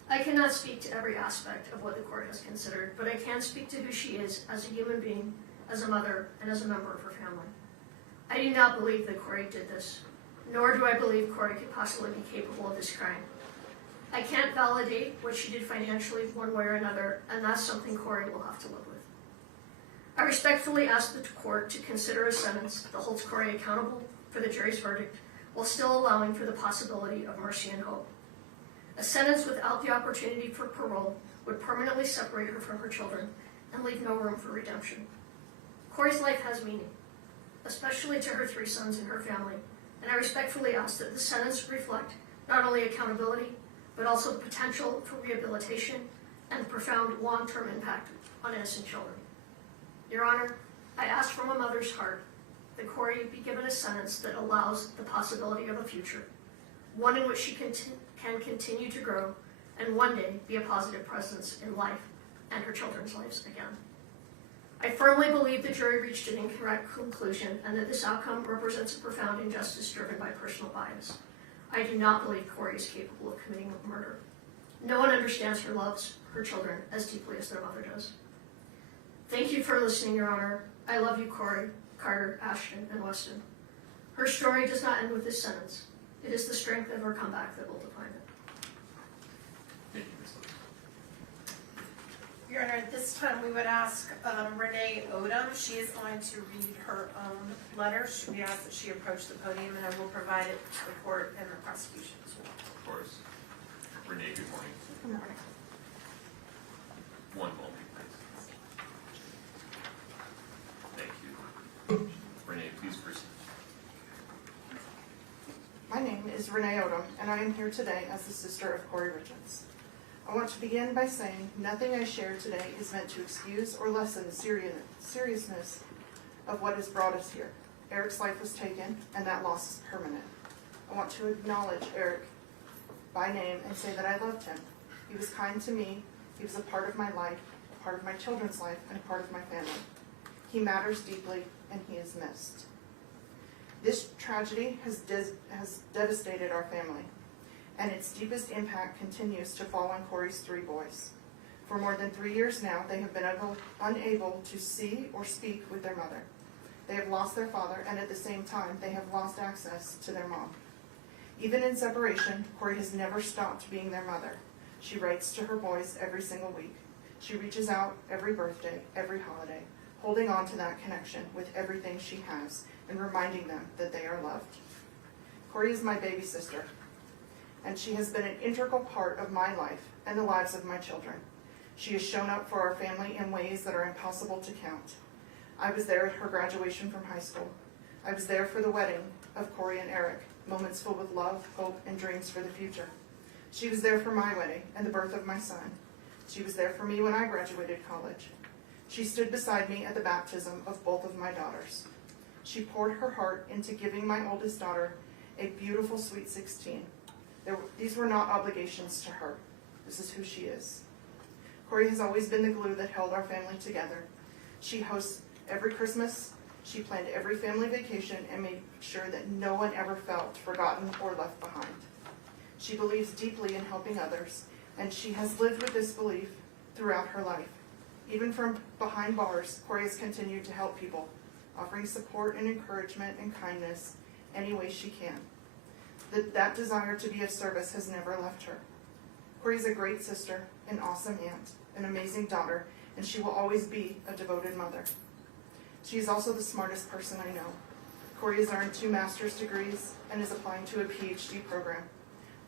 I cannot speak to every aspect of what the court has considered, but I can speak to who she is as a human being, as a mother, and as a member of her family. I do not believe that Kouri did this, nor do I believe Kouri could possibly be capable of this crime. I can't validate what she did financially one way or another, and that's something Kouri will have to live with. I respectfully ask the court to consider a sentence that holds Kouri accountable for the jury's verdict, while still allowing for the possibility of mercy and hope. A sentence without the opportunity for parole would permanently separate her from her children and leave no room for redemption. Kouri's life has meaning, especially to her 3 sons and her family, and I respectfully ask that the sentence reflect not only accountability, but also the potential for rehabilitation and the profound long-term impact on innocent children. Your Honor, I ask from a mother's heart that Kouri be given a sentence that allows the possibility of a future, one in which she can continue to grow and one day be a positive presence in life and her children's lives again. I firmly believe the jury reached an incorrect conclusion and that this outcome represents a profound injustice driven by personal bias. I do not believe Kouri is capable of committing murder. No one understands her loves her children as deeply as their mother does. Thank you for listening, Your Honor. I love you, Kouri, Carter, Ashton, and Weston. Her story does not end with this sentence. It is the strength of her comeback that will define it. Thank you, Ms. Lewis. Your Honor, at this time we would ask Renee Odom. She is going to read her own letter. We ask that she approach the podium, and I will provide it to the court and the prosecution as well. Of course. Renee, good morning. Good morning. One moment, please. Thank you. Renee, please proceed. My name is Renee Odom, and I am here today as the sister of Kouri Richins. I want to begin by saying nothing I share today is meant to excuse or lessen the seriousness of what has brought us here. Eric's life was taken, and that loss is permanent. I want to acknowledge Eric by name and say that I loved him. He was kind to me. He was a part of my life, a part of my children's life, and a part of my family. He matters deeply, and he is missed. This tragedy has devastated our family, and its deepest impact continues to fall on Kouri's 3 boys. For more than 3 years now, they have been unable to see or speak with their mother. They have lost their father, and at the same time, they have lost access to their mom. Even in separation, Kouri has never stopped being their mother. She writes to her boys every single week. She reaches out every birthday, every holiday, holding on to that connection with everything she has and reminding them that they are loved. Kouri is my baby sister, and she has been an integral part of my life and the lives of my children. She has shown up for our family in ways that are impossible to count. I was there at her graduation from high school. I was there for the wedding of Kouri and Eric, moments filled with love, hope, and dreams for the future. She was there for my wedding and the birth of my son. She was there for me when I graduated college. She stood beside me at the baptism of both of my daughters. She poured her heart into giving my oldest daughter a beautiful sweet 16. These were not obligations to her. This is who she is. Kouri has always been the glue that held our family together. She hosts every Christmas. She planned every family vacation and made sure that no one ever felt forgotten or left behind. She believes deeply in helping others, and she has lived with this belief throughout her life. Even from behind bars, Kouri has continued to help people, offering support and encouragement and kindness any way she can. That desire to be of service has never left her. Kouri is a great sister, an awesome aunt, an amazing daughter, and she will always be a devoted mother. She is also the smartest person I know. Kouri has earned 2 master's degrees and is applying to a PhD program.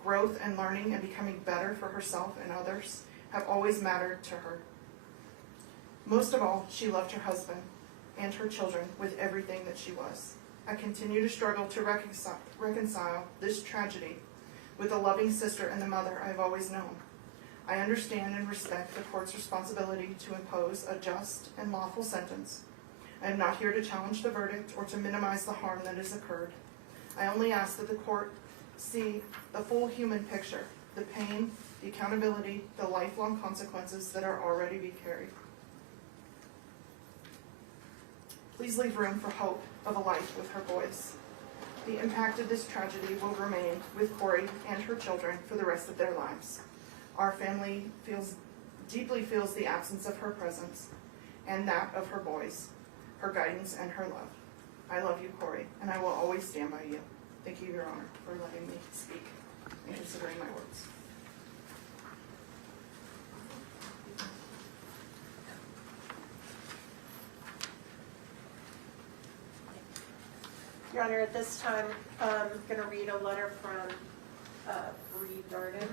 Growth and learning and becoming better for herself and others have always mattered to her. Most of all, she loved her husband and her children with everything that she was. I continue to struggle to reconcile this tragedy with the loving sister and the mother I've always known. I understand and respect the court's responsibility to impose a just and lawful sentence. I am not here to challenge the verdict or to minimize the harm that has occurred. I only ask that the court see the full human picture, the pain, the accountability, the lifelong consequences that are already being carried. Please leave room for hope of a life with her boys. The impact of this tragedy will remain with Kouri and her children for the rest of their lives. Our family deeply feels the absence of her presence and that of her boys, her guidance and her love. I love you, Kouri, and I will always stand by you. Thank you, Your Honor, for letting me speak and considering my words. Your Honor, at this time, I'm going to read a letter from Kouri Richins.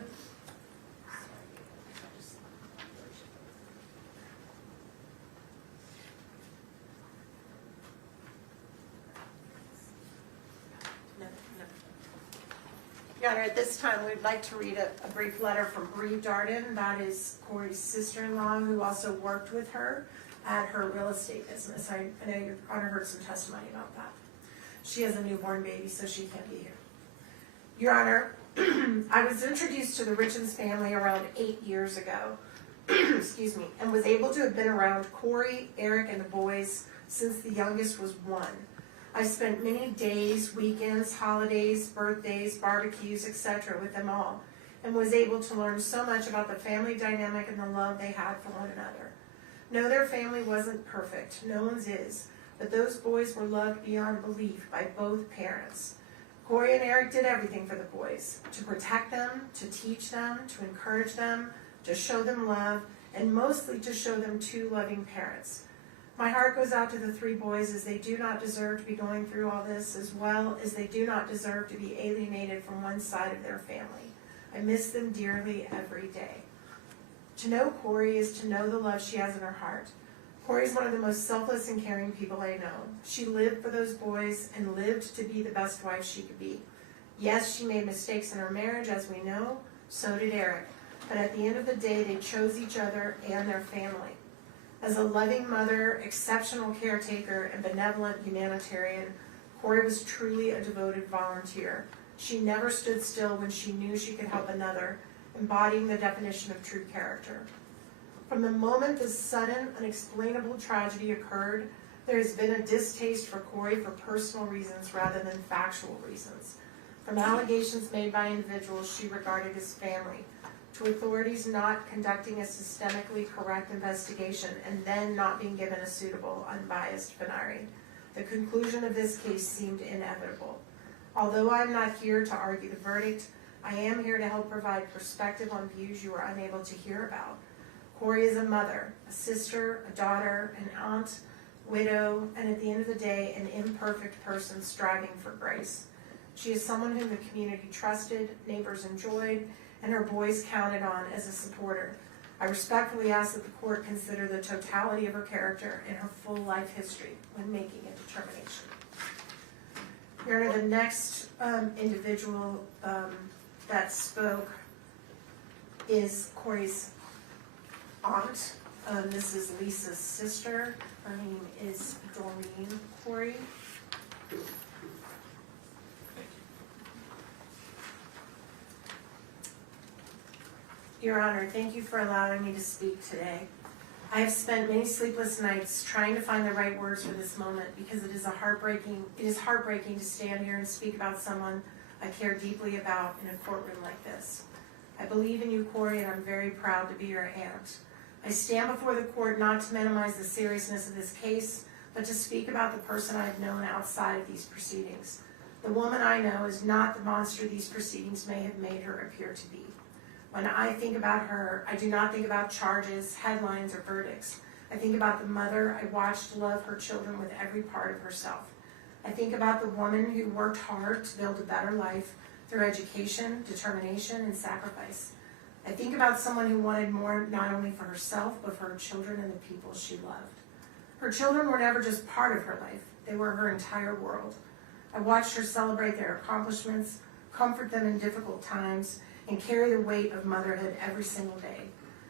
Your Honor, at this time, we'd like to read a brief letter from Kouri Richins. That is Kouri's sister-in-law, who also worked with her at her real estate business. I know Your Honor heard some testimony about that. She has a newborn baby, so she can't be here. Your Honor, I was introduced to the Richins family around 8 years ago, excuse me, and was able to have been around Kouri, Eric, and the boys since the youngest was 1. I spent many days, weekends, holidays, birthdays, barbecues, etc. with them all, and was able to learn so much about the family dynamic and the love they had for one another. No, their family wasn't perfect. No one's is. But those boys were loved beyond belief by both parents. Kouri and Eric did everything for the boys, to protect them, to teach them, to encourage them, to show them love, and mostly to show them 2 loving parents. My heart goes out to the 3 boys, as they do not deserve to be going through all this, as well as they do not deserve to be alienated from one side of their family. I miss them dearly every day. To know Kouri is to know the love she has in her heart. Kouri is one of the most selfless and caring people I know. She lived for those boys and lived to be the best wife she could be. Yes, she made mistakes in her marriage, as we know. So did Eric. But at the end of the day, they chose each other and their family. As a loving mother, exceptional caretaker, and benevolent humanitarian, Kouri was truly a devoted volunteer. She never stood still when she knew she could help another, embodying the definition of true character. From the moment this sudden, unexplainable tragedy occurred, there has been a distaste for Kouri for personal reasons rather than factual reasons. From allegations made by individuals she regarded as family, to authorities not conducting a systemically correct investigation and then not being given a suitable, unbiased finale. The conclusion of this case seemed inevitable. Although I am not here to argue the verdict, I am here to help provide perspective on views you are unable to hear about. Kouri is a mother, a sister, a daughter, an aunt, widow, and at the end of the day, an imperfect person striving for grace. She is someone whom the community trusted, neighbors enjoyed, and her boys counted on as a supporter. I respectfully ask that the court consider the totality of her character and her full life history when making a determination. Your Honor, the next individual that spoke is Kouri's aunt. This is Lisa's sister. Her name is Doreen Kouri. Your Honor, thank you for allowing me to speak today. I have spent many sleepless nights trying to find the right words for this moment because it is heartbreaking to stand here and speak about someone I care deeply about in a courtroom like this. I believe in you, Kouri, and I'm very proud to be your aunt. I stand before the court not to minimize the seriousness of this case, but to speak about the person I've known outside of these proceedings. The woman I know is not the monster these proceedings may have made her appear to be. When I think about her, I do not think about charges, headlines, or verdicts. I think about the mother I watched love her children with every part of herself. I think about the woman who worked hard to build a better life through education, determination, and sacrifice. I think about someone who wanted more not only for herself, but for her children and the people she loved. Her children were never just part of her life. They were her entire world. I watched her celebrate their accomplishments, comfort them in difficult times, and carry the weight of motherhood every single day.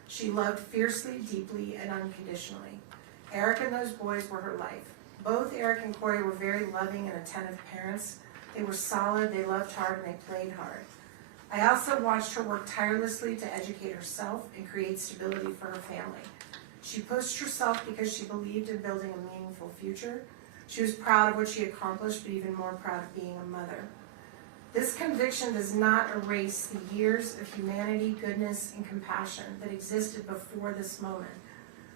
She loved fiercely, deeply, and unconditionally. Eric and those boys were her life. Both Eric and Kouri were very loving and attentive parents. They were solid, they loved hard, and they played hard. I also watched her work tirelessly to educate herself and create stability for her family. She pushed herself because she believed in building a meaningful future. She was proud of what she accomplished, but even more proud of being a mother. This conviction does not erase the years of humanity, goodness, and compassion that existed before this moment.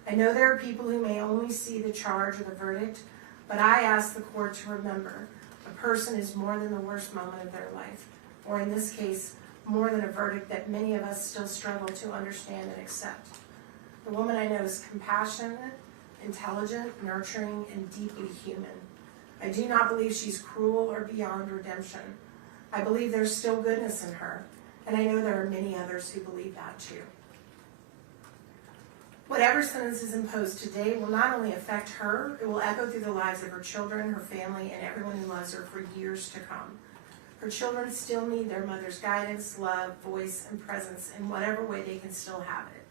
I know there are people who may only see the charge or the verdict, but I ask the court to remember a person is more than the worst moment of their life, or in this case, more than a verdict that many of us still struggle to understand and accept. The woman I know is compassionate, intelligent, nurturing, and deeply human. I do not believe she's cruel or beyond redemption. I believe there's still goodness in her, and I know there are many others who believe that too. Whatever sentence is imposed today will not only affect her, it will echo through the lives of her children, her family, and everyone who loves her for years to come. Her children still need their mother's guidance, love, voice, and presence in whatever way they can still have it.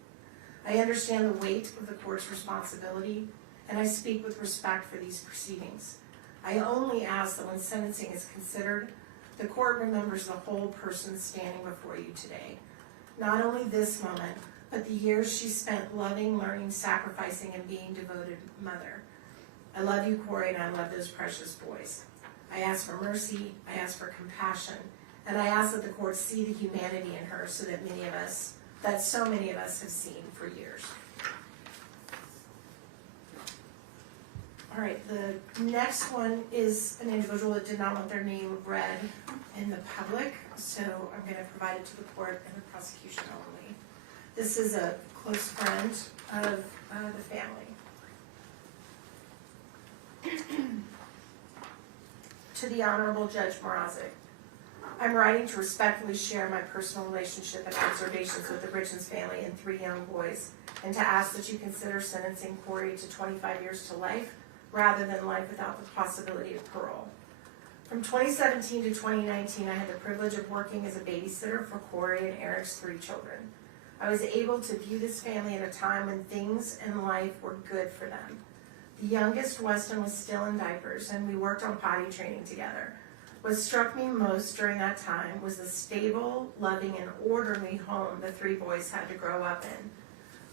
I understand the weight of the court's responsibility, and I speak with respect for these proceedings. I only ask that when sentencing is considered, the court remembers the whole person standing before you today. Not only this moment, but the years she spent loving, learning, sacrificing, and being devoted mother. I love you, Kouri, and I love those precious boys. I ask for mercy, I ask for compassion, and I ask that the court see the humanity in her so that so many of us have seen for years. All right, the next one is an individual that did not want their name read in the public, so I'm going to provide it to the court and the prosecution only. This is a close friend of the family. To the Honorable Judge Mrazek, I'm writing to respectfully share my personal relationship and observations with the Richins family and 3 young boys, and to ask that you consider sentencing Kouri to 25 years to life rather than life without the possibility of parole. From 2017 to 2019, I had the privilege of working as a babysitter for Kouri and Eric's 3 children. I was able to view this family at a time when things in life were good for them. The youngest, Weston, was still in diapers, and we worked on potty training together. What struck me most during that time was the stable, loving, and orderly home the 3 boys had to grow up in.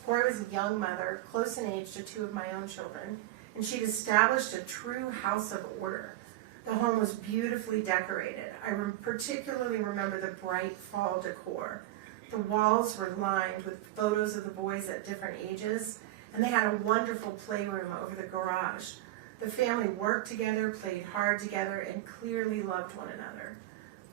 Kouri was a young mother, close in age to 2 of my own children, and she'd established a true house of order. The home was beautifully decorated. I particularly remember the bright fall decor. The walls were lined with photos of the boys at different ages, and they had a wonderful playroom over the garage. The family worked together, played hard together, and clearly loved one another.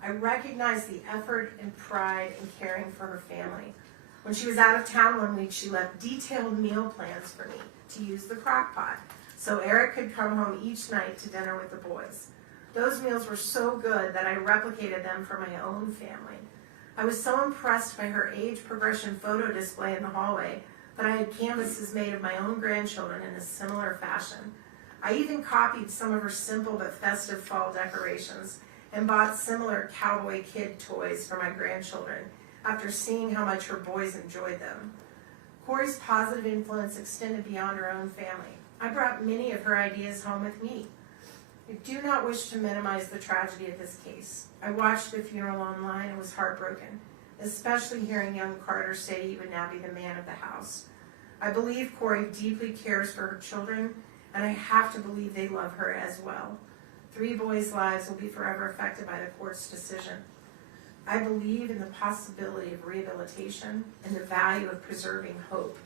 I recognized the effort and pride in caring for her family. When she was out of town one week, she left detailed meal plans for me to use the crock pot, so Eric could come home each night to dinner with the boys. Those meals were so good that I replicated them for my own family. I was so impressed by her age progression photo display in the hallway that I had canvases made of my own grandchildren in a similar fashion. I even copied some of her simple but festive fall decorations and bought similar cowboy kid toys for my grandchildren after seeing how much her boys enjoyed them. Kouri's positive influence extended beyond her own family. I brought many of her ideas home with me. I do not wish to minimize the tragedy of this case. I watched the funeral online and was heartbroken, especially hearing young Carter say he would now be the man of the house. I believe Kouri deeply cares for her children, and I have to believe they love her as well. 3 boys' lives will be forever affected by the court's decision. I believe in the possibility of rehabilitation and the value of preserving hope.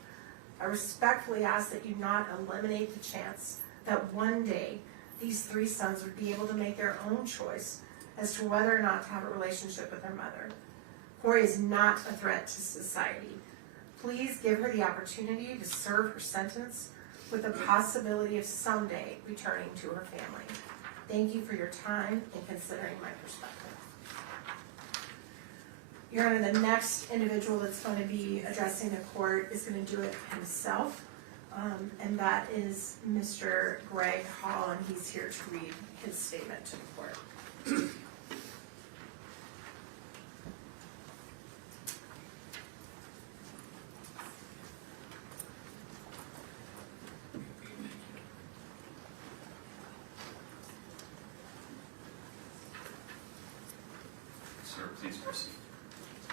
I respectfully ask that you not eliminate the chance that one day these 3 sons would be able to make their own choice as to whether or not to have a relationship with their mother. Kouri is not a threat to society. Please give her the opportunity to serve her sentence with the possibility of someday returning to her family. Thank you for your time and considering my perspective. Your Honor, the next individual that's going to be addressing the court is going to do it himself, and that is Mr. Greg Hall, and he's here to read his statement to the court. Sir, please proceed.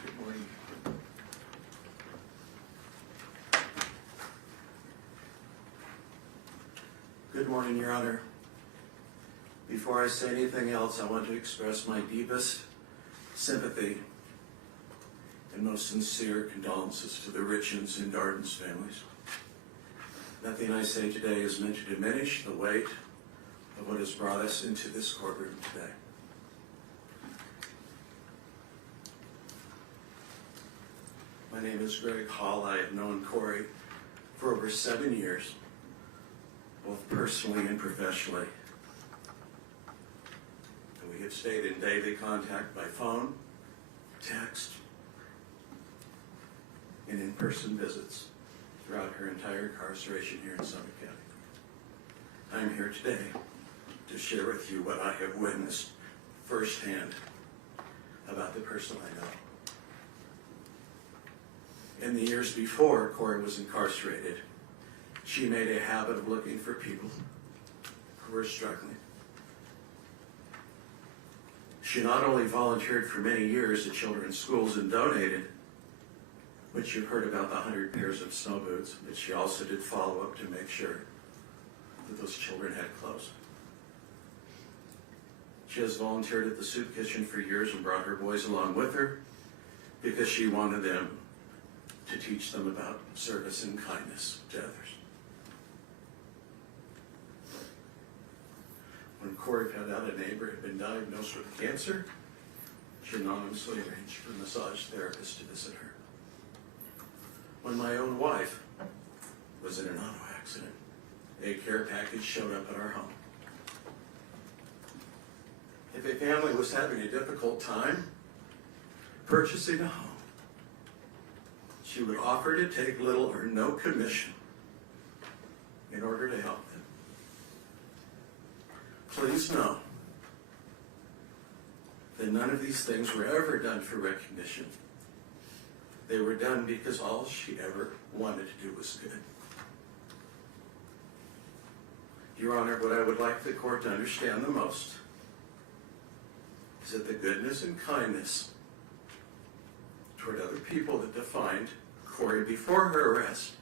Good morning. Good morning, Your Honor. Before I say anything else, I want to express my deepest sympathy and most sincere condolences to the Richins and Darden's families. Nothing I say today is meant to diminish the weight of what has brought us into this courtroom today. My name is Greg Hall. I have known Kouri for over 7 years, both personally and professionally. And we have stayed in daily contact by phone, text, and in-person visits throughout her entire incarceration here in Summit County. I'm here today to share with you what I have witnessed firsthand about the person I know. In the years before Kouri was incarcerated, she made a habit of looking for people who were struggling. She not only volunteered for many years at children's schools and donated, but you've heard about the 100 pairs of snow boots, but she also did follow-up to make sure that those children had clothes. She has volunteered at the soup kitchen for years and brought her boys along with her because she wanted them to teach them about service and kindness to others. When Kouri found out a neighbor had been diagnosed with cancer, she anonymously arranged for a massage therapist to visit her. When my own wife was in an auto accident, a care package showed up at our home. If a family was having a difficult time purchasing a home, she would offer to take little or no commission in order to help them. Please know that none of these things were ever done for recognition. They were done because all she ever wanted to do was good. Your Honor, what I would like the court to understand the most is that the goodness and kindness toward other people that defined Kouri before her arrest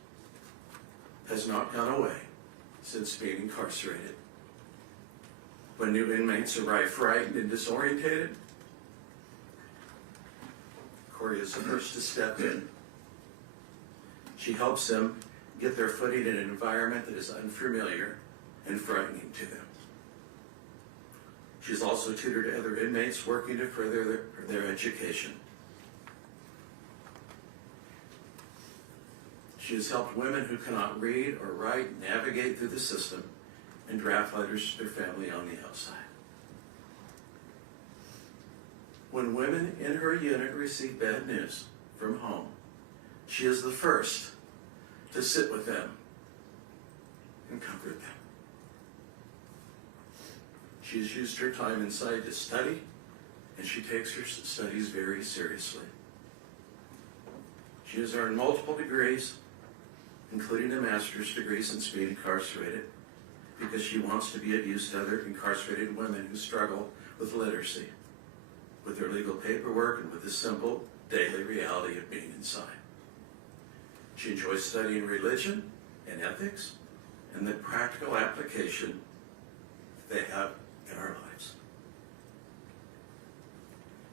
has not gone away since being incarcerated. When new inmates arrive frightened and disorientated, Kouri is the first to step in. She helps them get their footing in an environment that is unfamiliar and frightening to them. She's also tutored other inmates working to further their education. She has helped women who cannot read or write navigate through the system and draft letters to their family on the outside. When women in her unit receive bad news from home, she is the first to sit with them and comfort them. She has used her time inside to study, and she takes her studies very seriously. She has earned multiple degrees, including a master's degree since being incarcerated, because she wants to be of use to other incarcerated women who struggle with literacy, with their legal paperwork, and with the simple daily reality of being inside. She enjoys studying religion and ethics and the practical application they have in our lives.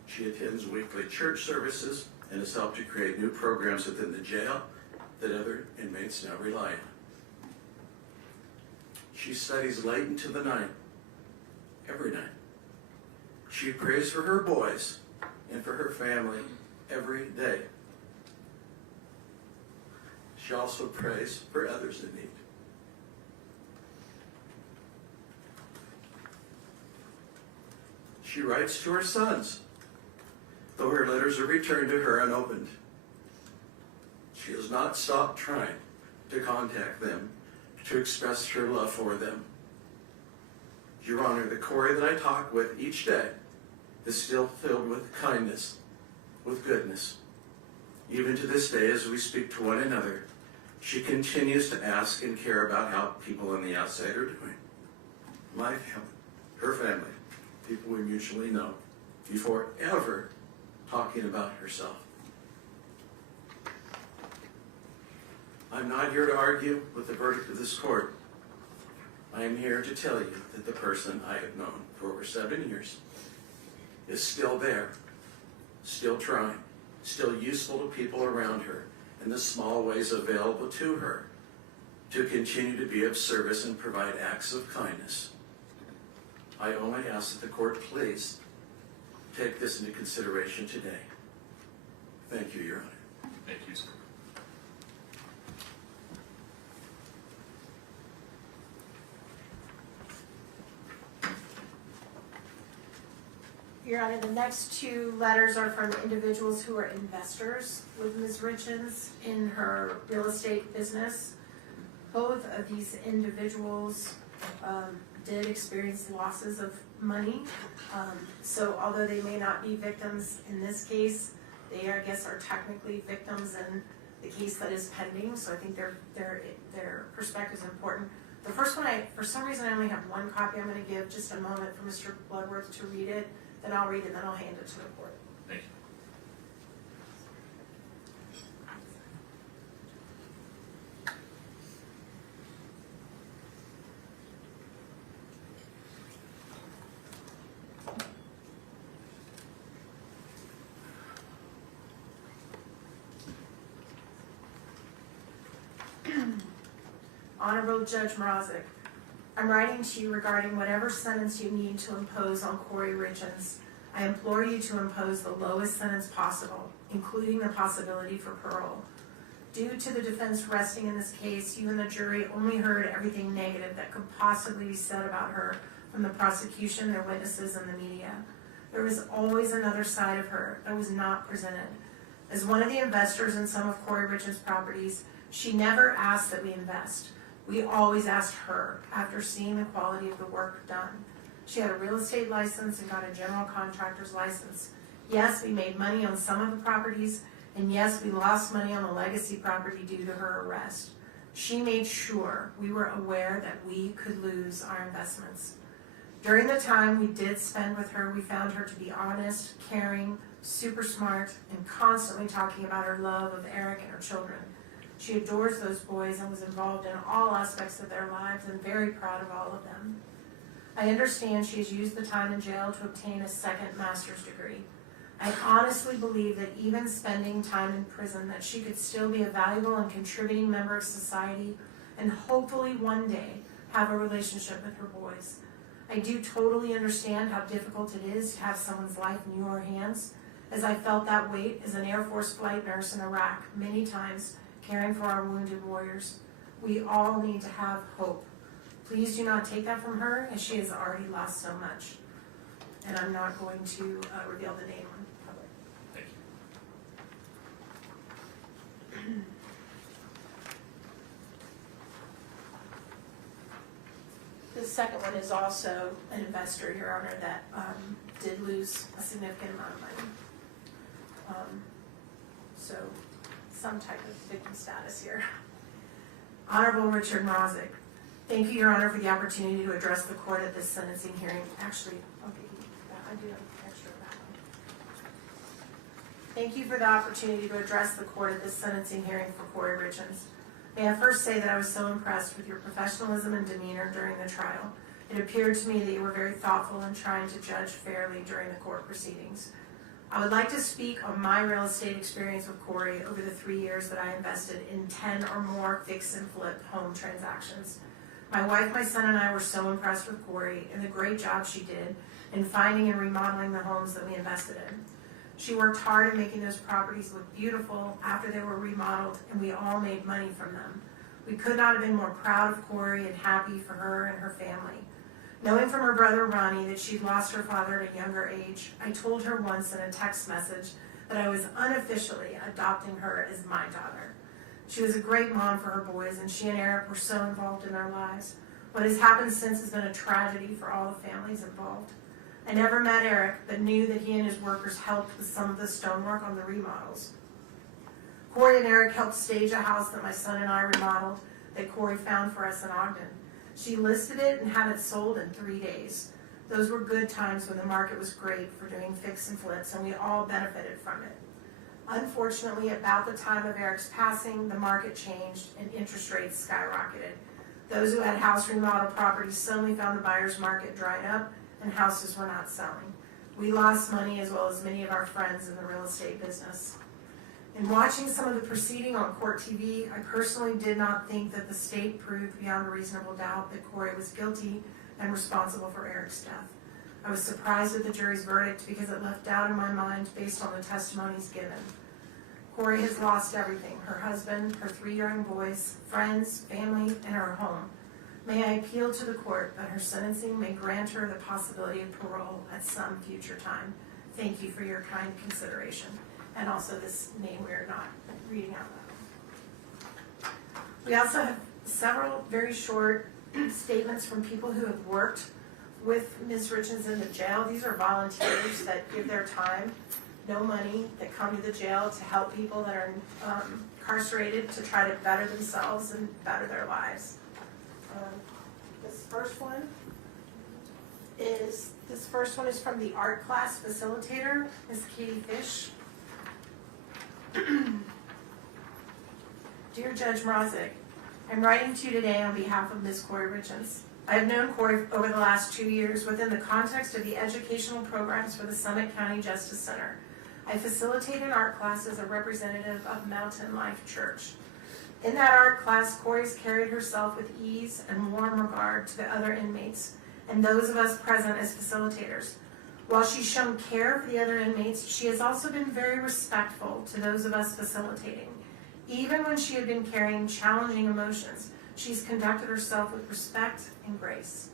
She attends weekly church services and has helped to create new programs within the jail that other inmates now rely on. She studies late into the night, every night. She prays for her boys and for her family every day. She also prays for others in need. She writes to her sons, though her letters are returned to her unopened. She has not stopped trying to contact them, to express her love for them. Your Honor, the Kouri that I talk with each day is still filled with kindness, with goodness. Even to this day, as we speak to one another, she continues to ask and care about how people on the outside are doing. My family, her family, people we mutually know, before ever talking about herself. I'm not here to argue with the verdict of this court. I am here to tell you that the person I have known for over 7 years is still there, still trying, still useful to people around her in the small ways available to her to continue to be of service and provide acts of kindness. I only ask that the court please take this into consideration today. Thank you, Your Honor. Thank you, sir. Your Honor, the next two letters are from individuals who are investors with Ms. Richins in her real estate business. Both of these individuals did experience losses of money. So although they may not be victims in this case, they, I guess, are technically victims in the case that is pending. So I think their perspective is important. The first one, for some reason, I only have one copy. I'm going to give just a moment for Mr. Bloodworth to read it. Then I'll read it, then I'll hand it to the court. Thank you. Honorable Judge Mrazek, I'm writing to you regarding whatever sentence you need to impose on Kouri Richins. I implore you to impose the lowest sentence possible, including the possibility for parole. Due to the defense resting in this case, you and the jury only heard everything negative that could possibly be said about her from the prosecution, their witnesses, and the media. There was always another side of her that was not presented. As one of the investors in some of Kouri Richins' properties, she never asked that we invest. We always asked her after seeing the quality of the work done. She had a real estate license and got a general contractor's license. Yes, we made money on some of the properties, and yes, we lost money on the legacy property due to her arrest. She made sure we were aware that we could lose our investments. During the time we did spend with her, we found her to be honest, caring, super smart, and constantly talking about her love of Eric and her children. She adores those boys and was involved in all aspects of their lives and very proud of all of them. I understand she has used the time in jail to obtain a second master's degree. I honestly believe that even spending time in prison, that she could still be a valuable and contributing member of society and hopefully one day have a relationship with her boys. I do totally understand how difficult it is to have someone's life in your hands, as I felt that weight as an Air Force flight nurse in Iraq many times, caring for our wounded warriors. We all need to have hope. Please do not take that from her, as she has already lost so much. And I'm not going to reveal the name on public. Thank you. The second one is also an investor, Your Honor, that did lose a significant amount of money. So some type of victim status here. Honorable Richard Mrozik, thank you, Your Honor, for the opportunity to address the court at this sentencing hearing. Actually, okay, I do have extra of that one. Thank you for the opportunity to address the court at this sentencing hearing for Kouri Richins. May I first say that I was so impressed with your professionalism and demeanor during the trial. It appeared to me that you were very thoughtful in trying to judge fairly during the court proceedings. I would like to speak on my real estate experience with Kouri over the 3 years that I invested in 10 or more fix and flip home transactions. My wife, my son, and I were so impressed with Kouri and the great job she did in finding and remodeling the homes that we invested in. She worked hard in making those properties look beautiful after they were remodeled, and we all made money from them. We could not have been more proud of Kouri and happy for her and her family. Knowing from her brother Ronnie that she'd lost her father at a younger age, I told her once in a text message that I was unofficially adopting her as my daughter. She was a great mom for her boys, and she and Eric were so involved in their lives. What has happened since has been a tragedy for all the families involved. I never met Eric, but knew that he and his workers helped with some of the stonework on the remodels. Kouri and Eric helped stage a house that my son and I remodeled that Kouri found for us in Ogden. She listed it and had it sold in 3 days. Those were good times when the market was great for doing fix and flips, and we all benefited from it. Unfortunately, about the time of Eric's passing, the market changed and interest rates skyrocketed. Those who had house remodel properties suddenly found the buyer's market dried up and houses were not selling. We lost money as well as many of our friends in the real estate business. In watching some of the proceeding on court TV, I personally did not think that the state proved beyond a reasonable doubt that Kouri was guilty and responsible for Eric's death. I was surprised at the jury's verdict because it left doubt in my mind based on the testimonies given. Kouri has lost everything: her husband, her 3 young boys, friends, family, and her home. May I appeal to the court that her sentencing may grant her the possibility of parole at some future time. Thank you for your kind consideration. And also this name we are not reading out loud. We also have several very short statements from people who have worked with Ms. Richins in the jail. These are volunteers that give their time, no money, that come to the jail to help people that are incarcerated to try to better themselves and better their lives. This first one is from the art class facilitator, Ms. Katie Fish. Dear Judge Mrozik, I'm writing to you today on behalf of Ms. Kouri Richins. I have known Kouri over the last 2 years within the context of the educational programs for the Summit County Justice Center. I facilitate an art class as a representative of Mountain Life Church. In that art class, Kouri's carried herself with ease and warm regard to the other inmates and those of us present as facilitators. While she's shown care for the other inmates, she has also been very respectful to those of us facilitating. Even when she had been carrying challenging emotions, she's conducted herself with respect and grace.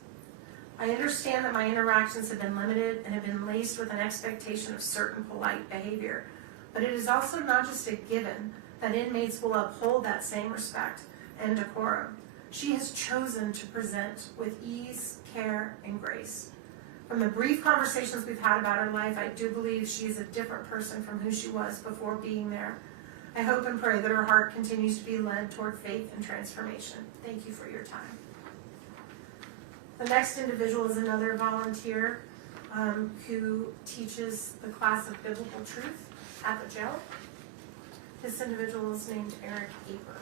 I understand that my interactions have been limited and have been laced with an expectation of certain polite behavior, but it is also not just a given that inmates will uphold that same respect and decorum. She has chosen to present with ease, care, and grace. From the brief conversations we've had about her life, I do believe she is a different person from who she was before being there. I hope and pray that her heart continues to be led toward faith and transformation. Thank you for your time. The next individual is another volunteer who teaches the class of biblical truth at the jail. This individual is named Eric Aper.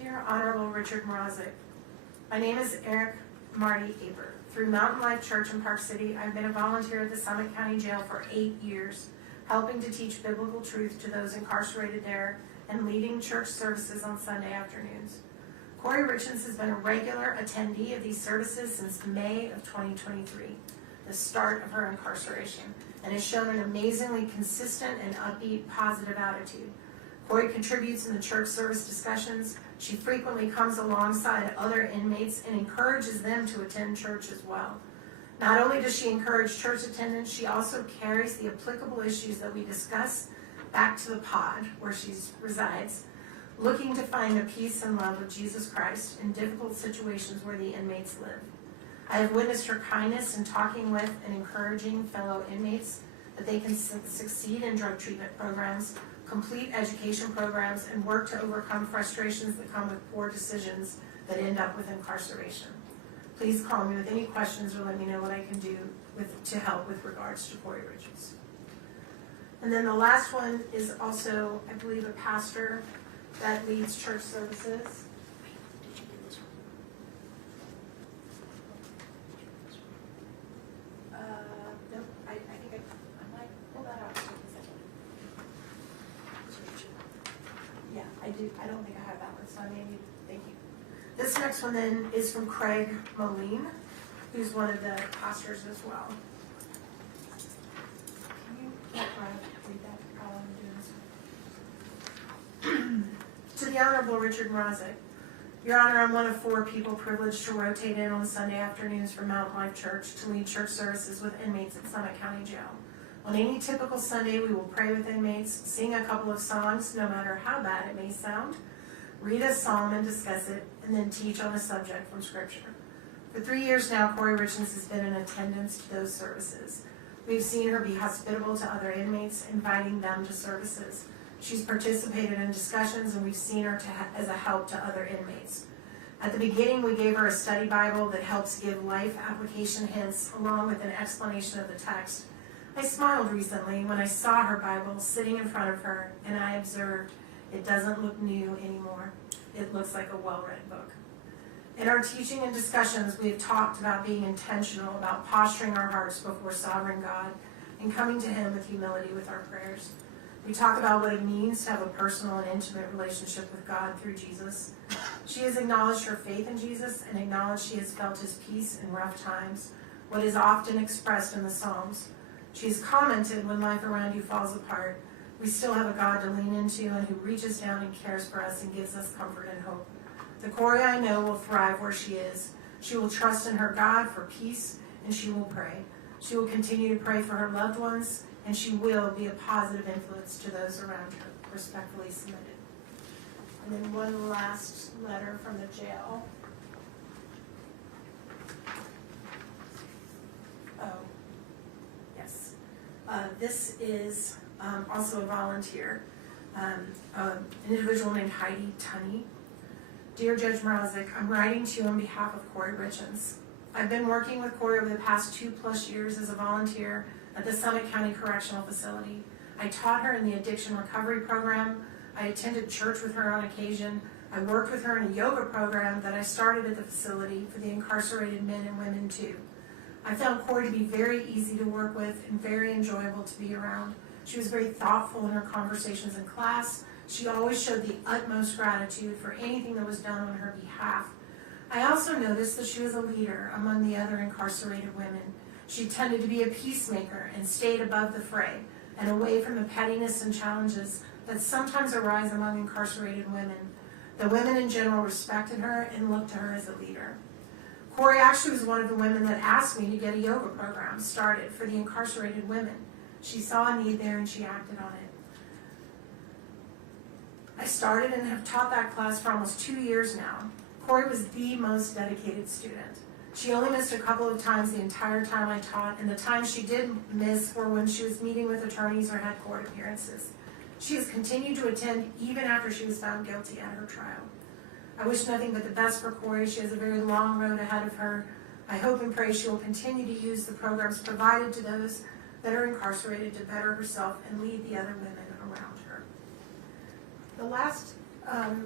Dear Honorable Richard Mrozik, my name is Eric Marty Aper. Through Mountain Life Church in Park City, I've been a volunteer at the Summit County Jail for 8 years, helping to teach biblical truth to those incarcerated there and leading church services on Sunday afternoons. Kouri Richins has been a regular attendee of these services since May of 2023, the start of her incarceration, and has shown an amazingly consistent and upbeat, positive attitude. Kouri contributes in the church service discussions. She frequently comes alongside other inmates and encourages them to attend church as well. Not only does she encourage church attendance, she also carries the applicable issues that we discuss back to the pod where she resides, looking to find the peace and love of Jesus Christ in difficult situations where the inmates live. I have witnessed her kindness in talking with and encouraging fellow inmates that they can succeed in drug treatment programs, complete education programs, and work to overcome frustrations that come with poor decisions that end up with incarceration. Please call me with any questions or let me know what I can do to help with regards to Kouri Richins. And then the last one is also, I believe, a pastor that leads church services. Nope, I think I might pull that out. Yeah, I do. I don't think I have that one, so I may need, thank you. This next one then is from Craig Moline, who's one of the pastors as well. Can you read that while I'm doing this? To the Honorable Richard Mrazek, Your Honor, I'm one of 4 people privileged to rotate in on Sunday afternoons for Mount Life Church to lead church services with inmates at Summit County Jail. On any typical Sunday, we will pray with inmates, sing a couple of songs, no matter how bad it may sound, read a psalm and discuss it, and then teach on a subject from Scripture. For 3 years now, Kouri Richins has been in attendance to those services. We've seen her be hospitable to other inmates, inviting them to services. She's participated in discussions, and we've seen her as a help to other inmates. At the beginning, we gave her a study Bible that helps give life application hints along with an explanation of the text. I smiled recently when I saw her Bible sitting in front of her, and I observed it doesn't look new anymore. It looks like a well-read book. In our teaching and discussions, we have talked about being intentional about posturing our hearts before sovereign God and coming to Him with humility with our prayers. We talk about what it means to have a personal and intimate relationship with God through Jesus. She has acknowledged her faith in Jesus and acknowledged she has felt His peace in rough times, what is often expressed in the Psalms. She has commented, when life around you falls apart, we still have a God to lean into and who reaches down and cares for us and gives us comfort and hope. The Kouri I know will thrive where she is. She will trust in her God for peace, and she will pray. She will continue to pray for her loved ones, and she will be a positive influence to those around her. Respectfully submitted. And then one last letter from the jail. Oh, yes. This is also a volunteer, an individual named Heidi Tunney. Dear Judge Mrazek, I'm writing to you on behalf of Kouri Richins. I've been working with Kouri over the past 2+ years as a volunteer at the Summit County Correctional Facility. I taught her in the addiction recovery program. I attended church with her on occasion. I worked with her in a yoga program that I started at the facility for the incarcerated men and women too. I found Kouri to be very easy to work with and very enjoyable to be around. She was very thoughtful in her conversations in class. She always showed the utmost gratitude for anything that was done on her behalf. I also noticed that she was a leader among the other incarcerated women. She tended to be a peacemaker and stayed above the fray and away from the pettiness and challenges that sometimes arise among incarcerated women. The women in general respected her and looked to her as a leader. Kouri actually was one of the women that asked me to get a yoga program started for the incarcerated women. She saw a need there and she acted on it. I started and have taught that class for almost 2 years now. Kouri was the most dedicated student. She only missed a couple of times the entire time I taught, and the times she did miss were when she was meeting with attorneys or had court appearances. She has continued to attend even after she was found guilty at her trial. I wish nothing but the best for Kouri. She has a very long road ahead of her. I hope and pray she will continue to use the programs provided to those that are incarcerated to better herself and lead the other women around her. The last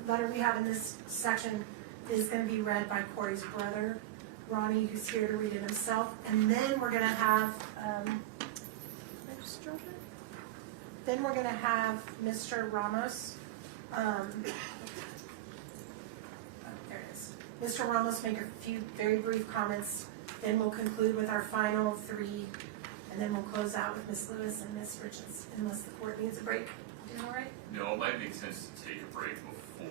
letter we have in this section is going to be read by Kouri's brother, Ronnie, who's here to read it himself. And then we're going to have Mr. Ramos. There it is. Mr. Ramos make a few very brief comments. Then we'll conclude with our final 3 And then we'll close out with Ms. Lewis and Ms. Richins, unless the court needs a break. Doing all right? No, it might make sense to take a break before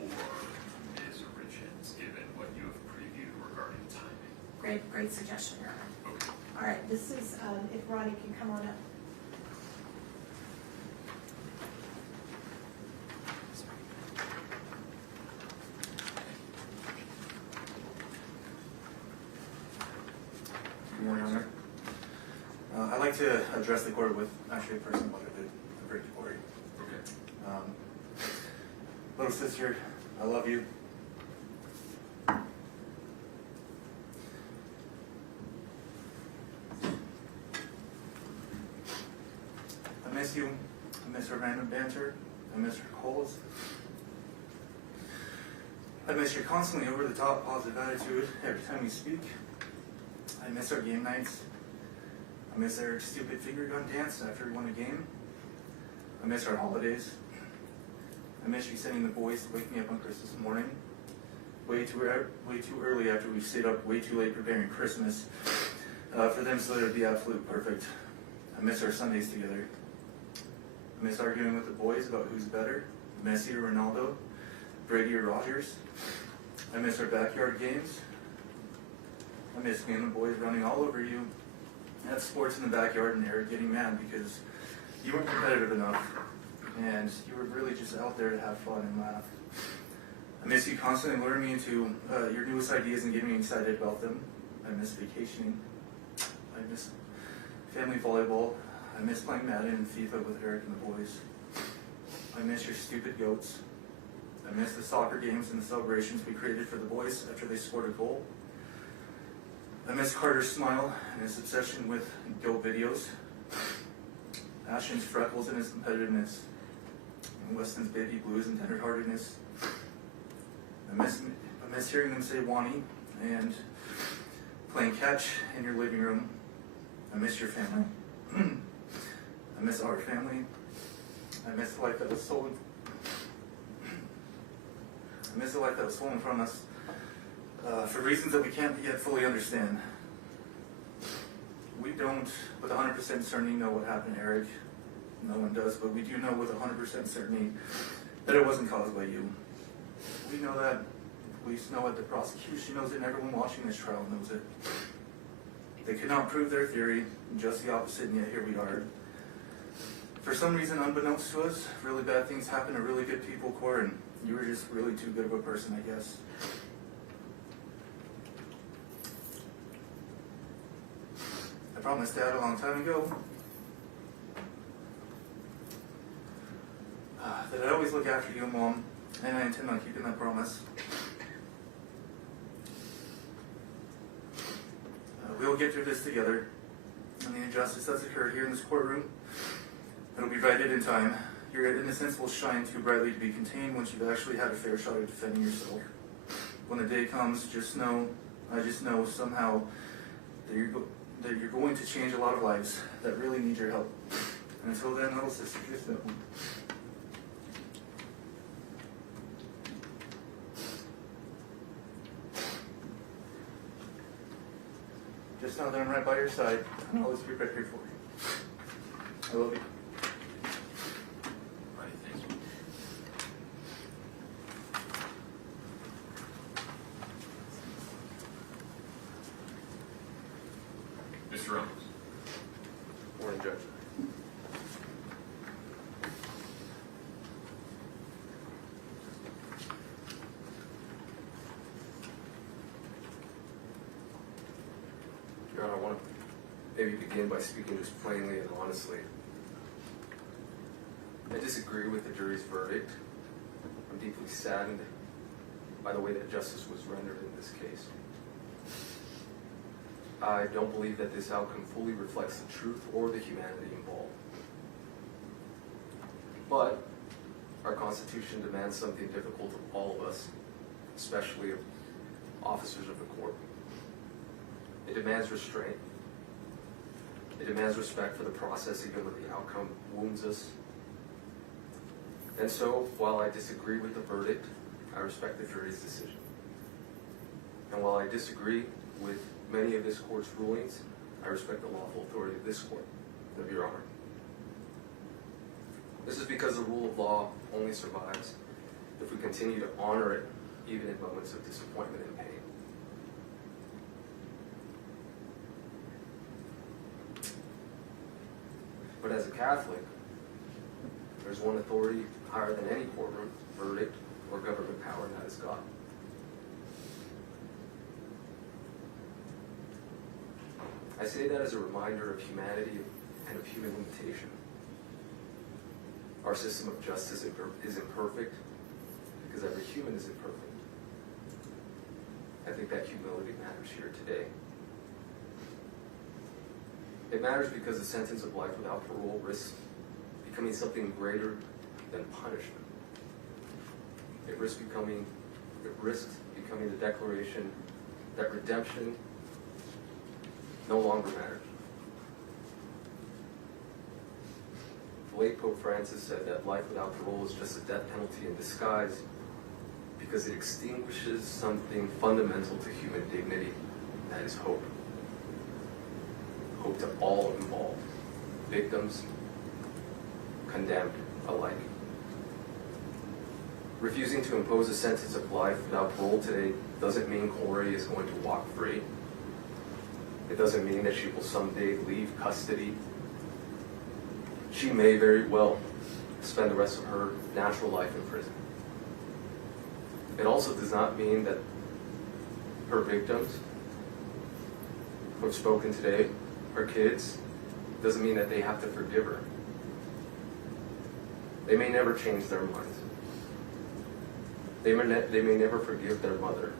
Ms. Richins, given what you have previewed regarding timing. Great suggestion, Your Honor. Okay. All right, this is, if Ronnie can come on up. Good morning, Honor. I'd like to address the court with actually a person what I did, a break to Kouri. Okay. Little sister, I love you. I miss you. I miss our random banter. I miss your calls. I miss your constantly over-the-top positive attitude every time we speak. I miss our game nights. I miss our stupid finger gun dance after we won a game. I miss our holidays. I miss you sending the boys to wake me up on Christmas morning. Way too early after we stayed up way too late preparing Christmas for them so that it would be absolutely perfect. I miss our Sundays together. I miss arguing with the boys about who's better, Messi or Ronaldo, Brady or Rogers. I miss our backyard games. I miss me and the boys running all over you at sports in the backyard and Eric getting mad because you weren't competitive enough and you were really just out there to have fun and laugh. I miss you constantly luring me into your newest ideas and getting me excited about them. I miss vacationing. I miss family volleyball. I miss playing Madden and FIFA with Eric and the boys. I miss your stupid goats. I miss the soccer games and the celebrations we created for the boys after they scored a goal. I miss Carter's smile and his obsession with goat videos. Ashton's freckles and his competitiveness. And Weston's baby blues and tenderheartedness. I miss hearing them say Wani and playing catch in your living room. I miss your family. I miss our family. I miss the life that was stolen. I miss the life that was stolen from us for reasons that we can't yet fully understand. We don't, with 100% certainty, know what happened to Eric. No one does, but we do know with 100% certainty that it wasn't caused by you. We know that, the police know it, the prosecution knows it, and everyone watching this trial knows it. They could not prove their theory, just the opposite, and yet here we are. For some reason, unbeknownst to us, really bad things happen to really good people, Kouri, and you were just really too good of a person, I guess. I promised Dad a long time ago that I'd always look after you, Mom, and I intend on keeping that promise. We will get through this together, and the injustice that's occurred here in this courtroom, it'll be righted in time. Your innocence will shine too brightly to be contained once you've actually had a fair shot at defending yourself. When the day comes, I just know somehow that you're going to change a lot of lives that really need your help. And until then, little sister, just know. Just know that I'm right by your side, and I'll always be right here for you. I love you. Right, thank you. Mr. Ramos. Morning, Judge. Your Honor, I want to maybe begin by speaking just plainly and honestly. I disagree with the jury's verdict. I'm deeply saddened by the way that justice was rendered in this case. I don't believe that this outcome fully reflects the truth or the humanity involved. But our Constitution demands something difficult of all of us, especially of officers of the court. It demands restraint. It demands respect for the process even when the outcome wounds us. And so, while I disagree with the verdict, I respect the jury's decision. And while I disagree with many of this court's rulings, I respect the lawful authority of this court. of your honor. This is because the rule of law only survives if we continue to honor it, even in moments of disappointment and pain. But as a Catholic, there's one authority higher than any courtroom, verdict, or government power, and that is God. I say that as a reminder of humanity and of human limitation. Our system of justice is imperfect because every human is imperfect. I think that humility matters here today. It matters because the sentence of life without parole risks becoming something greater than punishment. It risks becoming the declaration that redemption no longer matters. The late Pope Francis said that life without parole is just a death penalty in disguise because it extinguishes something fundamental to human dignity, and that is hope. Hope to all involved, victims, condemned alike. Refusing to impose a sentence of life without parole today doesn't mean Kouri is going to walk free. It doesn't mean that she will someday leave custody. She may very well spend the rest of her natural life in prison. It also does not mean that her victims who have spoken today, her kids, doesn't mean that they have to forgive her. They may never change their minds. They may never forgive their mother.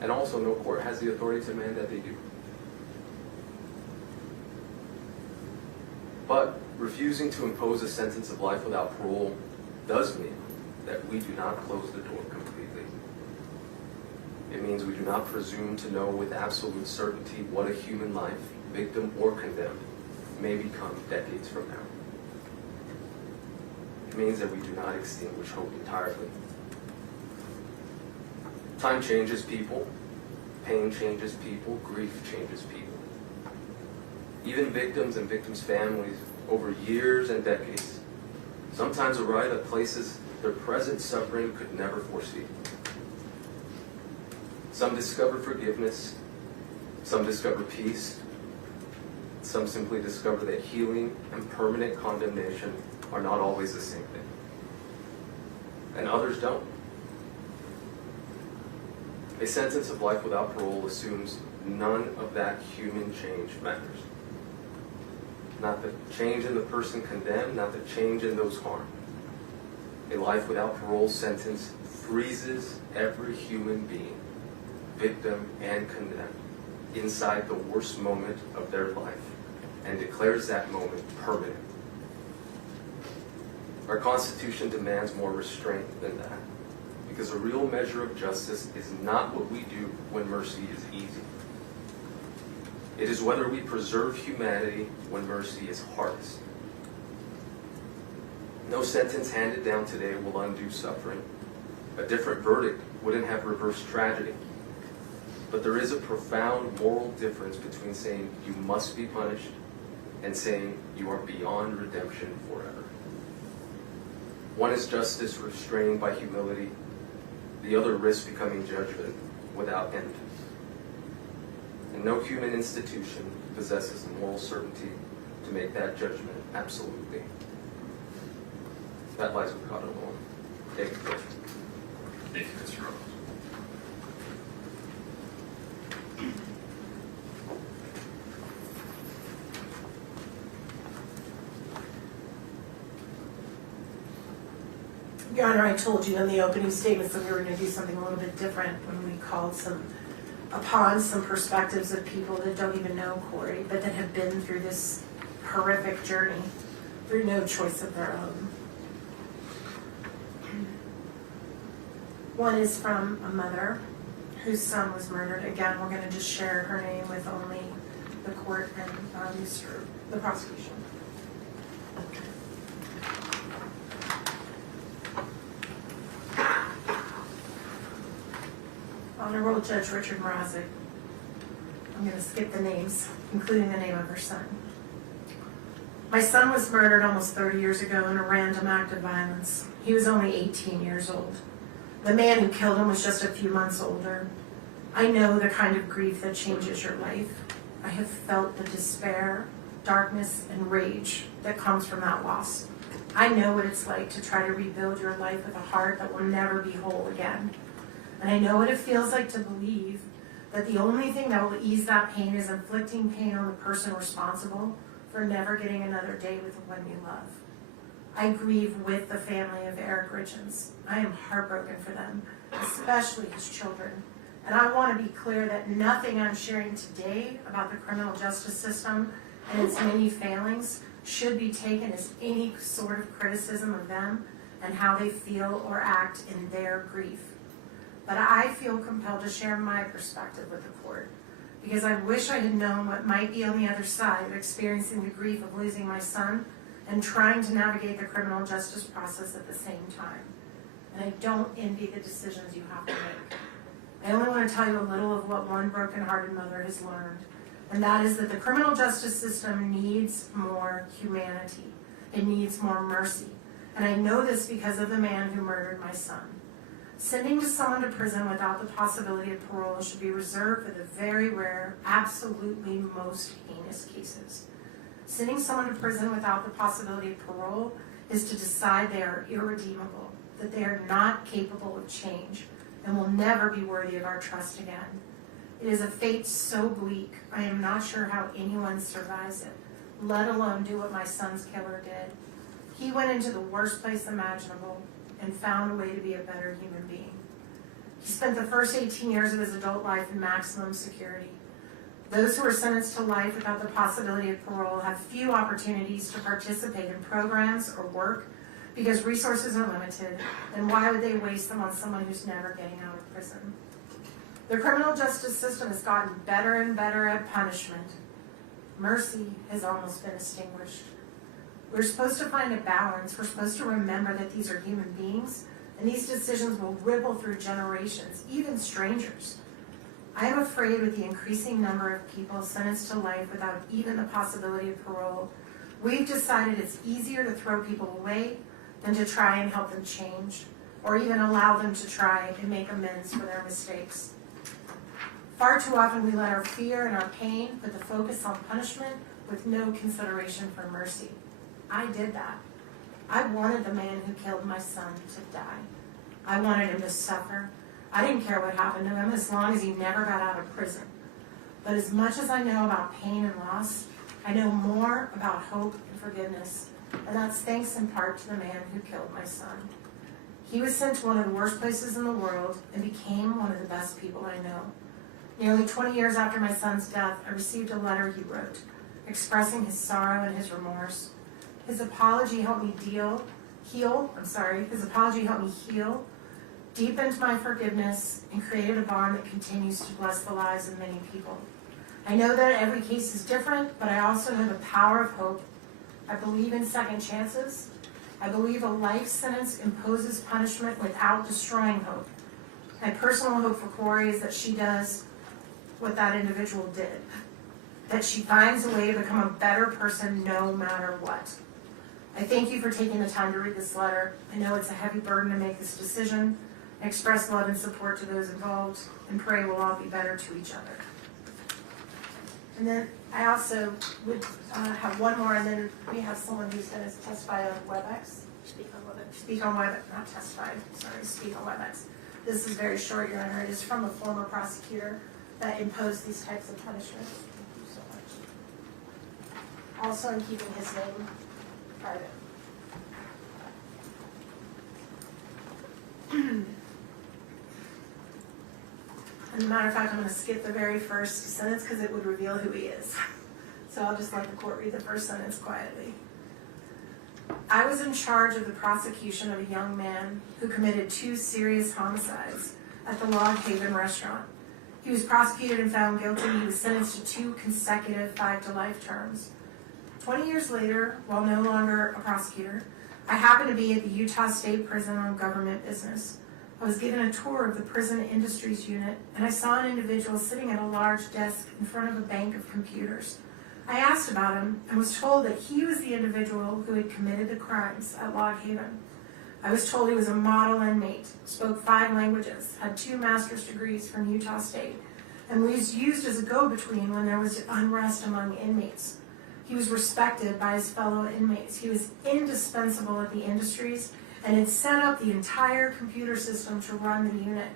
And also, no court has the authority to demand that they do. But refusing to impose a sentence of life without parole does mean that we do not close the door completely. It means we do not presume to know with absolute certainty what a human life, victim or condemned, may become decades from now. It means that we do not extinguish hope entirely. Time changes people, pain changes people, grief changes people. Even victims and victims' families, over years and decades, sometimes arrive at places their present suffering could never foresee. Some discover forgiveness, some discover peace, some simply discover that healing and permanent condemnation are not always the same thing. And others don't. A sentence of life without parole assumes none of that human change matters. Not the change in the person condemned, not the change in those harmed. A life without parole sentence freezes every human being, victim and condemned, inside the worst moment of their life and declares that moment permanent. Our Constitution demands more restraint than that, because a real measure of justice is not what we do when mercy is easy. It is whether we preserve humanity when mercy is hardest. No sentence handed down today will undo suffering. A different verdict wouldn't have reversed tragedy. But there is a profound moral difference between saying you must be punished and saying you are beyond redemption forever. One is justice restrained by humility. The other risks becoming judgment without end. And no human institution possesses the moral certainty to make that judgment absolutely. That lies with God alone. Thank you, Judge. Thank you, Mr. Rose. Your Honor, I told you in the opening statements that we were going to do something a little bit different when we called upon some perspectives of people that don't even know Kouri, but that have been through this horrific journey through no choice of their own. One is from a mother whose son was murdered. Again, we're going to just share her name with only the court and the prosecution. Honorable Judge Richard Mrazek, I'm I'm going to skip the names, including the name of her son. My son was murdered almost 30 years ago in a random act of violence. He was only 18 years old. The man who killed him was just a few months older. I know the kind of grief that changes your life. I have felt the despair, darkness, and rage that comes from that loss. I know what it's like to try to rebuild your life with a heart that will never be whole again. And I know what it feels like to believe that the only thing that will ease that pain is inflicting pain on the person responsible for never getting another day with the one you love. I grieve with the family of Eric Richins. I am heartbroken for them, especially his children. And I want to be clear that nothing I'm sharing today about the criminal justice system and its many failings should be taken as any sort of criticism of them and how they feel or act in their grief. But I feel compelled to share my perspective with the court because I wish I had known what might be on the other side of experiencing the grief of losing my son and trying to navigate the criminal justice process at the same time. And I don't envy the decisions you have to make. I only want to tell you a little of what one broken-hearted mother has learned, and that is that the criminal justice system needs more humanity. It needs more mercy. And I know this because of the man who murdered my son. Sending someone to prison without the possibility of parole should be reserved for the very rare, absolutely most heinous cases. Sending someone to prison without the possibility of parole is to decide they are irredeemable, that they are not capable of change, and will never be worthy of our trust again. It is a fate so bleak, I am not sure how anyone survives it, let alone do what my son's killer did. He went into the worst place imaginable and found a way to be a better human being. He spent the first 18 years of his adult life in maximum security. Those who are sentenced to life without the possibility of parole have few opportunities to participate in programs or work because resources are limited, and why would they waste them on someone who's never getting out of prison? The criminal justice system has gotten better and better at punishment. Mercy has almost been extinguished. We're supposed to find a balance. We're supposed to remember that these are human beings, and these decisions will ripple through generations, even strangers. I am afraid with the increasing number of people sentenced to life without even the possibility of parole, we've decided it's easier to throw people away than to try and help them change, or even allow them to try and make amends for their mistakes. Far too often we let our fear and our pain put the focus on punishment with no consideration for mercy. I did that. I wanted the man who killed my son to die. I wanted him to suffer. I didn't care what happened to him as long as he never got out of prison. But as much as I know about pain and loss, I know more about hope and forgiveness. And that's thanks in part to the man who killed my son. He was sent to one of the worst places in the world and became one of the best people I know. Nearly 20 years after my son's death, I received a letter he wrote, expressing his sorrow and his remorse. His apology helped me heal, deepened my forgiveness, and created a bond that continues to bless the lives of many people. I know that every case is different, but I also know the power of hope. I believe in second chances. I believe a life sentence imposes punishment without destroying hope. My personal hope for Kouri is that she does what that individual did, that she finds a way to become a better person no matter what. I thank you for taking the time to read this letter. I know it's a heavy burden to make this decision. I express love and support to those involved and pray we'll all be better to each other. And then I also would have one more, and then we have someone who's going to testify on WebEx. Speak on WebEx, not testify, sorry, speak on WebEx. This is very short, Your Honor. It is from a former prosecutor that imposed these types of punishments. Thank you so much. Also, I'm keeping his name private. As a matter of fact, I'm going to skip the very first sentence because it would reveal who he is. So I'll just let the court read the first sentence quietly. I was in charge of the prosecution of a young man who committed 2 serious homicides at the Log Haven restaurant. He was prosecuted and found guilty. He was sentenced to 2 consecutive 5-to-life terms. 20 years later, while no longer a prosecutor, I happened to be at the Utah State Prison on government business. I was given a tour of the prison industries unit, and I saw an individual sitting at a large desk in front of a bank of computers. I asked about him and was told that he was the individual who had committed the crimes at Log Haven. I was told he was a model inmate, spoke 5 languages, had 2 master's degrees from Utah State, and was used as a go-between when there was unrest among inmates. He was respected by his fellow inmates. He was indispensable at the industries and had set up the entire computer system to run the unit.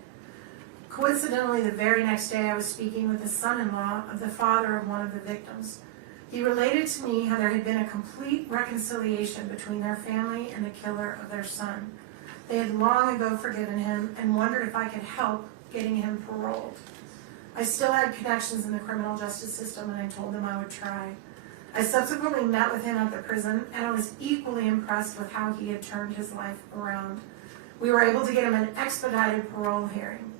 Coincidentally, the very next day I was speaking with the son-in-law of the father of one of the victims. He related to me how there had been a complete reconciliation between their family and the killer of their son. They had long ago forgiven him and wondered if I could help getting him paroled. I still had connections in the criminal justice system, and I told them I would try. I subsequently met with him at the prison, and I was equally impressed with how he had turned his life around. We were able to get him an expedited parole hearing.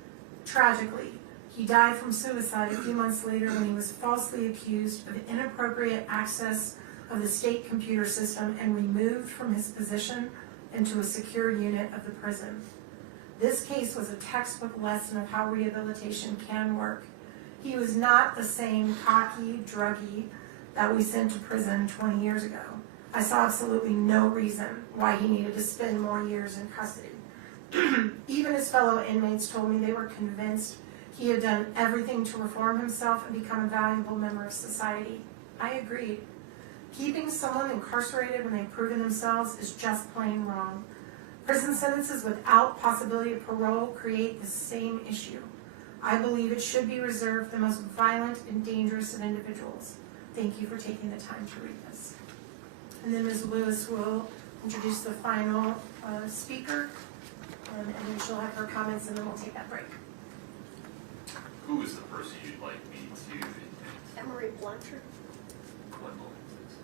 Tragically, he died from suicide a few months later when he was falsely accused of inappropriate access of the state computer system and removed from his position into a secure unit of the prison. This case was a textbook lesson of how rehabilitation can work. He was not the same cocky, druggy that we sent to prison 20 years ago. I saw absolutely no reason why he needed to spend more years in custody. Even his fellow inmates told me they were convinced he had done everything to reform himself and become a valuable member of society. I agreed. Keeping someone incarcerated when they've proven themselves is just plain wrong. Prison sentences without possibility of parole create the same issue. I believe it should be reserved for the most violent and dangerous of individuals. Thank you for taking the time to read this. And then Ms. Lewis will introduce the final speaker, and then she'll have her comments, and then we'll take that break. Who is the person you'd like me to? Emery Blanchard. One moment, please.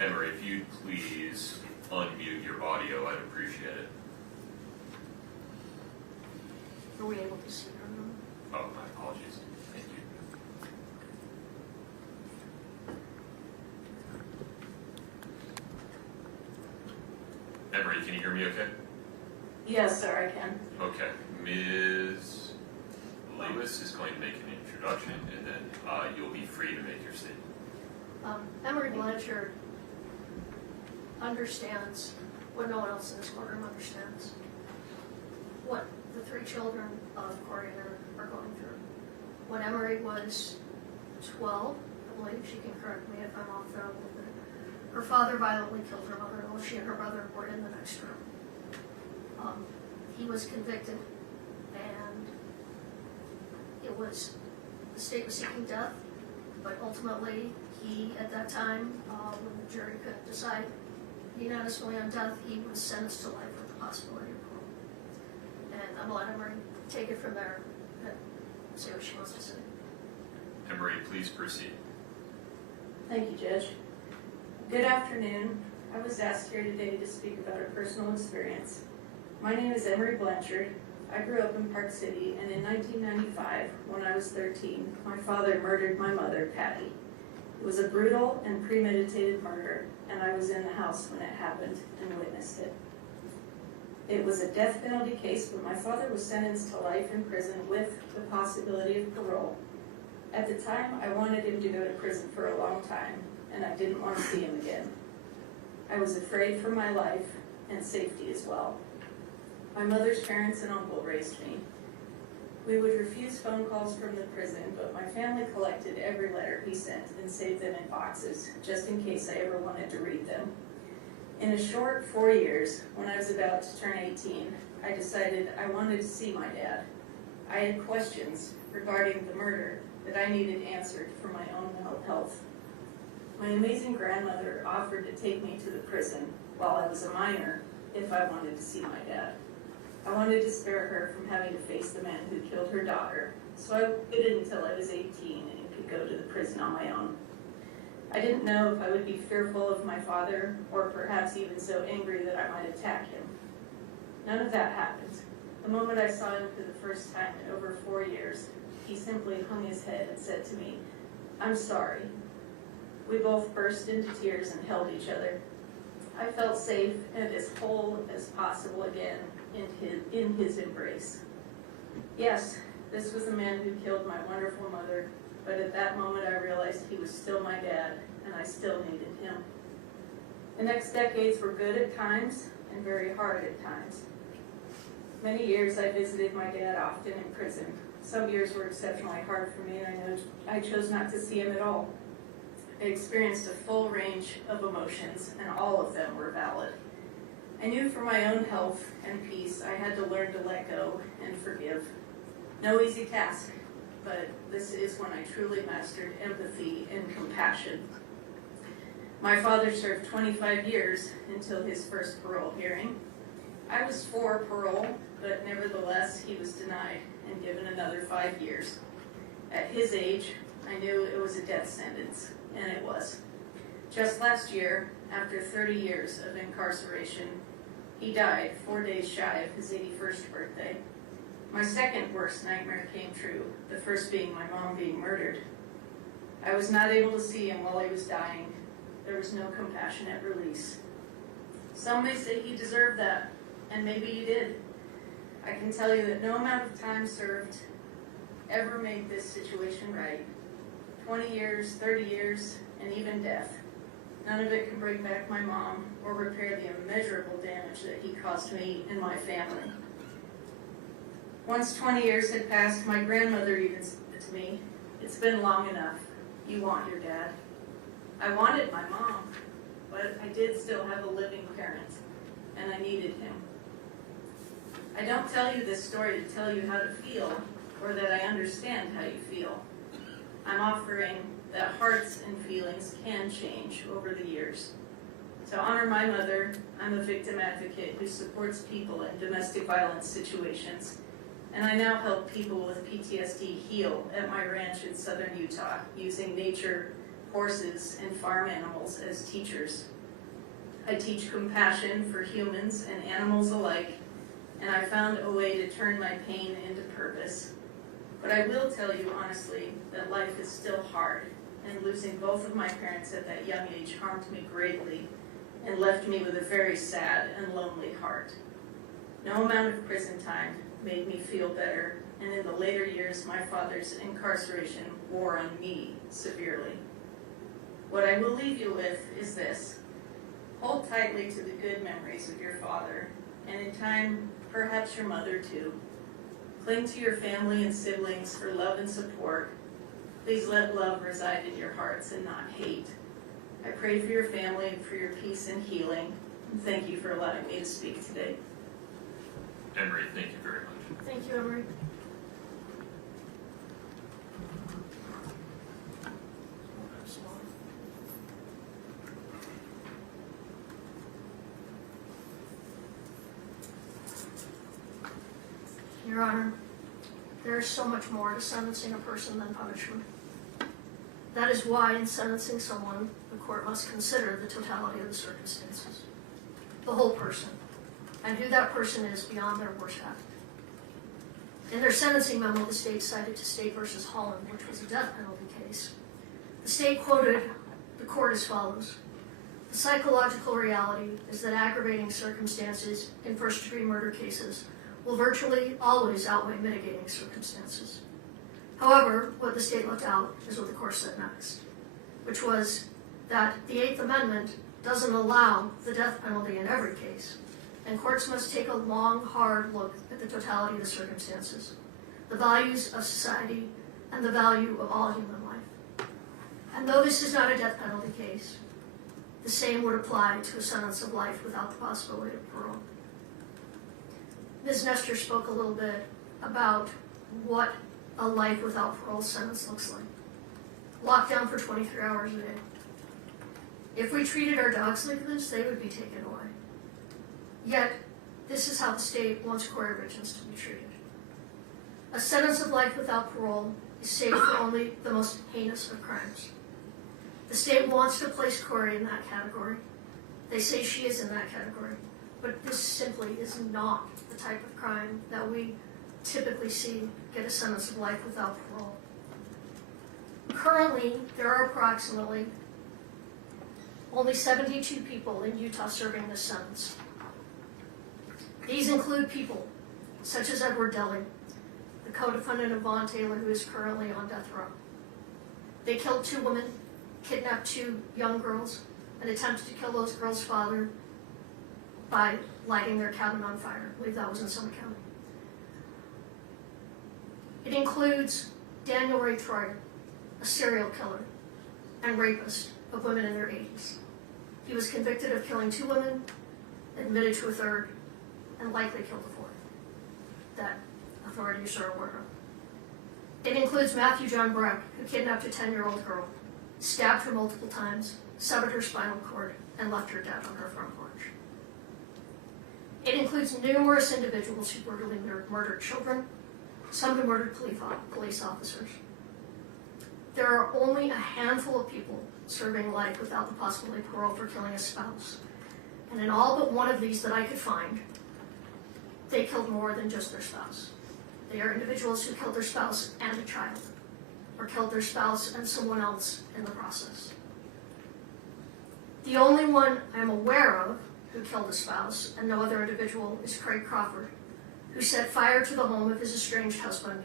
Emery, if you'd please unmute your audio, I'd appreciate it. Are we able to see her now? Oh, my apologies. Thank you. Emery, can you hear me okay? Yes, sir, I can. Okay. Ms. Lewis is going to make an introduction, and then you'll be free to make your statement. Emery Blanchard understands what no one else in this courtroom understands. What the 3 children of Kouri are going through. When Emery was 12, I believe, she can correct me if I'm off there a little bit, her father violently killed her mother while she and her brother were in the next room. He was convicted, and it was, the state was seeking death, but ultimately he, at that time, when the jury could decide unanimously on death, he was sentenced to life with the possibility of parole. And I'm going to let Emery take it from there and see what she wants to say. Emery, please proceed. Thank you, Judge. Good afternoon. I was asked here today to speak about a personal experience. My name is Emery Blanchard. I grew up in Park City, and in 1995, when I was 13, my father murdered my mother, Patty. It was a brutal and premeditated murder, and I was in the house when it happened and witnessed it. It was a death penalty case, but my father was sentenced to life in prison with the possibility of parole. At the time, I wanted him to go to prison for a long time, and I didn't want to see him again. I was afraid for my life and safety as well. My mother's parents and uncle raised me. We would refuse phone calls from the prison, but my family collected every letter he sent and saved them in boxes, just in case I ever wanted to read them. In a short 4 years, when I was about to turn 18, I decided I wanted to see my dad. I had questions regarding the murder that I needed answered for my own mental health. My amazing grandmother offered to take me to the prison while I was a minor if I wanted to see my dad. I wanted to spare her from having to face the man who killed her daughter, so I waited until I was 18 and could go to the prison on my own. I didn't know if I would be fearful of my father, or perhaps even so angry that I might attack him. None of that happened. The moment I saw him for the first time in over 4 years, he simply hung his head and said to me, "I'm sorry." We both burst into tears and held each other. I felt safe and as whole as possible again in his embrace. Yes, this was the man who killed my wonderful mother, but at that moment I realized he was still my dad, and I still needed him. The next decades were good at times and very hard at times. Many years I visited my dad often in prison. Some years were exceptionally hard for me, and I chose not to see him at all. I experienced a full range of emotions, and all of them were valid. I knew for my own health and peace I had to learn to let go and forgive. No easy task, but this is when I truly mastered empathy and compassion. My father served 25 years until his first parole hearing. I was for parole, but nevertheless he was denied and given another 5 years. At his age, I knew it was a death sentence, and it was. Just last year, after 30 years of incarceration, he died 4 days shy of his 81st birthday. My second worst nightmare came true, the first being my mom being murdered. I was not able to see him while he was dying. There was no compassionate release. Some may say he deserved that, and maybe he did. I can tell you that no amount of time served ever made this situation right. 20 years, 30 years, and even death. None of it can bring back my mom or repair the immeasurable damage that he caused me and my family. Once 20 years had passed, my grandmother even said to me, "It's been long enough. You want your dad." I wanted my mom, but I did still have a living parent, and I needed him. I don't tell you this story to tell you how to feel or that I understand how you feel. I'm offering that hearts and feelings can change over the years. To honor my mother, I'm a victim advocate who supports people in domestic violence situations, and I now help people with PTSD heal at my ranch in southern Utah using nature, horses, and farm animals as teachers. I teach compassion for humans and animals alike, and I found a way to turn my pain into purpose. But I will tell you honestly that life is still hard, and losing both of my parents at that young age harmed me greatly and left me with a very sad and lonely heart. No amount of prison time made me feel better, and in the later years my father's incarceration wore on me severely. What I will leave you with is this: hold tightly to the good memories of your father, and in time, perhaps your mother too. Cling to your family and siblings for love and support. Please let love reside in your hearts and not hate. I pray for your family and for your peace and healing. And thank you for allowing me to speak today. Emery, thank you very much. Thank you, Emery. Your Honor, there is so much more to sentencing a person than punishment. That is why in sentencing someone, the court must consider the totality of the circumstances, the whole person, and who that person is beyond their worst act. In their sentencing memo, the state cited to State v. Holland, which was a death penalty case. The state quoted the court as follows: "The psychological reality is that aggravating circumstances in first-degree murder cases will virtually always outweigh mitigating circumstances. However, what the state left out is what the court said next, which was that the Eighth Amendment doesn't allow the death penalty in every case, and courts must take a long, hard look at the totality of the circumstances, the values of society, and the value of all human life. And though this is not a death penalty case, the same would apply to a sentence of life without the possibility of parole." Ms. Nestor spoke a little bit about what a life without parole sentence looks like. Lockdown for 23 hours a day. If we treated our dogs like this, they would be taken away. Yet, this is how the state wants Kouri Richins to be treated. A sentence of life without parole is safe for only the most heinous of crimes. The state wants to place Kouri in that category. They say she is in that category, but this simply is not the type of crime that we typically see get a sentence of life without parole. Currently, there are approximately only 72 people in Utah serving this sentence. These include people such as Edward Deli, the co-defendant of Vaughn Taylor, who is currently on death row. They killed 2 women, kidnapped 2 young girls, and attempted to kill those girls' father by lighting their cabin on fire. I believe that was in Summit County. It includes Daniel Ray Troyer, a serial killer and rapist of women in their 80s. He was convicted of killing 2 women, admitted to a 3rd, and likely killed a 4th that authorities are aware of. It includes Matthew John Breck, who kidnapped a 10-year-old girl, stabbed her multiple times, severed her spinal cord, and left her dead on her front porch. It includes numerous individuals who brutally murdered children, some who murdered police officers. There are only a handful of people serving life without the possibility of parole for killing a spouse. And in all but one of these that I could find, they killed more than just their spouse. They are individuals who killed their spouse and a child, or killed their spouse and someone else in the process. The only one I'm aware of who killed a spouse and no other individual is Craig Crawford, who set fire to the home of his estranged husband,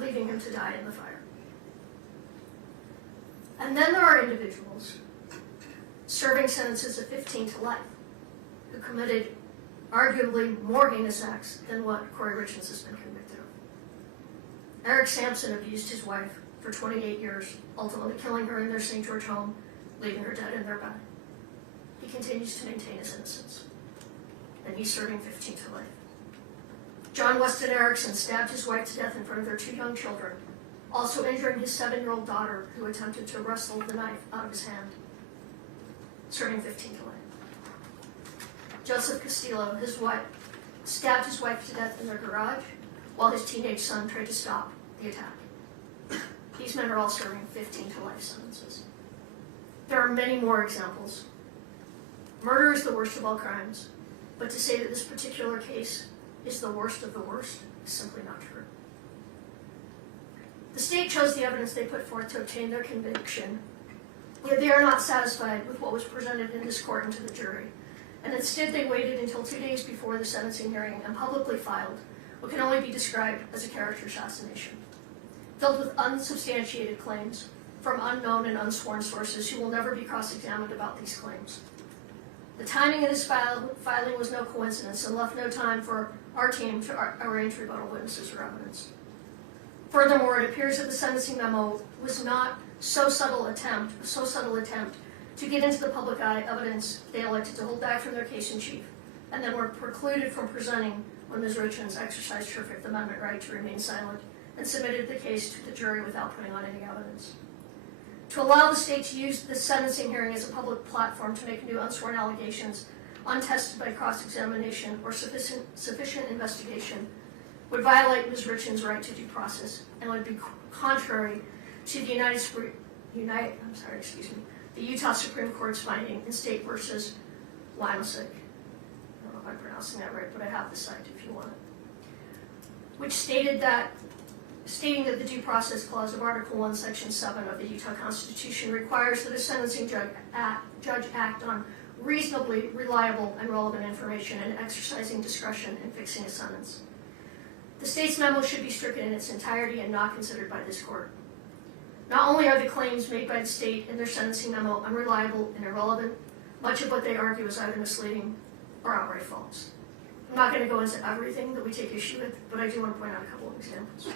leaving him to die in the fire. And then there are individuals serving sentences of 15 to life who committed arguably more heinous acts than what Kouri Richins has been convicted of. Eric Sampson abused his wife for 28 years, ultimately killing her in their St. George home, leaving her dead in their bed. He continues to maintain his innocence, and he's serving 15 to life. John Weston Erickson stabbed his wife to death in front of their 2 young children, also injuring his 7-year-old daughter, who attempted to wrestle the knife out of his hand, serving 15 to life. Joseph Castillo, his wife, stabbed his wife to death in their garage while his teenage son tried to stop the attack. These men are all serving 15 to life sentences. There are many more examples. Murder is the worst of all crimes, but to say that this particular case is the worst of the worst is simply not true. The state chose the evidence they put forth to obtain their conviction, yet they are not satisfied with what was presented in this court and to the jury, and instead they waited until 2 days before the sentencing hearing and publicly filed what can only be described as a character assassination, filled with unsubstantiated claims from unknown and unsworn sources who will never be cross-examined about these claims. The timing of this filing was no coincidence and left no time for our team to arrange rebuttal witnesses or evidence. Furthermore, it appears that the sentencing memo was not so subtle attempt to get into the public eye evidence they elected to hold back from their case in chief, and then were precluded from presenting when Ms. Richins exercised her Fifth Amendment right to remain silent and submitted the case to the jury without putting on any evidence. To allow the state to use this sentencing hearing as a public platform to make new unsworn allegations untested by cross-examination or sufficient investigation would violate Ms. Richins' right to due process and would be contrary to the Utah Supreme Court's finding in State versus Limesick. I don't know if I'm pronouncing that right, but I have the site if you want it. Which stating that the Due Process Clause of Article 1, Section 7 of the Utah Constitution requires that a sentencing judge act on reasonably reliable and relevant information and exercising discretion in fixing a sentence. The state's memo should be stricken in its entirety and not considered by this court. Not only are the claims made by the state in their sentencing memo unreliable and irrelevant, much of what they argue is either misleading or outright false. I'm not going to go into everything that we take issue with, but I do want to point out a couple of examples.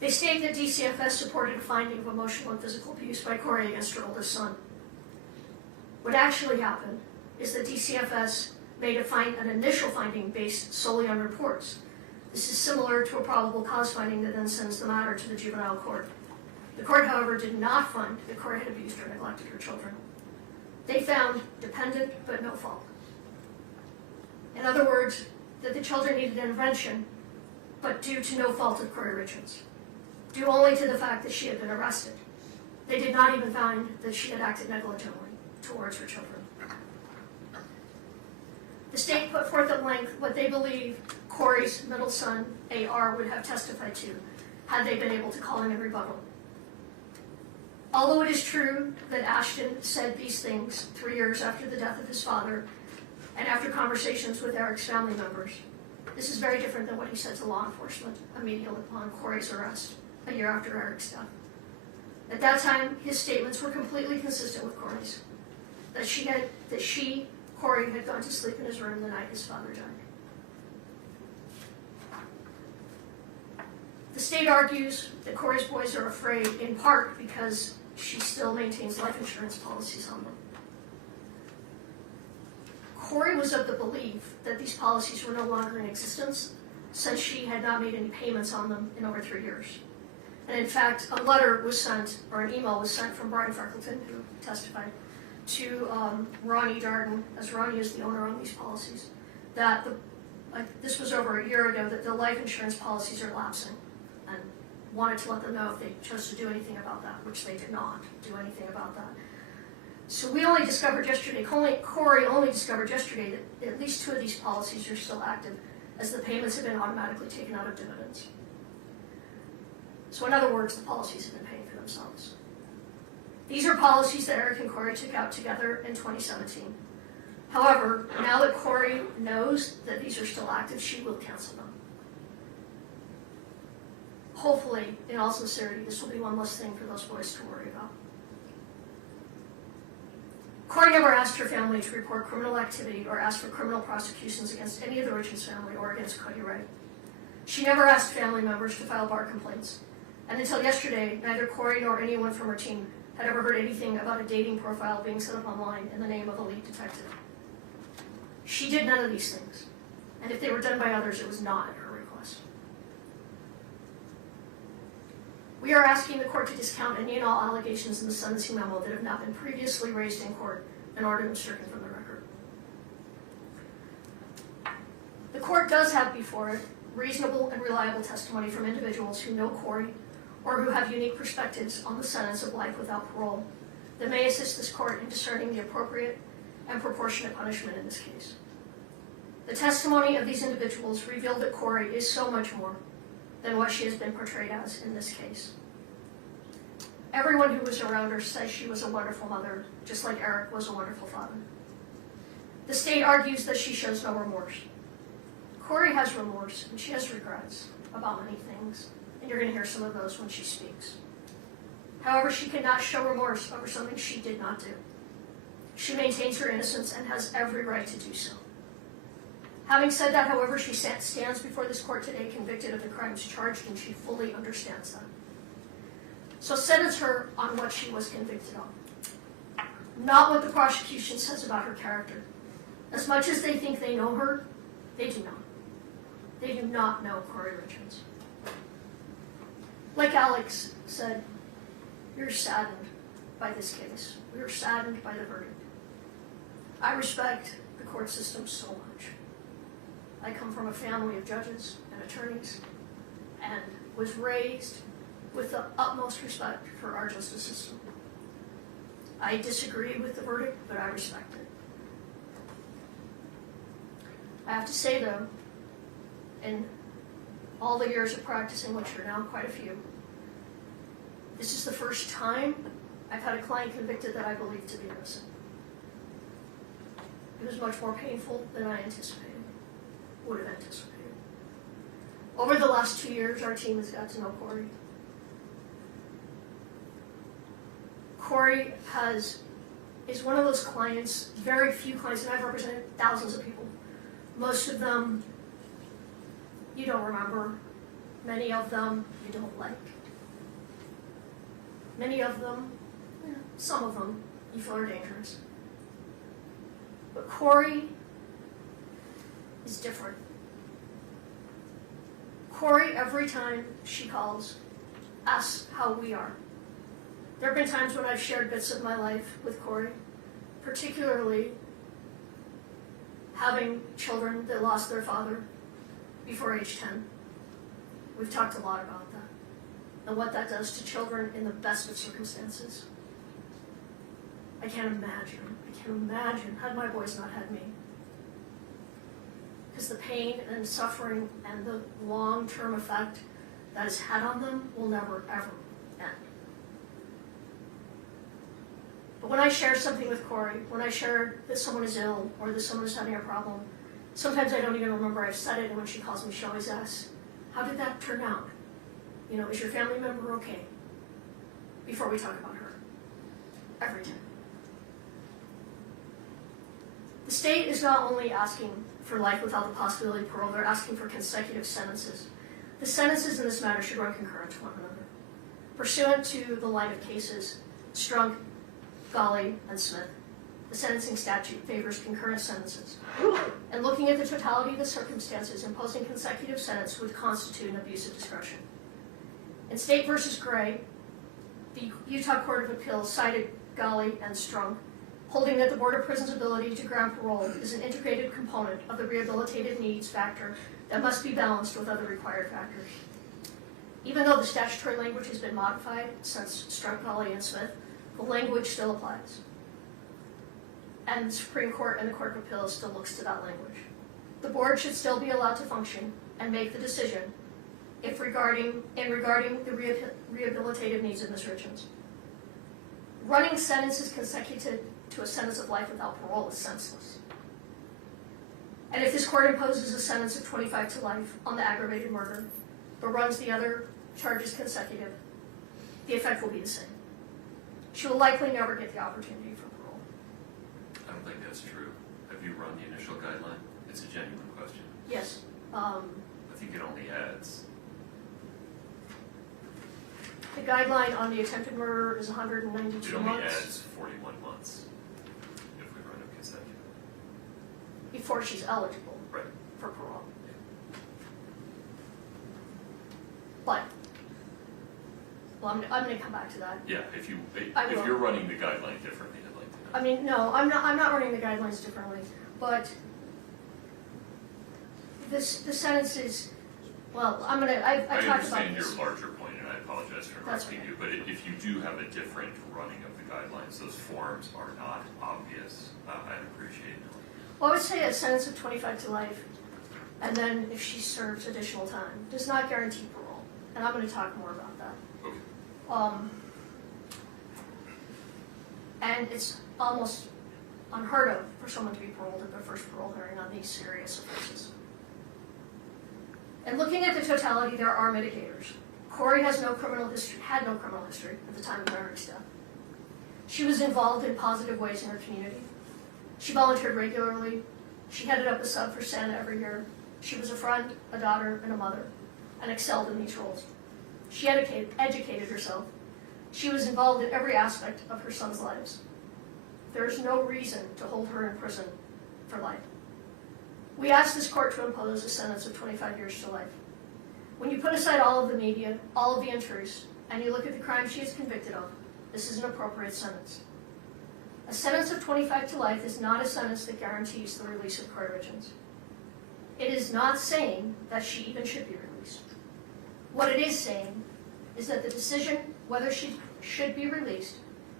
They state that DCFS supported a finding of emotional and physical abuse by Kouri against her oldest son. What actually happened is that DCFS made an initial finding based solely on reports. This is similar to a probable cause finding that then sends the matter to the juvenile court. The court, however, did not find that Kouri had abused or neglected her children. They found dependent but no fault. In other words, that the children needed intervention, but due to no fault of Kouri Richins, due only to the fact that she had been arrested. They did not even find that she had acted negligently towards her children. The state put forth at length what they believe Kouri's middle son, AR, would have testified to had they been able to call him in rebuttal. Although it is true that Ashton said these things 3 years after the death of his father and after conversations with Eric's family members, this is very different than what he said to law enforcement immediately upon Kouri's arrest a year after Eric's death. At that time, his statements were completely consistent with Kouri's, that Kouri, had gone to sleep in his room the night his father died. The state argues that Kouri's boys are afraid in part because she still maintains life insurance policies on them. Kouri was of the belief that these policies were no longer in existence since she had not made any payments on them in over 3 years. And in fact, a letter was sent, or an email was sent from Brian Freckleton, who testified, to Ronnie Darden, as Ronnie is the owner on these policies, that this was over a year ago, that the life insurance policies are lapsing, and wanted to let them know if they chose to do anything about that, which they did not do anything about that. So we only discovered yesterday, Kouri only discovered yesterday that at least 2 of these policies are still active, as the payments have been automatically taken out of dividends. So in other words, the policies have been paying for themselves. These are policies that Eric and Kouri took out together in 2017. However, now that Kouri knows that these are still active, she will cancel them. Hopefully, in all sincerity, this will be one less thing for those boys to worry about. Kouri never asked her family to report criminal activity or asked for criminal prosecutions against any of the Richins family or against Cody Ray. She never asked family members to file bar complaints. And until yesterday, neither Kouri nor anyone from her team had ever heard anything about a dating profile being set up online in the name of a lead detective. She did none of these things. And if they were done by others, it was not at her request. We are asking the court to discount any and all allegations in the sentencing memo that have not been previously raised in court in order to stricken from the record. The court does have before it reasonable and reliable testimony from individuals who know Kouri or who have unique perspectives on the sentence of life without parole that may assist this court in discerning the appropriate and proportionate punishment in this case. The testimony of these individuals revealed that Kouri is so much more than what she has been portrayed as in this case. Everyone who was around her says she was a wonderful mother, just like Eric was a wonderful father. The state argues that she shows no remorse. Kouri has remorse, and she has regrets about many things, and you're going to hear some of those when she speaks. However, she cannot show remorse over something she did not do. She maintains her innocence and has every right to do so. Having said that, however, she stands before this court today convicted of the crimes charged, and she fully understands that. So sentence her on what she was convicted of, not what the prosecution says about her character. As much as they think they know her, they do not. They do not know Kouri Richins. Like Alex said, you're saddened by this case. We are saddened by the verdict. I respect the court system so much. I come from a family of judges and attorneys and was raised with the utmost respect for our justice system. I disagree with the verdict, but I respect it. I have to say though, in all the years of practicing, which are now quite a few, this is the first time I've had a client convicted that I believe to be innocent. It was much more painful than I would have anticipated. Over the last 2 years, our team has got to know Kouri. Kouri is one of those clients, very few clients, and I've represented thousands of people. Most of them you don't remember. Many of them you don't like. Many of them, some of them, you feel are dangerous. But Kouri is different. Kouri, every time she calls, asks how we are. There have been times when I've shared bits of my life with Kouri, particularly having children that lost their father before age 10. We've talked a lot about that and what that does to children in the best of circumstances. I can't imagine had my boys not had me. because the pain and suffering and the long-term effect that it's had on them will never, ever end. But when I share something with Kouri, when I share that someone is ill or that someone is having a problem, sometimes I don't even remember I've said it, and when she calls me, she always asks, how did that turn out? You know, is your family member okay? Before we talk about her. Every time. The state is not only asking for life without the possibility of parole, they're asking for consecutive sentences. The sentences in this matter should run concurrent to one another. Pursuant to the line of cases, Strunk, Golly, and Smith, the sentencing statute favors concurrent sentences. And looking at the totality of the circumstances, imposing consecutive sentence would constitute an abuse of discretion. In State v. Gray, the Utah Court of Appeals cited Golly and Strunk, holding that the Board of Prisons' ability to grant parole is an integrated component of the rehabilitative needs factor that must be balanced with other required factors. Even though the statutory language has been modified since Strunk, Golly, and Smith, the language still applies. And the Supreme Court and the Court of Appeals still looks to that language. The board should still be allowed to function and make the decision regarding the rehabilitative needs of Ms. Richins. Running sentences consecutive to a sentence of life without parole is senseless. And if this court imposes a sentence of 25 to life on the aggravated murder, but runs the other charges consecutive, the effect will be the same. She will likely never get the opportunity for parole. I don't think that's true. Have you run the initial guideline? It's a genuine question. Yes. I think it only adds. The guideline on the attempted murder is 192 It only months. adds 41 months if we run them consecutive. Before she's eligible Right. for parole. But, well, I'm going to come back to that. Yeah, if I will. you're running the guideline differently, I'd like to know. I mean, no, I'm not running the guidelines differently, but the sentence is, well, I talked about understand this. your larger point, and I apologize for That's interrupting okay. you, but if you do have a different running of the guidelines, those forms are not obvious. I'd appreciate knowing. Well, I would say a sentence of 25 to life, and then if she serves additional time, does not guarantee parole. And I'm going to talk more about that. Okay. And it's almost unheard of for someone to be paroled at their first parole hearing on these serious offenses. And looking at the totality, there are mitigators. Kouri had no criminal history at the time of Eric's death. She was involved in positive ways in her community. She volunteered regularly. She headed up a sub for Santa every year. She was a friend, a daughter, and a mother, and excelled in these roles. She educated herself. She was involved in every aspect of her son's lives. There is no reason to hold her in prison for life. We asked this court to impose a sentence of 25 years to life. When you put aside all of the media, all of the injuries, and you look at the crime she is convicted of, this is an appropriate sentence. A sentence of 25 to life is not a sentence that guarantees the release of Kouri Richins. It is not saying that she even should be released. What it is saying is that the decision whether she should be released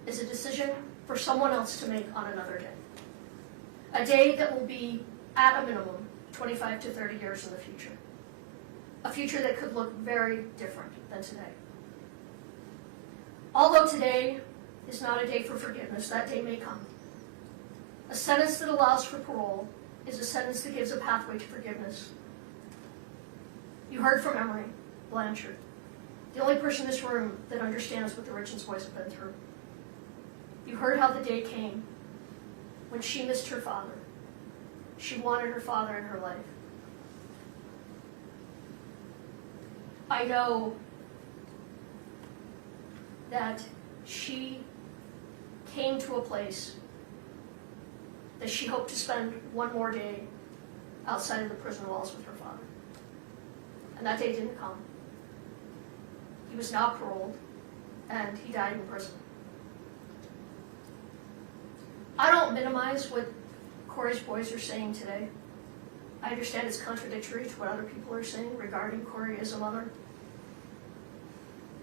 is a decision for someone else to make on another day. A day that will be, at a minimum, 25 to 30 years in the future. A future that could look very different than today. Although today is not a day for forgiveness, that day may come. A sentence that allows for parole is a sentence that gives a pathway to forgiveness. You heard from Emery Blanchard, the only person in this room that understands what the Richins boys have been through. You heard how the day came when she missed her father. She wanted her father in her life. I know that she came to a place that she hoped to spend one more day outside of the prison walls with her father. And that day didn't come. He was not paroled, and he died in prison. I don't minimize what Kouri's boys are saying today. I understand it's contradictory to what other people are saying regarding Kouri as a mother.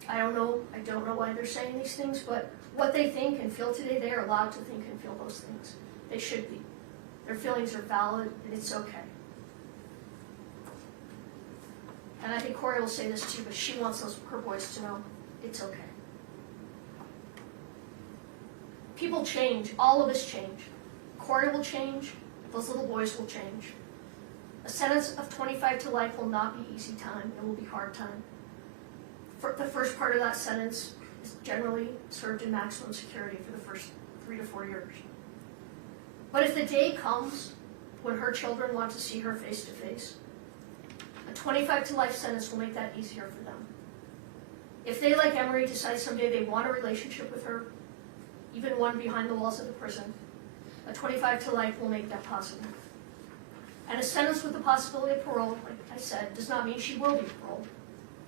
I don't know why they're saying these things, but what they think and feel today, they are allowed to think and feel those things. They should be. Their feelings are valid, and it's okay. And I think Kouri will say this too, but she wants her boys to know it's okay. People change. All of us change. Kouri will change. Those little boys will change. A sentence of 25 to life will not be easy time. It will be hard time. The first part of that sentence is generally served in maximum security for the first 3 to 4 years. But if the day comes when her children want to see her face to face, a 25 to life sentence will make that easier for them. If they, like Emery, decide someday they want a relationship with her, even one behind the walls of the prison, a 25 to life will make that possible. And a sentence with the possibility of parole, like I said, does not mean she will be paroled.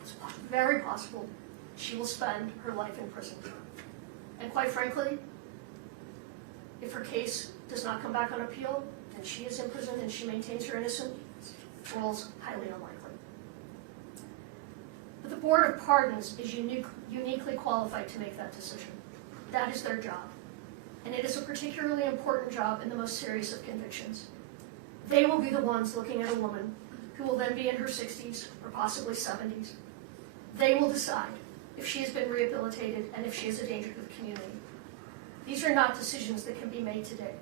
It's very possible she will spend her life in prison. And quite frankly, if her case does not come back on appeal, and she is in prison and she maintains her innocence, parole is highly unlikely. But the Board of Pardons is uniquely qualified to make that decision. That is their job. And it is a particularly important job in the most serious of convictions. They will be the ones looking at a woman who will then be in her 60s or possibly 70s. They will decide if she has been rehabilitated and if she is a danger to the community. These are not decisions that can be made today.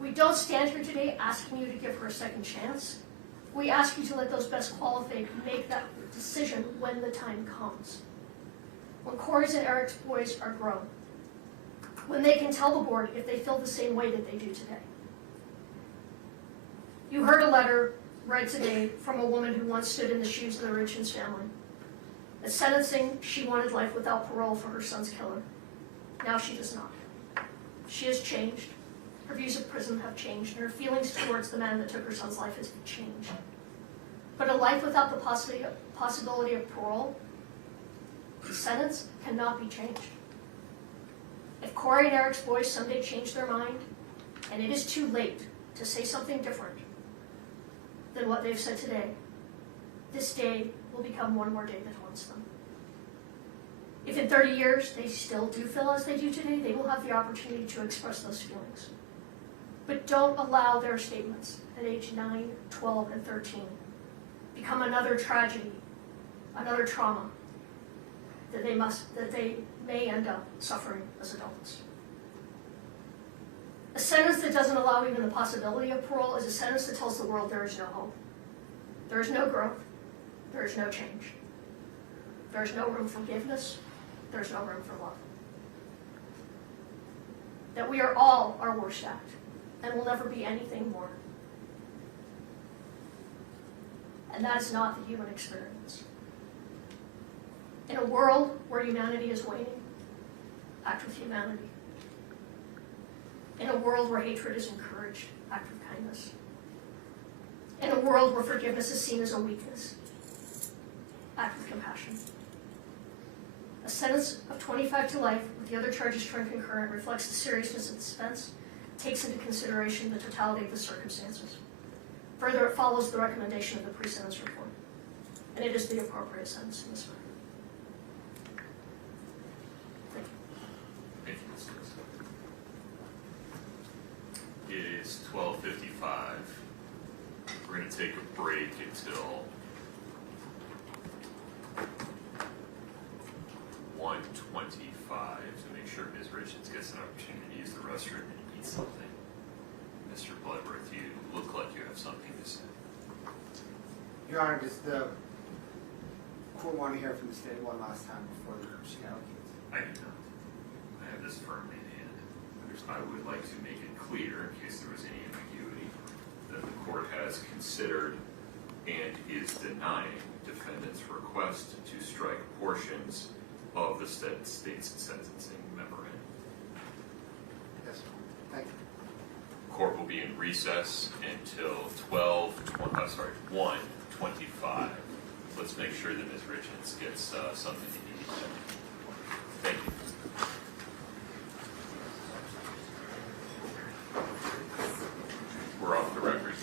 We don't stand here today asking you to give her a second chance. We ask you to let those best qualified make that decision when the time comes. When Kouri's and Eric's boys are grown. When they can tell the board if they feel the same way that they do today. You heard a letter read today from a woman who once stood in the shoes of the Richins family. At sentencing, she wanted life without parole for her son's killer. Now she does not. She has changed. Her views of prison have changed, and her feelings towards the man that took her son's life has changed. But a life without the possibility of parole, the sentence cannot be changed. If Kouri and Eric's boys someday change their mind, and it is too late to say something different than what they've said today, this day will become one more day that haunts them. If in 30 years they still do feel as they do today, they will have the opportunity to express those feelings. But don't allow their statements at age 9, 12, and 13 become another tragedy, another trauma that they may end up suffering as adults. A sentence that doesn't allow even the possibility of parole is a sentence that tells the world there is no hope. There is no growth. There is no change. There is no room for forgiveness. There is no room for love. That we are all our worst act and will never be anything more. And that is not the human experience. In a world where humanity is waning, act with humanity. In a world where hatred is encouraged, act with kindness. In a world where forgiveness is seen as a weakness, act with compassion. A sentence of 25 to life with the other charges turned concurrent reflects the seriousness of this offense, takes into consideration the totality of the circumstances. Further, it follows the recommendation of the pre-sentence report, and it is the appropriate sentence in this matter. Thank you, Ms. Lewis. It is 12:55. We're going to take a break until 1:25 to make sure Ms. Richins gets an opportunity to use the restroom and eat something. Mr. Bloodworth, you look like you have something to say. Your Honor, does the court want to hear from the state one last time before she allocates? I do not. I have this firmly in hand. I would like to make it clear, in case there was any ambiguity, that the court has considered and is denying defendant's request to strike portions of the state's sentencing memorandum. Yes, thank you. Court will be in recess until 1:25. Let's make sure that Ms. Richins gets something to eat. Thank you. We're off the record.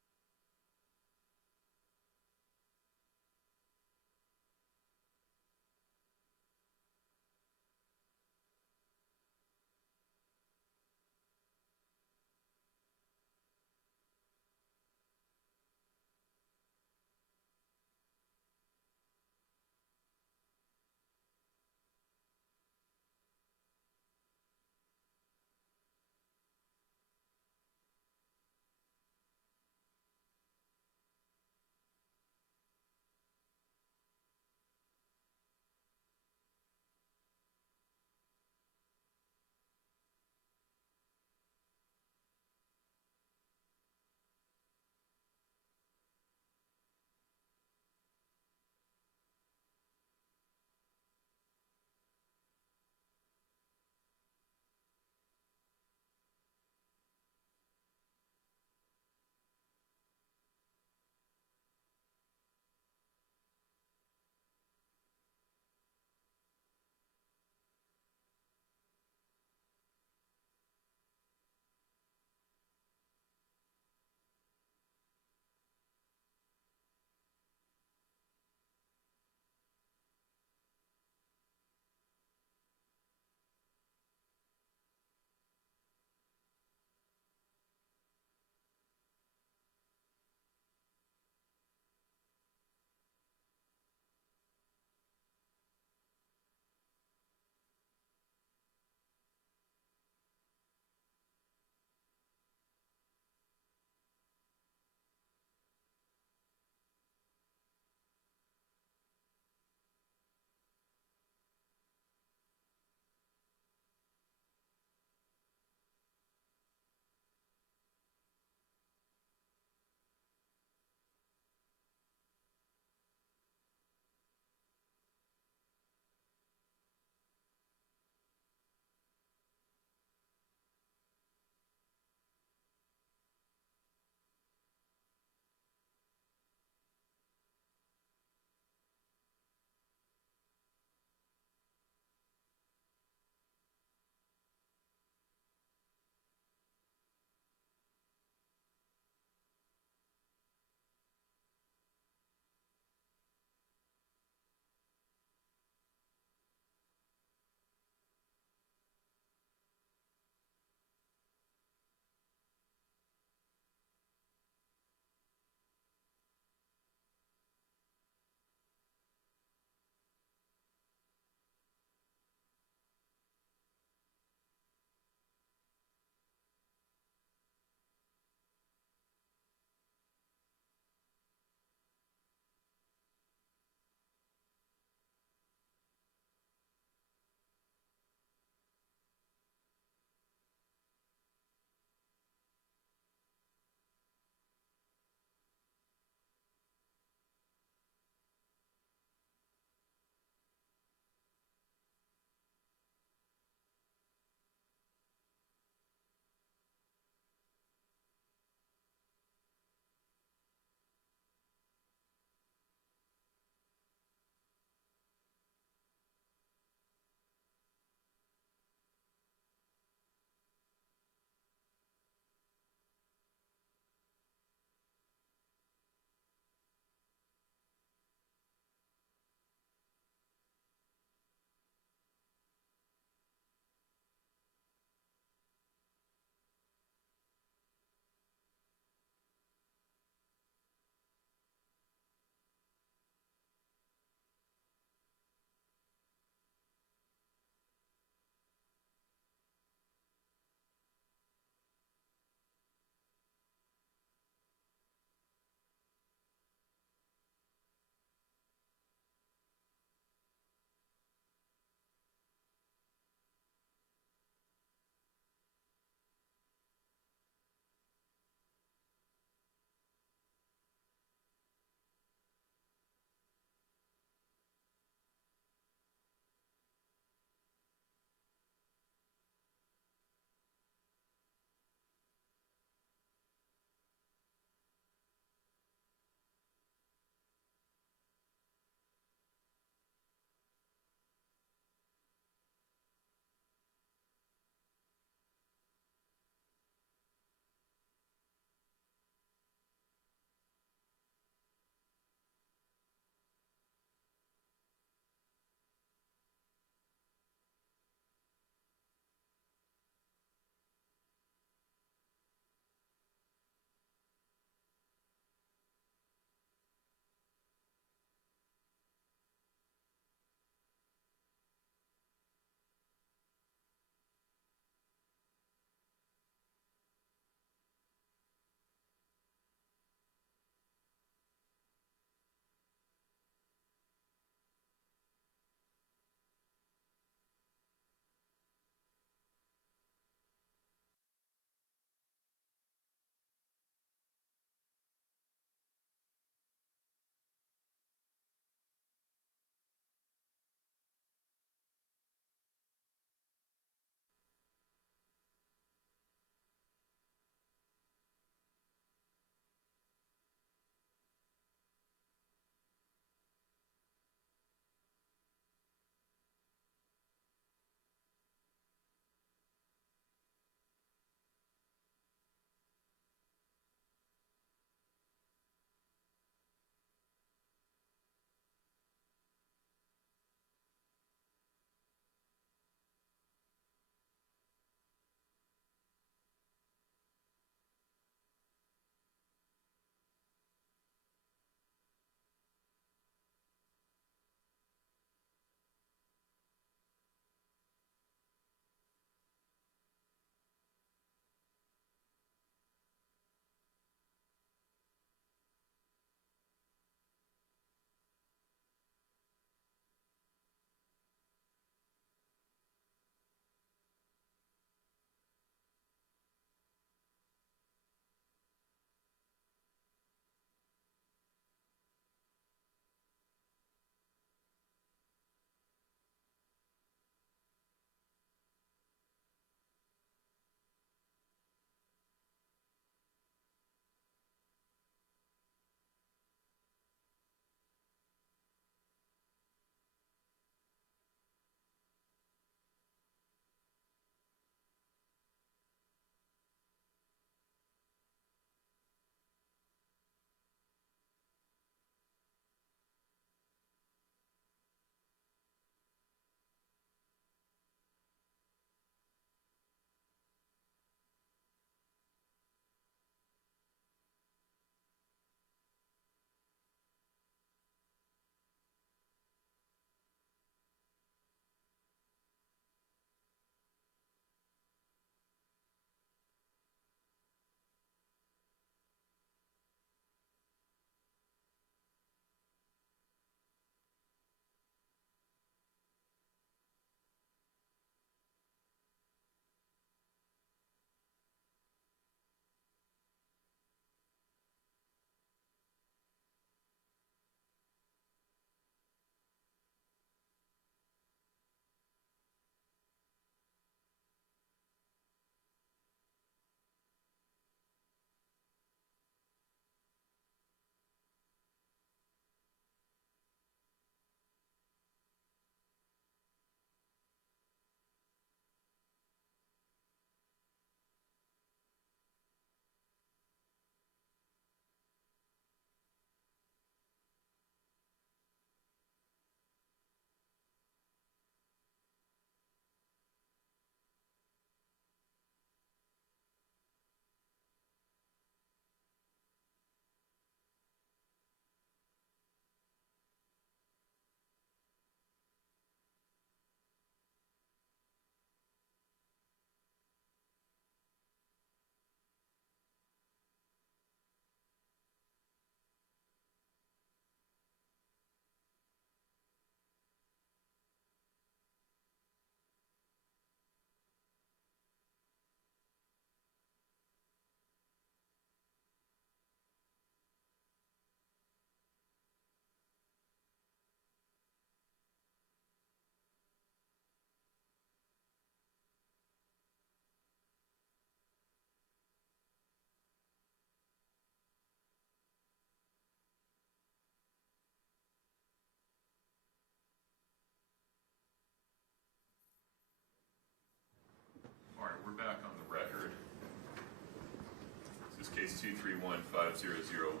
231-500-139.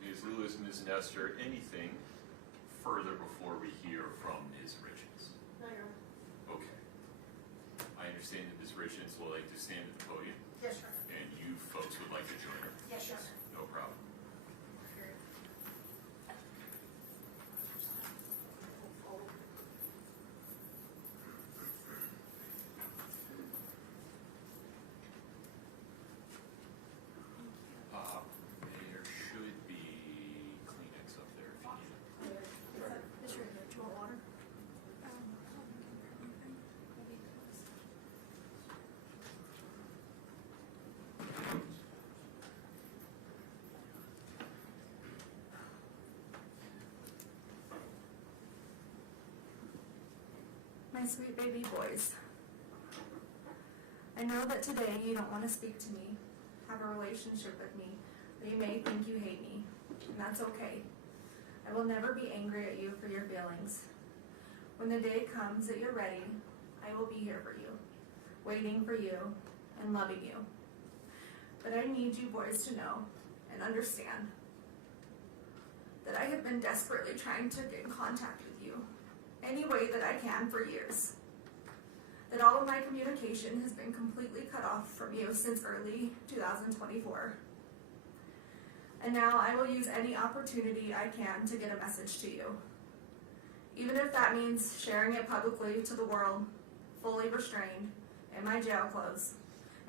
Ms. Lewis, Ms. Nestor, anything further before we hear from Ms. Richins? No, Your Honor. Okay. I understand that Ms. Richins will like to stand at the podium, Yes, Your Honor. and you folks would like to join her. Yes, Your Honor. No problem. There should be Kleenex up there if you need it. It's right here. Do you want water? My sweet baby boys, I know that today you don't want to speak to me, have a relationship with me, or you may think you hate me, and that's okay. I will never be angry at you for your feelings. When the day comes that you're ready, I will be here for you, waiting for you, and loving you. But I need you boys to know and understand that I have been desperately trying to get in contact with you any way that I can for years. That all of my communication has been completely cut off from you since early 2024. And now I will use any opportunity I can to get a message to you. Even if that means sharing it publicly to the world, fully restrained, in my jail clothes,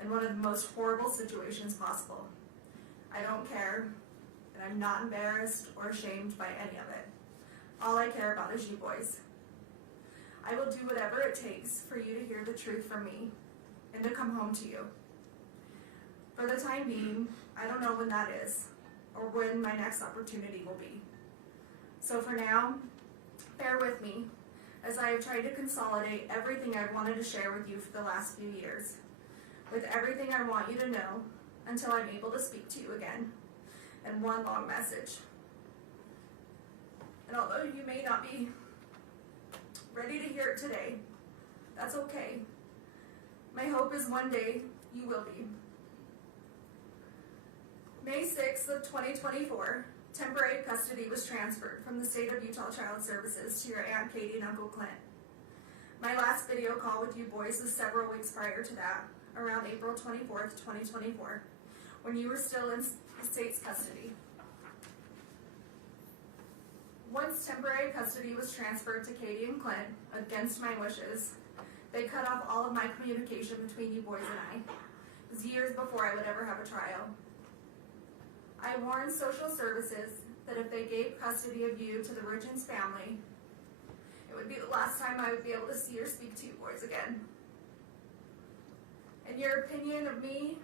in one of the most horrible situations possible. I don't care, and I'm not embarrassed or ashamed by any of it. All I care about is you boys. I will do whatever it takes for you to hear the truth from me and to come home to you. For the time being, I don't know when that is or when my next opportunity will be. So for now, bear with me as I have tried to consolidate everything I've wanted to share with you for the last few years, with everything I want you to know until I'm able to speak to you again in one long message. And although you may not be ready to hear it today, that's okay. My hope is one day you will be. May 6th of 2024, temporary custody was transferred from the state of Utah Child Services to your Aunt Katie and Uncle Clint. My last video call with you boys was several weeks prior to that, around April 24th, 2024, when you were still in the state's custody. Once temporary custody was transferred to Katie and Clint, against my wishes, they cut off all of my communication between you boys and I. It was years before I would ever have a trial. I warned social services that if they gave custody of you to the Richins family, it would be the last time I would be able to see or speak to you boys again. And your opinion of me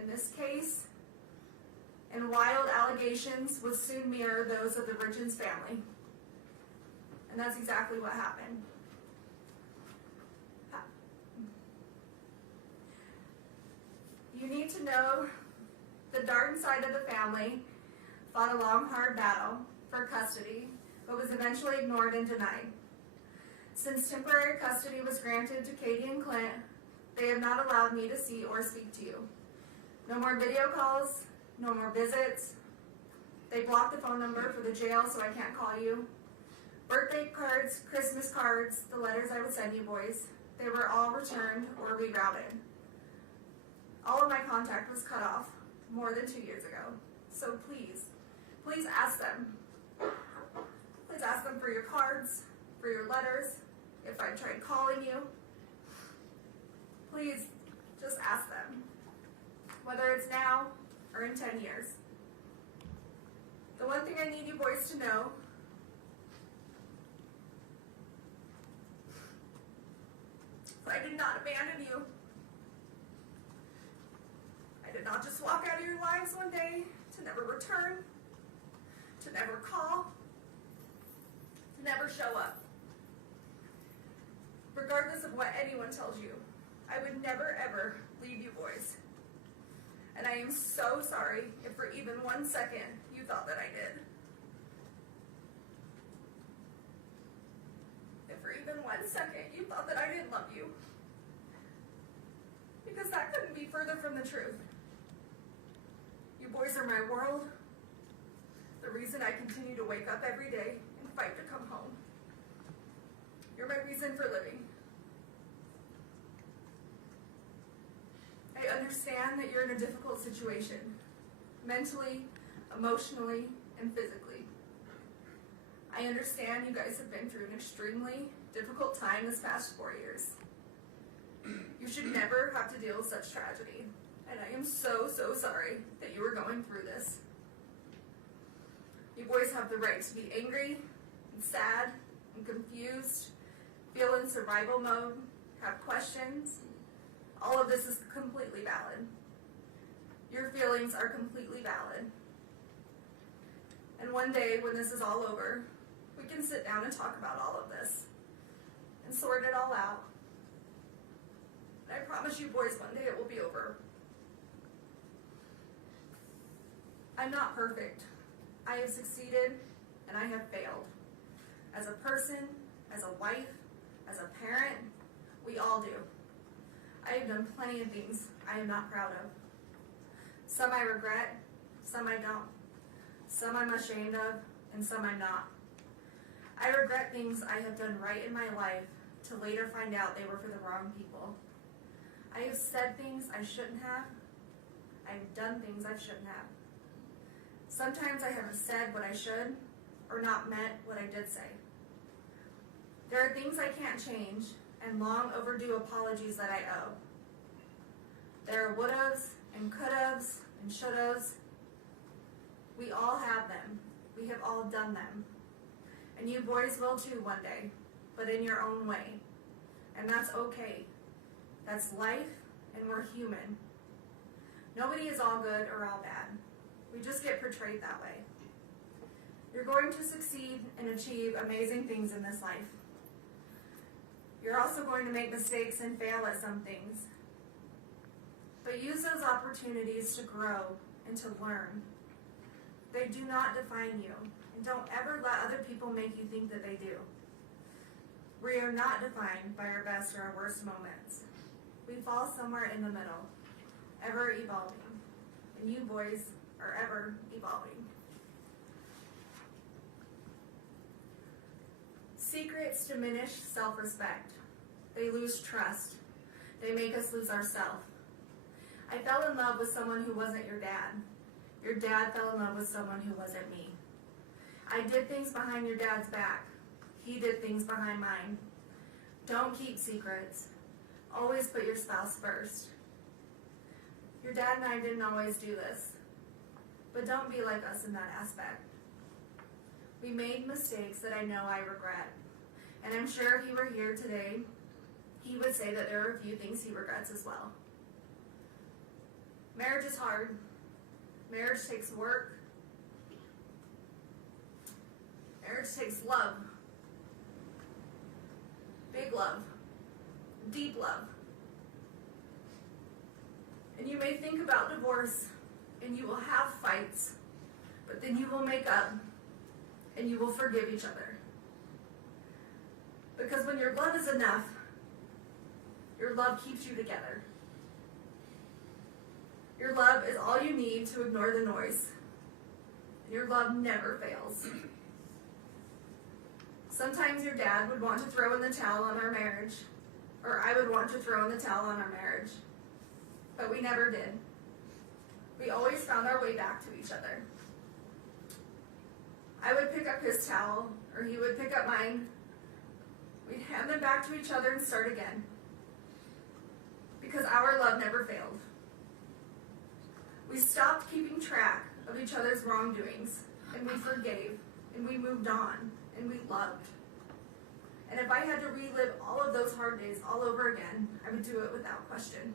in this case and wild allegations would soon mirror those of the Richins family. And that's exactly what happened. You need to know the Darden side of the family fought a long, hard battle for custody, but was eventually ignored and denied. Since temporary custody was granted to Katie and Clint, they have not allowed me to see or speak to you. No more video calls, no more visits. They blocked the phone number for the jail so I can't call you. Birthday cards, Christmas cards, the letters I would send you boys, they were all returned or rerouted. All of my contact was cut off more than 2 years ago. So please, please ask them. Please ask them for your cards, for your letters, if I tried calling you. Please, just ask them. Whether it's now or in 10 years. The one thing I need you boys to know is I did not abandon you. I did not just walk out of your lives one day to never return, to never call, to never show up. Regardless of what anyone tells you, I would never ever leave you boys. And I am so sorry if for even 1 second you thought that I did. If for even 1 second you thought that I didn't love you. Because that couldn't be further from the truth. boys are my world, the reason I continue to wake up every day and fight to come home. You're my reason for living. I understand that you're in a difficult situation, mentally, emotionally, and physically. I understand you guys have been through an extremely difficult time this past 4 years. You should never have to deal with such tragedy, and I am so, so sorry that you were going through this. You boys have the right to be angry, and sad, and confused, feel in survival mode, have questions. All of this is completely valid. Your feelings are completely valid. And one day, when this is all over, we can sit down and talk about all of this and sort it all out. And I promise you boys, one day it will be over. I'm not perfect. I have succeeded and I have failed. As a person, as a wife, as a parent, we all do. I have done plenty of things I am not proud of. Some I regret, some I don't. Some I'm ashamed of, and some I'm not. I regret things I have done right in my life to later find out they were for the wrong people. I have said things I shouldn't have. I have done things I shouldn't have. Sometimes I haven't said what I should, or not meant what I did say. There are things I can't change, and long overdue apologies that I owe. There are would'ves, and could'ves, and should'ves. We all have them. We have all done them. And you boys will too one day, but in your own way. And that's okay. That's life, and we're human. Nobody is all good or all bad. We just get portrayed that way. You're going to succeed and achieve amazing things in this life. You're also going to make mistakes and fail at some things. But use those opportunities to grow and to learn. They do not define you, and don't ever let other people make you think that they do. We are not defined by our best or our worst moments. We fall somewhere in the middle, ever evolving, and you boys are ever evolving. Secrets diminish self-respect. They lose trust. They make us lose ourselves. I fell in love with someone who wasn't your dad. Your dad fell in love with someone who wasn't me. I did things behind your dad's back. He did things behind mine. Don't keep secrets. Always put your spouse first. Your dad and I didn't always do this, but don't be like us in that aspect. We made mistakes that I know I regret, and I'm sure if he were here today, he would say that there are a few things he regrets as well. Marriage is hard. Marriage takes work. Marriage takes love. Big love. Deep love. And you may think about divorce, and you will have fights, but then you will make up, and you will forgive each other. Because when your love is enough, your love keeps you together. Your love is all you need to ignore the noise. And your love never fails. Sometimes your dad would want to throw in the towel on our marriage, or I would want to throw in the towel on our marriage. But we never did. We always found our way back to each other. I would pick up his towel, or he would pick up mine. We'd hand them back to each other and start again. Because our love never failed. We stopped keeping track of each other's wrongdoings, and we forgave, and we moved on, and we loved. And if I had to relive all of those hard days all over again, I would do it without question.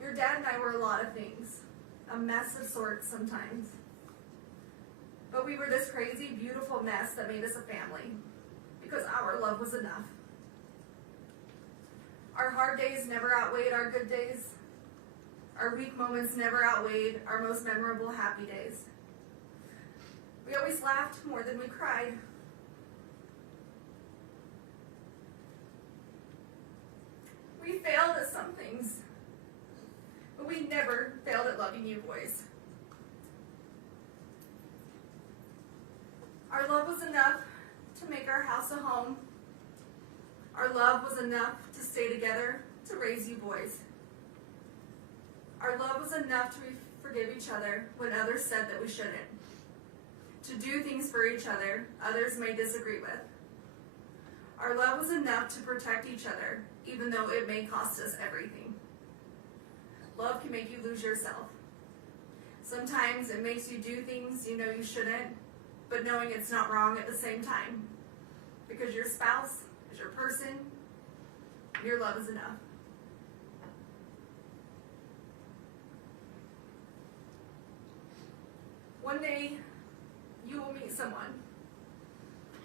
Your dad and I were a lot of things, a mess of sorts sometimes. But we were this crazy, beautiful mess that made us a family, because our love was enough. Our hard days never outweighed our good days. Our weak moments never outweighed our most memorable happy days. We always laughed more than we cried. We failed at some things, but we never failed at loving you boys. Our love was enough to make our house a home. Our love was enough to stay together, to raise you boys. Our love was enough to forgive each other when others said that we shouldn't. To do things for each other others may disagree with. Our love was enough to protect each other, even though it may cost us everything. Love can make you lose yourself. Sometimes it makes you do things you know you shouldn't, but knowing it's not wrong at the same time. Because your spouse is your person, and your love is enough. One day, you will meet someone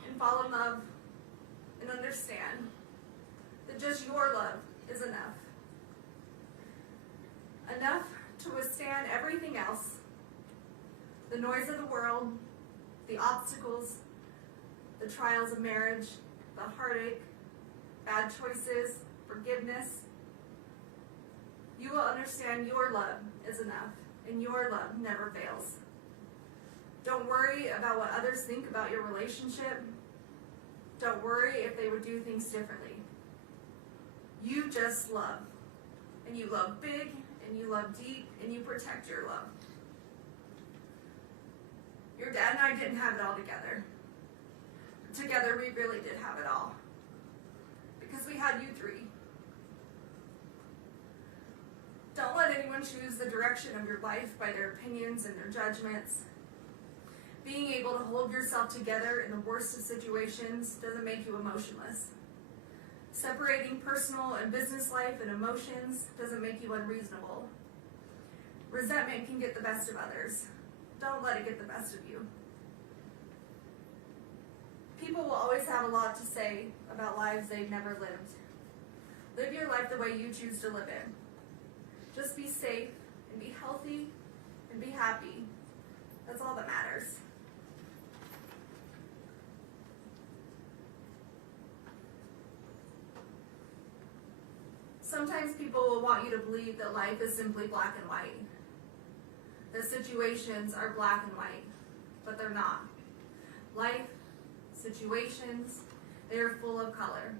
and fall in love and understand that just your love is enough. Enough to withstand everything else, the noise of the world, the obstacles, the trials of marriage, the heartache, bad choices, forgiveness. You will understand your love is enough, and your love never fails. Don't worry about what others think about your relationship. Don't worry if they would do things differently. You just love. And you love big, and you love deep, and you protect your love. Your dad and I didn't have it all together. Together we really did have it all. Because we had you three. Don't let anyone choose the direction of your life by their opinions and their judgments. Being able to hold yourself together in the worst of situations doesn't make you emotionless. Separating personal and business life and emotions doesn't make you unreasonable. Resentment can get the best of others. Don't let it get the best of you. People will always have a lot to say about lives they've never lived. Live your life the way you choose to live it. Just be safe and be healthy and be happy. That's all that matters. Sometimes people will want you to believe that life is simply black and white. That situations are black and white, but they're not. Life, situations, they are full of color.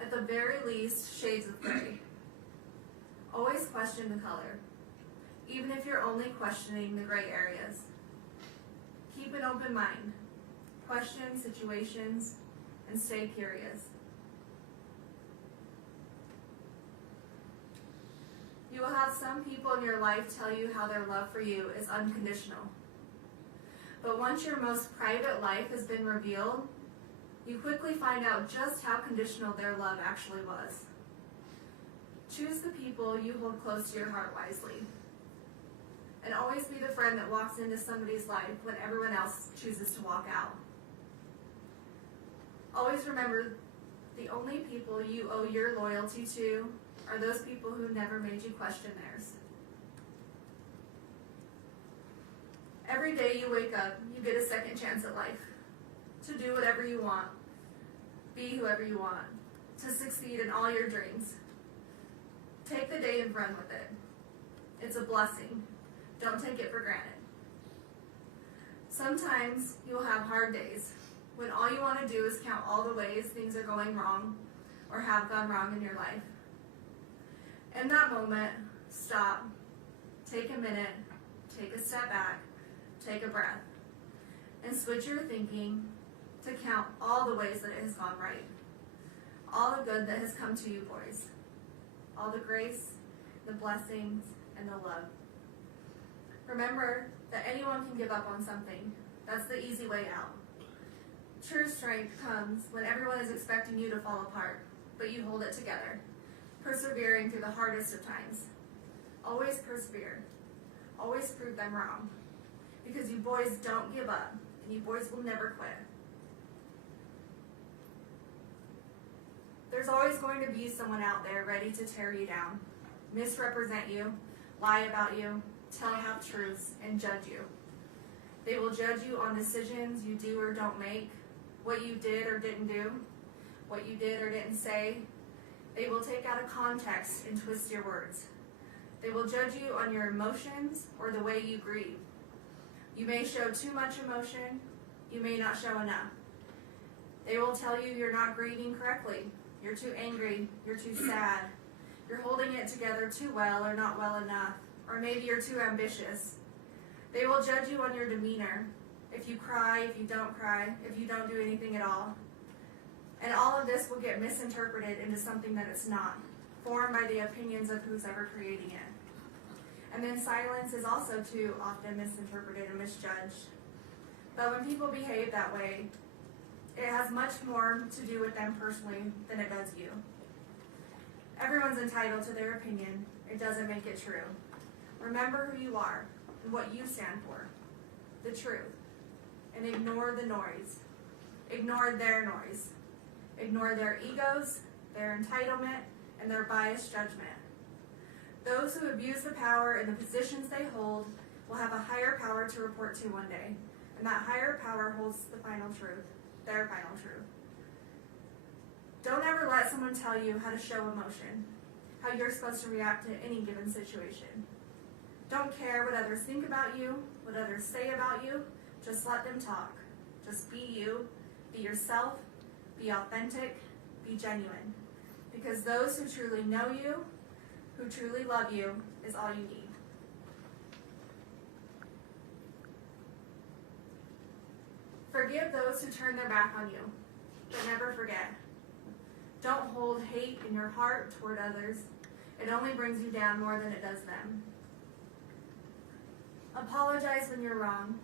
At the very least, shades of gray. Always question the color, even if you're only questioning the gray areas. Keep an open mind. Question situations and stay curious. You will have some people in your life tell you how their love for you is unconditional. But once your most private life has been revealed, you quickly find out just how conditional their love actually was. Choose the people you hold close to your heart wisely. And always be the friend that walks into somebody's life when everyone else chooses to walk out. Always remember, the only people you owe your loyalty to are those people who never made you question theirs. Every day you wake up, you get a second chance at life. To do whatever you want. Be whoever you want. To succeed in all your dreams. Take the day and run with it. It's a blessing. Don't take it for granted. Sometimes you'll have hard days when all you want to do is count all the ways things are going wrong or have gone wrong in your life. In that moment, stop, take a minute, take a step back, take a breath, and switch your thinking to count all the ways that it has gone right. All the good that has come to you, boys. All the grace, the blessings, and the love. Remember that anyone can give up on something. That's the easy way out. True strength comes when everyone is expecting you to fall apart, but you hold it together, persevering through the hardest of times. Always persevere. Always prove them wrong. Because you boys don't give up, and you boys will never quit. There's always going to be someone out there ready to tear you down, misrepresent you, lie about you, tell half-truths, and judge you. They will judge you on decisions you do or don't make, what you did or didn't do, what you did or didn't say. They will take out of context and twist your words. They will judge you on your emotions or the way you grieve. You may show too much emotion, you may not show enough. They will tell you you're not grieving correctly, you're too angry, you're too sad, you're holding it together too well or not well enough, or maybe you're too ambitious. They will judge you on your demeanor, if you cry, if you don't cry, if you don't do anything at all. And all of this will get misinterpreted into something that it's not, formed by the opinions of who's ever creating it. And then silence is also too often misinterpreted and misjudged. But when people behave that way, it has much more to do with them personally than it does you. Everyone's entitled to their opinion. It doesn't make it true. Remember who you are and what you stand for, the truth, and ignore the noise. Ignore their noise. Ignore their egos, their entitlement, and their biased judgment. Those who abuse the power and the positions they hold will have a higher power to report to one day, and that higher power holds the final truth, their final truth. Don't ever let someone tell you how to show emotion, how you're supposed to react to any given situation. Don't care what others think about you, what others say about you, just let them talk. Just be you, be yourself, be authentic, be genuine. Because those who truly know you, who truly love you, is all you need. Forgive those who turn their back on you, but never forget. Don't hold hate in your heart toward others. It only brings you down more than it does them. Apologize when you're wrong,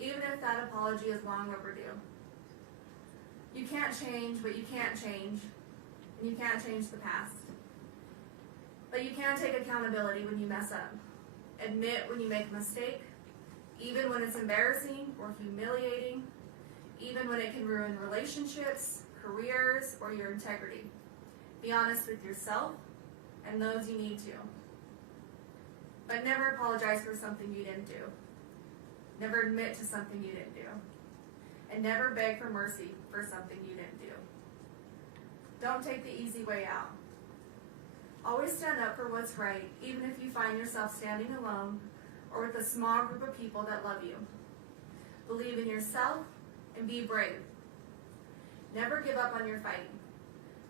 even if that apology is long overdue. You can't change what you can't change, and you can't change the past. But you can take accountability when you mess up. Admit when you make a mistake, even when it's embarrassing or humiliating, even when it can ruin relationships, careers, or your integrity. Be honest with yourself and those you need to. But never apologize for something you didn't do. Never admit to something you didn't do. And never beg for mercy for something you didn't do. Don't take the easy way out. Always stand up for what's right, even if you find yourself standing alone or with a small group of people that love you. Believe in yourself and be brave. Never give up on your fight,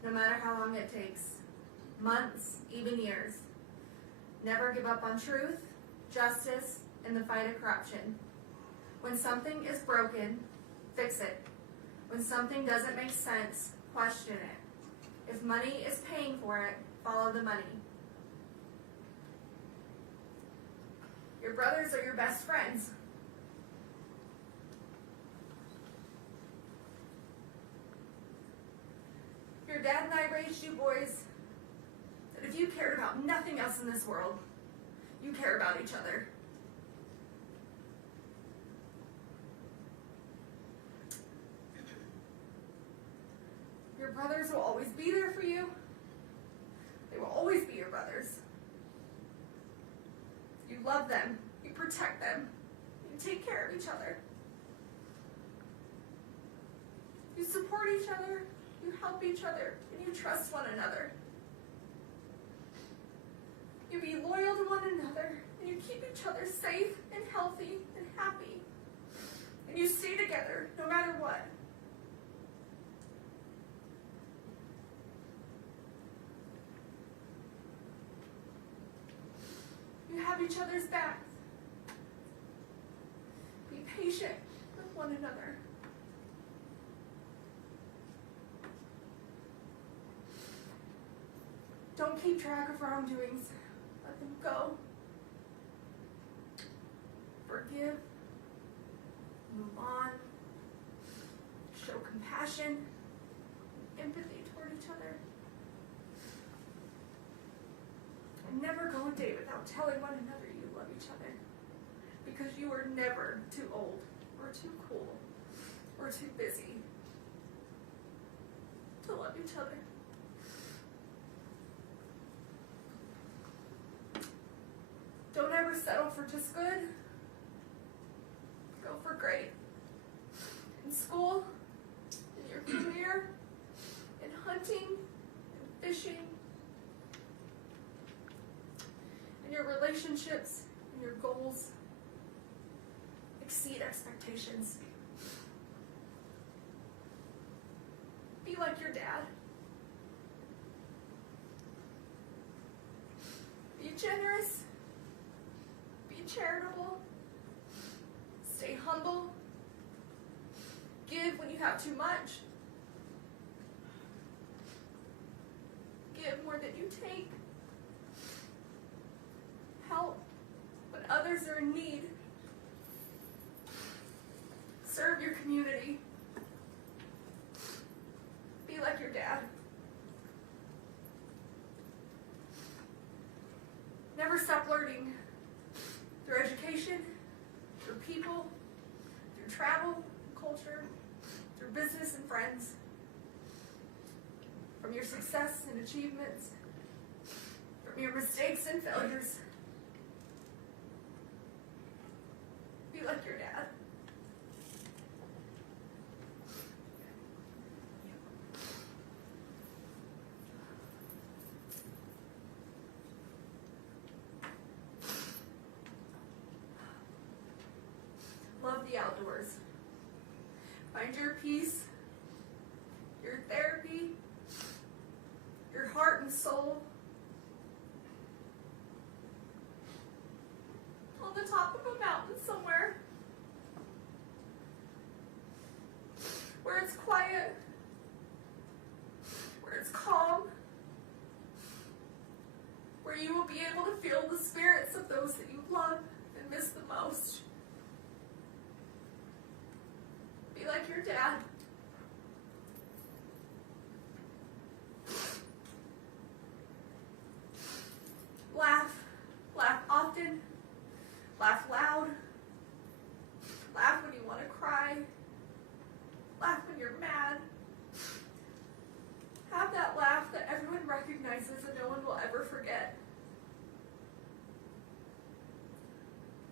no matter how long it takes, months, even years. Never give up on truth, justice, and the fight of corruption. When something is broken, fix it. When something doesn't make sense, question it. If money is paying for it, follow the money. Your brothers are your best friends. Your dad and I raised you boys that if you cared about nothing else in this world, you care about each other. Your brothers will always be there for you. They will always be your brothers. You love them, you protect them, you take care of each other. You support each other, you help each other, and you trust one another. You be loyal to one another, and you keep each other safe and healthy and happy. And you stay together no matter what. You have each other's backs. Be patient with one another. Don't keep track of wrongdoings. Let them go. Forgive. Move on. Show compassion, empathy toward each other. And never go a day without telling one another you love each other. Because you are never too old, or too cool, or too busy to love each other. Don't ever settle for just good. Go for great. In school, in your career, in hunting, in fishing, relationships and your goals exceed expectations. Be like your dad. Be generous. Be charitable. Stay humble. Give when you have too much. Give more than you take. Help when others are in need. Serve your community. Be like your dad. Never stop learning through education, through people, through travel, culture, through business and friends, from your success and achievements, from your mistakes and failures. Be like your dad. Love the outdoors. Find your peace, your therapy, your heart and soul on the top of a mountain somewhere where it's quiet, where it's calm, where you will be able to feel the spirits of those that you love and miss the most. Be like your dad. Laugh. Laugh often. Laugh loud. Laugh when you want to cry. Laugh when you're mad. Have that laugh that everyone recognizes and no one will ever forget.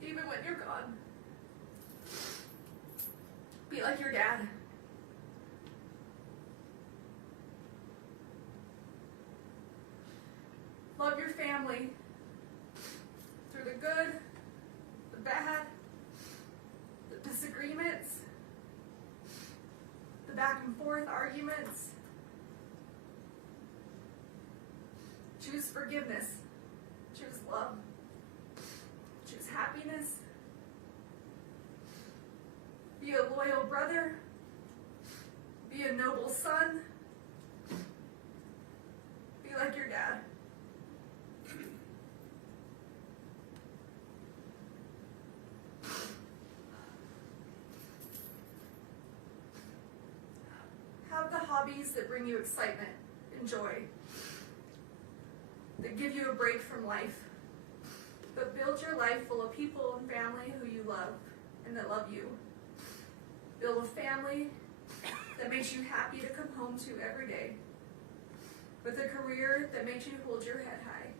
Even when you're gone. Be like your dad. Love your family through the good, the bad, the disagreements, the back and forth arguments. Choose forgiveness. Choose love. Choose happiness. Be a loyal brother. Be a noble son. Be like your dad. Have the hobbies that bring you excitement and joy, that give you a break from life, but build your life full of people and family who you love and that love you. Build a family that makes you happy to come home to every day, with a career that makes you hold your head high.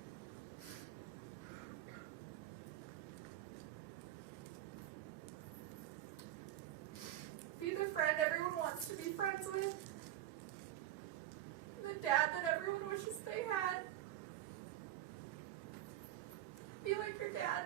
Be the friend everyone wants to be friends with, the dad that everyone wishes they had. Be like your dad.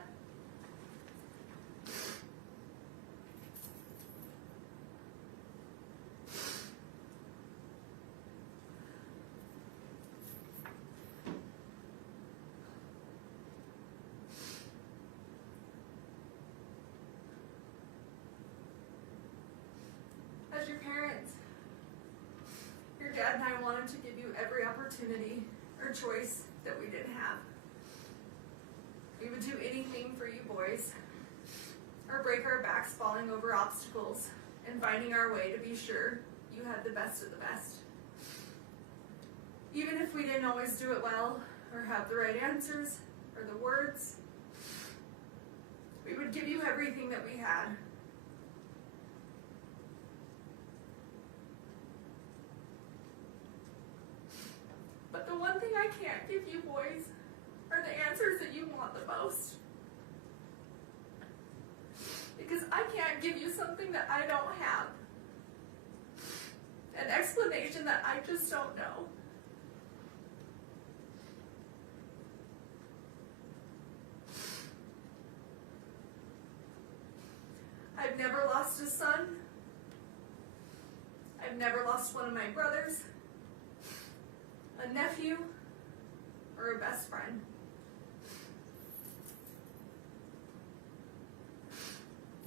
As your parents, your dad and I wanted to give you every opportunity or choice that we didn't have. We would do anything for you boys, or break our backs falling over obstacles and finding our way to be sure you had the best of the best. Even if we didn't always do it well, or have the right answers, or the words, we would give you everything that we had. But the one thing I can't give you boys are the answers that you want the most. Because I can't give you something that I don't have. An explanation that I just don't know. I've never lost a son. I've never lost one of my brothers, a nephew, or a best friend.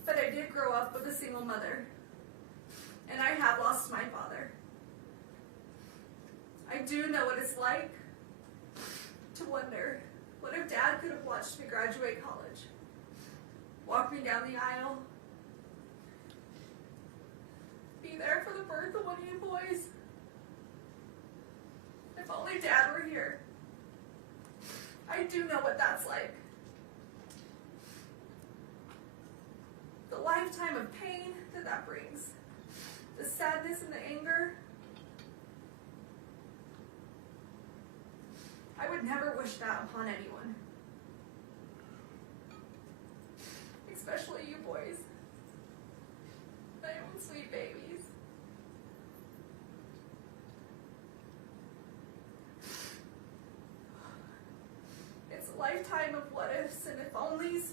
But I did grow up with a single mother, and I have lost my father. I do know what it's like to wonder, what if Dad could have watched me graduate college, walk me down the aisle, be there for the birth of one of you boys? If only Dad were here. I do know what that's like. The lifetime of pain that brings, the sadness and the anger. I would never wish that upon anyone, especially you boys, my own sweet babies. It's a lifetime of what ifs and if onlys.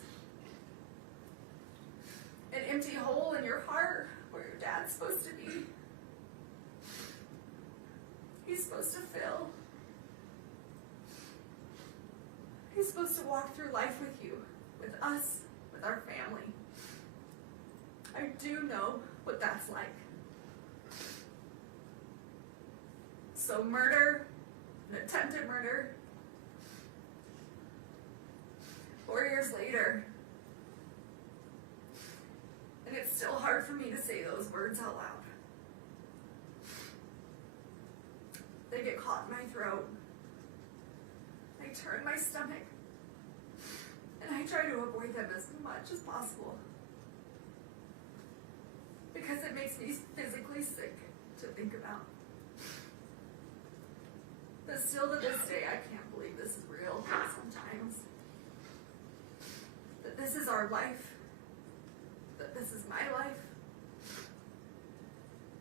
An empty hole in your heart where your dad's supposed to be. He's supposed to fill. He's supposed to walk through life with you, with us, with our family. I do know what that's like. So murder, an attempted murder, 4 years later, and it's still hard for me to say those words out loud. They get caught in my throat. I turn my stomach, and I try to avoid them as much as possible, because it makes me physically sick to think about. But still to this day, I can't believe this is real sometimes. That this is our life. That this is my life.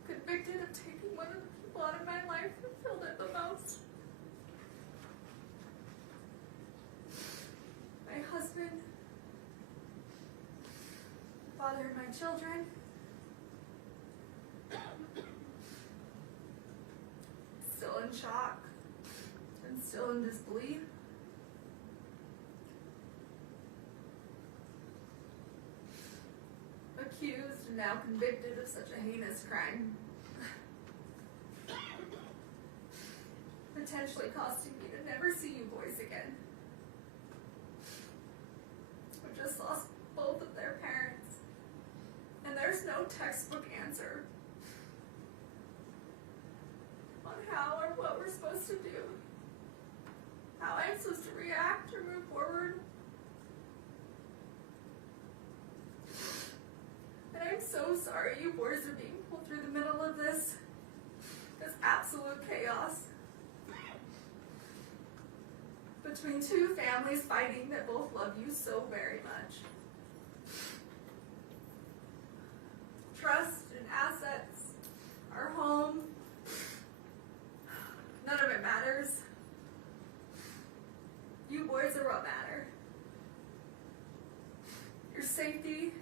Convicted of taking one of the people out of my life who filled it the most. My husband, the father of my children, still in shock and still in disbelief. Accused and now convicted of such a heinous crime. Potentially costing me to never see you boys again. We just lost both of their parents, and there's no textbook answer on how or what we're supposed to do, how I'm supposed to react or move forward. And I'm so sorry you boys are being pulled through the middle of this absolute chaos. Between two families fighting that both love you so very much. Trust and assets, our home, none of it matters. You boys are what matter. Your safety,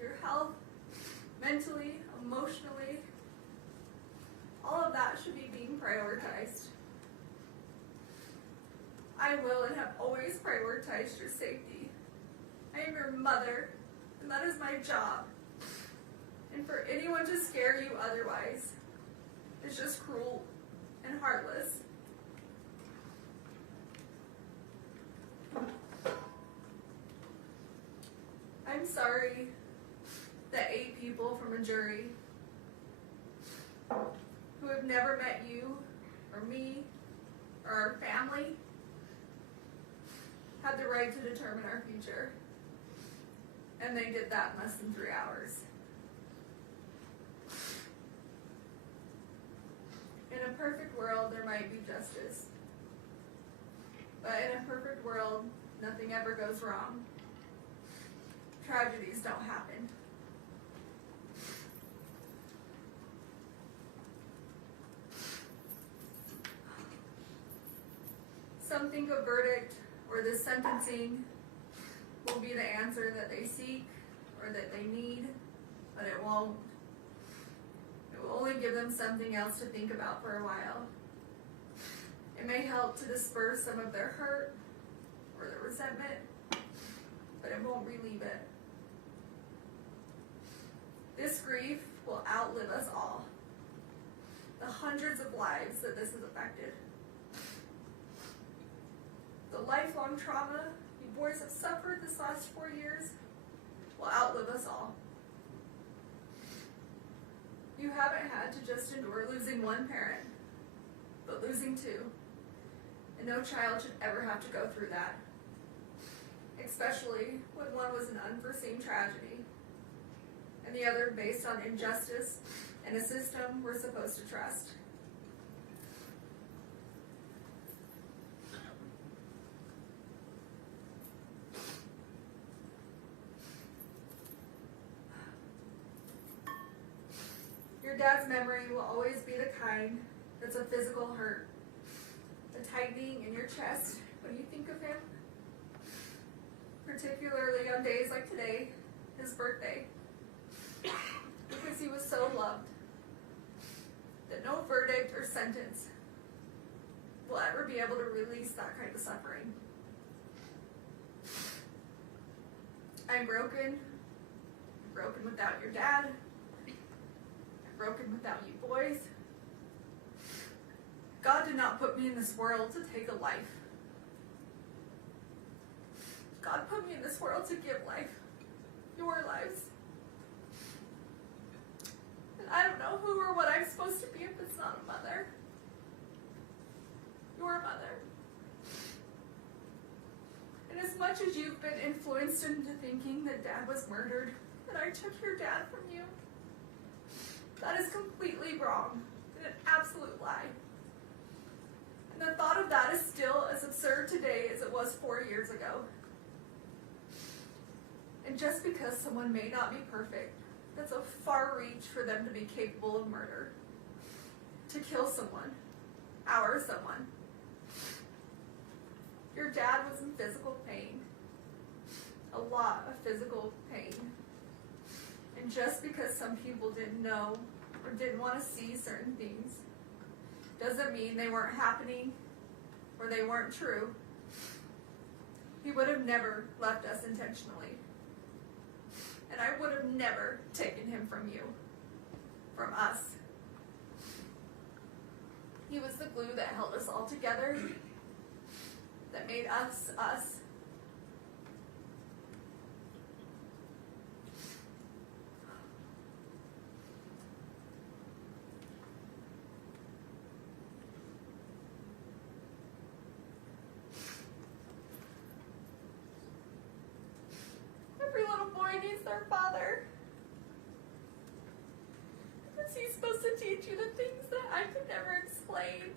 your health, mentally, emotionally, all of that should be being prioritized. I will and have always prioritized your safety. I am your mother, and that is my job. And for anyone to scare you otherwise is just cruel and heartless. I'm sorry that 8 people from a jury who have never met you or me or our family had the right to determine our future. And they did that in less than 3 hours. In a perfect world, there might be justice. But in a perfect world, nothing ever goes wrong. Tragedies don't happen. Some think a verdict or the sentencing will be the answer that they seek or that they need. but it won't. It will only give them something else to think about for a while. It may help to disperse some of their hurt or their resentment, but it won't relieve it. This grief will outlive us all. The hundreds of lives that this has affected. The lifelong trauma you boys have suffered this last 4 years will outlive us all. You haven't had to just endure losing one parent, but losing two. And no child should ever have to go through that. Especially when one was an unforeseen tragedy, and the other based on injustice and a system we're supposed to trust. Your dad's memory will always be the kind that's a physical hurt. The tightening in your chest when you think of him. Particularly on days like today, his birthday. Because he was so loved that no verdict or sentence will ever be able to release that kind of suffering. I'm broken. I'm broken without your dad. I'm broken without you boys. God did not put me in this world to take a life. God put me in this world to give life. Your lives. And I don't know who or what I'm supposed to be if it's not a mother. Your mother. And as much as you've been influenced into thinking that Dad was murdered, that I took your dad from you, that is completely wrong and an absolute lie. And the thought of that is still as absurd today as it was 4 years ago. And just because someone may not be perfect, that's a far reach for them to be capable of murder. To kill someone. Our someone. Your dad was in physical pain. A lot of physical pain. And just because some people didn't know or didn't want to see certain things, doesn't mean they weren't happening or they weren't true. He would have never left us intentionally. And I would have never taken him from you, from us. He was the glue that held us all together, that made us, us. Every little boy needs their father. Is he supposed to teach you the things that I could never explain?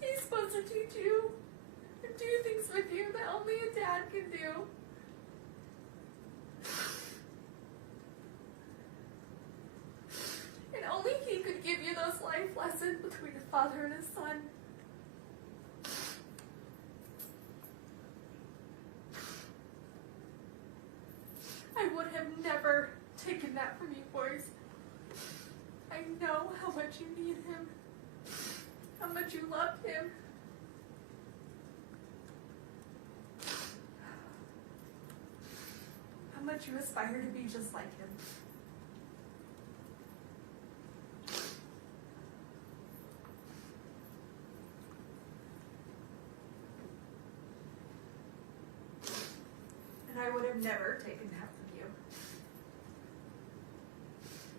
He's supposed to teach you and do things with you that only a dad can do. And only he could give you those life lessons between a father and a son. I would have never taken that from you boys. I know how much you need him, how much you loved him. How much you aspire to be just like him. And I would have never taken that from you.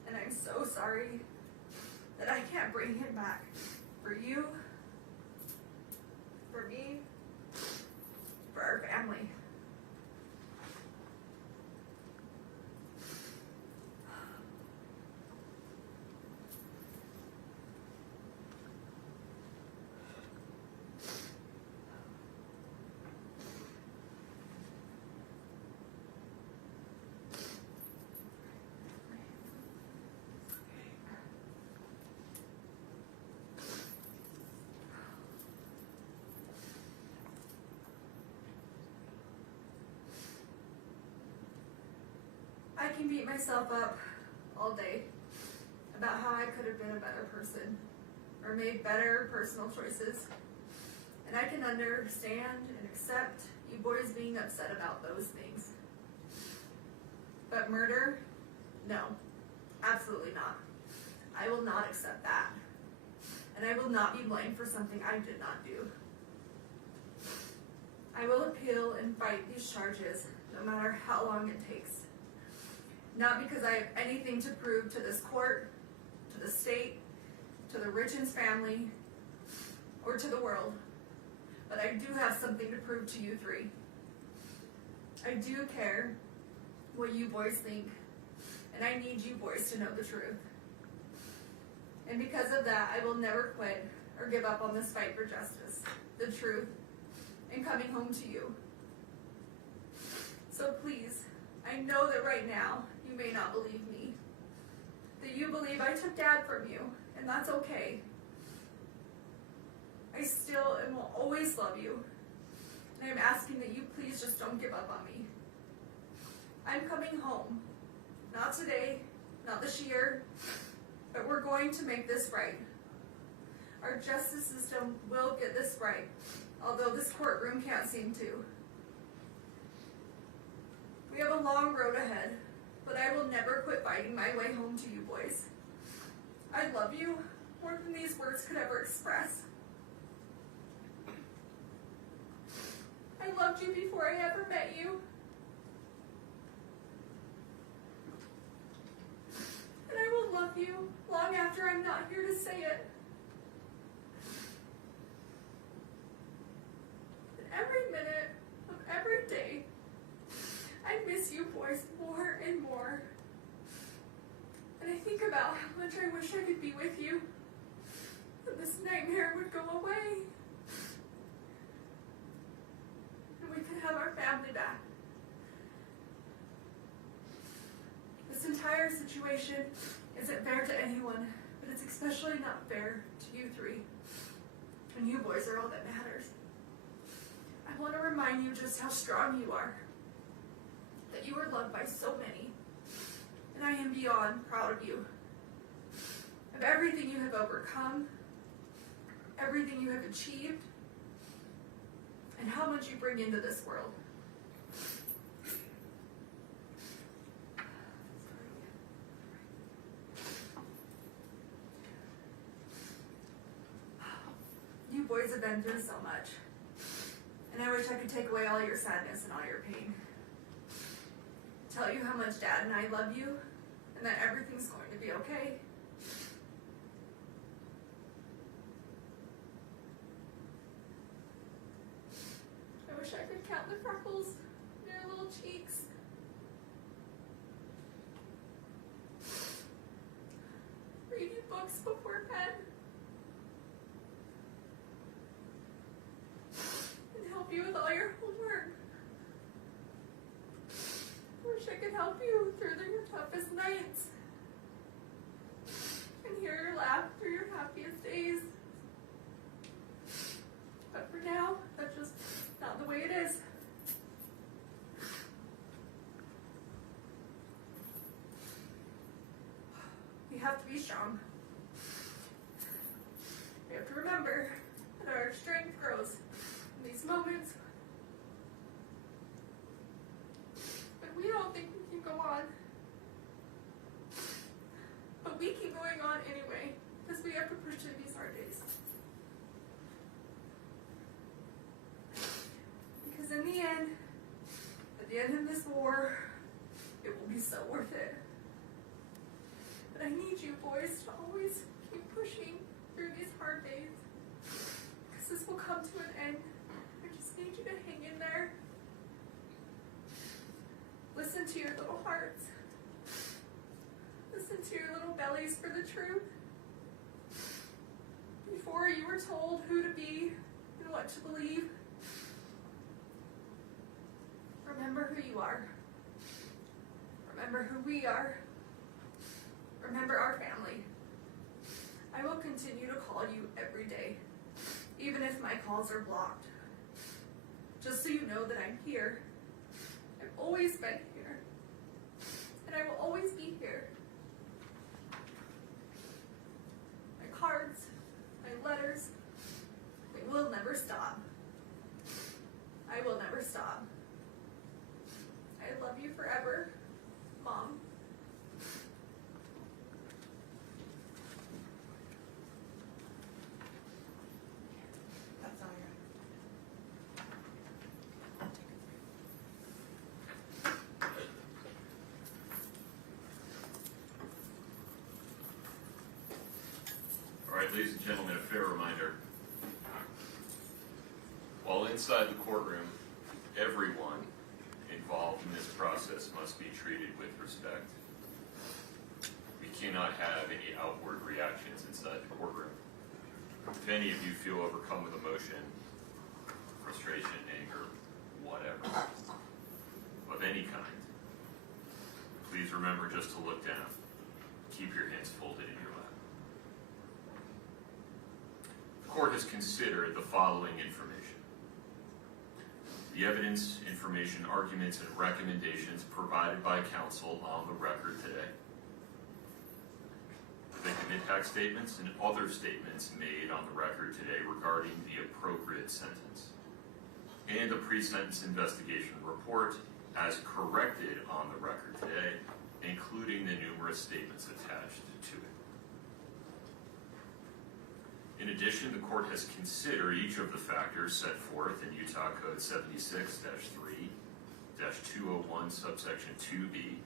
And I'm so sorry that I can't bring him back. For you, for me, for our family. I can beat myself up all day about how I could have been a better person or made better personal choices. And I can understand and accept you boys being upset about those things. But murder? No, absolutely not. I will not accept that. And I will not be blamed for something I did not do. I will appeal and fight these charges no matter how long it takes. Not because I have anything to prove to this court, to the state, to the Richins family, or to the world, but I do have something to prove to you three. I do care what you boys think, and I need you boys to know the truth. And because of that, I will never quit or give up on this fight for justice, the truth, and coming home to you. So please, I know that right now you may not believe me, that you believe I took Dad from you, and that's okay. I still and will always love you, and I'm asking that you please just don't give up on me. I'm coming home, not today, not this year, but we're going to make this right. Our justice system will get this right, although this courtroom can't seem to. We have a long road ahead, but I will never quit fighting my way home to you boys. I love you more than these words could ever express. I loved you before I ever met you. And I will love you long after I'm not here to say it. And every minute of every day, I miss you boys more and more. And I think about how much I wish I could be with you, and this nightmare would go away. And we could have our family back. This entire situation isn't fair to anyone, but it's especially not fair to you three. And you boys are all that matters. I want to remind you just how strong you are. That you are loved by so many. And I am beyond proud of you. Of everything you have overcome, everything you have achieved, and how much you bring into this world. You boys have been through so much. And I wish I could take away all your sadness and all your pain. Tell you how much Dad and I love you, and that everything's going to be okay. I wish I could count the freckles in your little cheeks. Read you books before bed. And help you with all your homework. I wish I could help you through your toughest nights. And hear your laugh through your happiest days. But for now, that's just not the way it is. We have to be strong. We have to remember that our strength grows in these moments. But we don't think we can go on. But we keep going on anyway, because we have to push through these hard days. Because in the end, at the end of this war, it will be so worth it. But I need you boys to always keep pushing through these hard days. Because this will come to an end. I just need you to hang in there. Listen to your little hearts. Listen to your little bellies for the truth. Before you were told who to be and what to believe, remember who you are. Remember who we are. Remember our family. I will continue to call you every day, even if my calls are blocked. Just so you know that I'm here. I've always been here. And forever, Mom. That's all you're. All right, ladies and gentlemen, a fair reminder. While inside the courtroom, everyone involved in this process must be treated with respect. We cannot have any outward reactions inside the courtroom. If any of you feel overcome with emotion, frustration, anger, whatever, of any kind, please remember just to look down. Keep your hands folded in your lap. The court has considered the following information: the evidence, information, arguments, and recommendations provided by counsel on the record today, the victim impact statements and other statements made on the record today regarding the appropriate sentence, and the pre-sentence investigation report as corrected on the record today, including the numerous statements attached to it. In addition, the court has considered each of the factors set forth in Utah Code 76-3-201 subsection 2B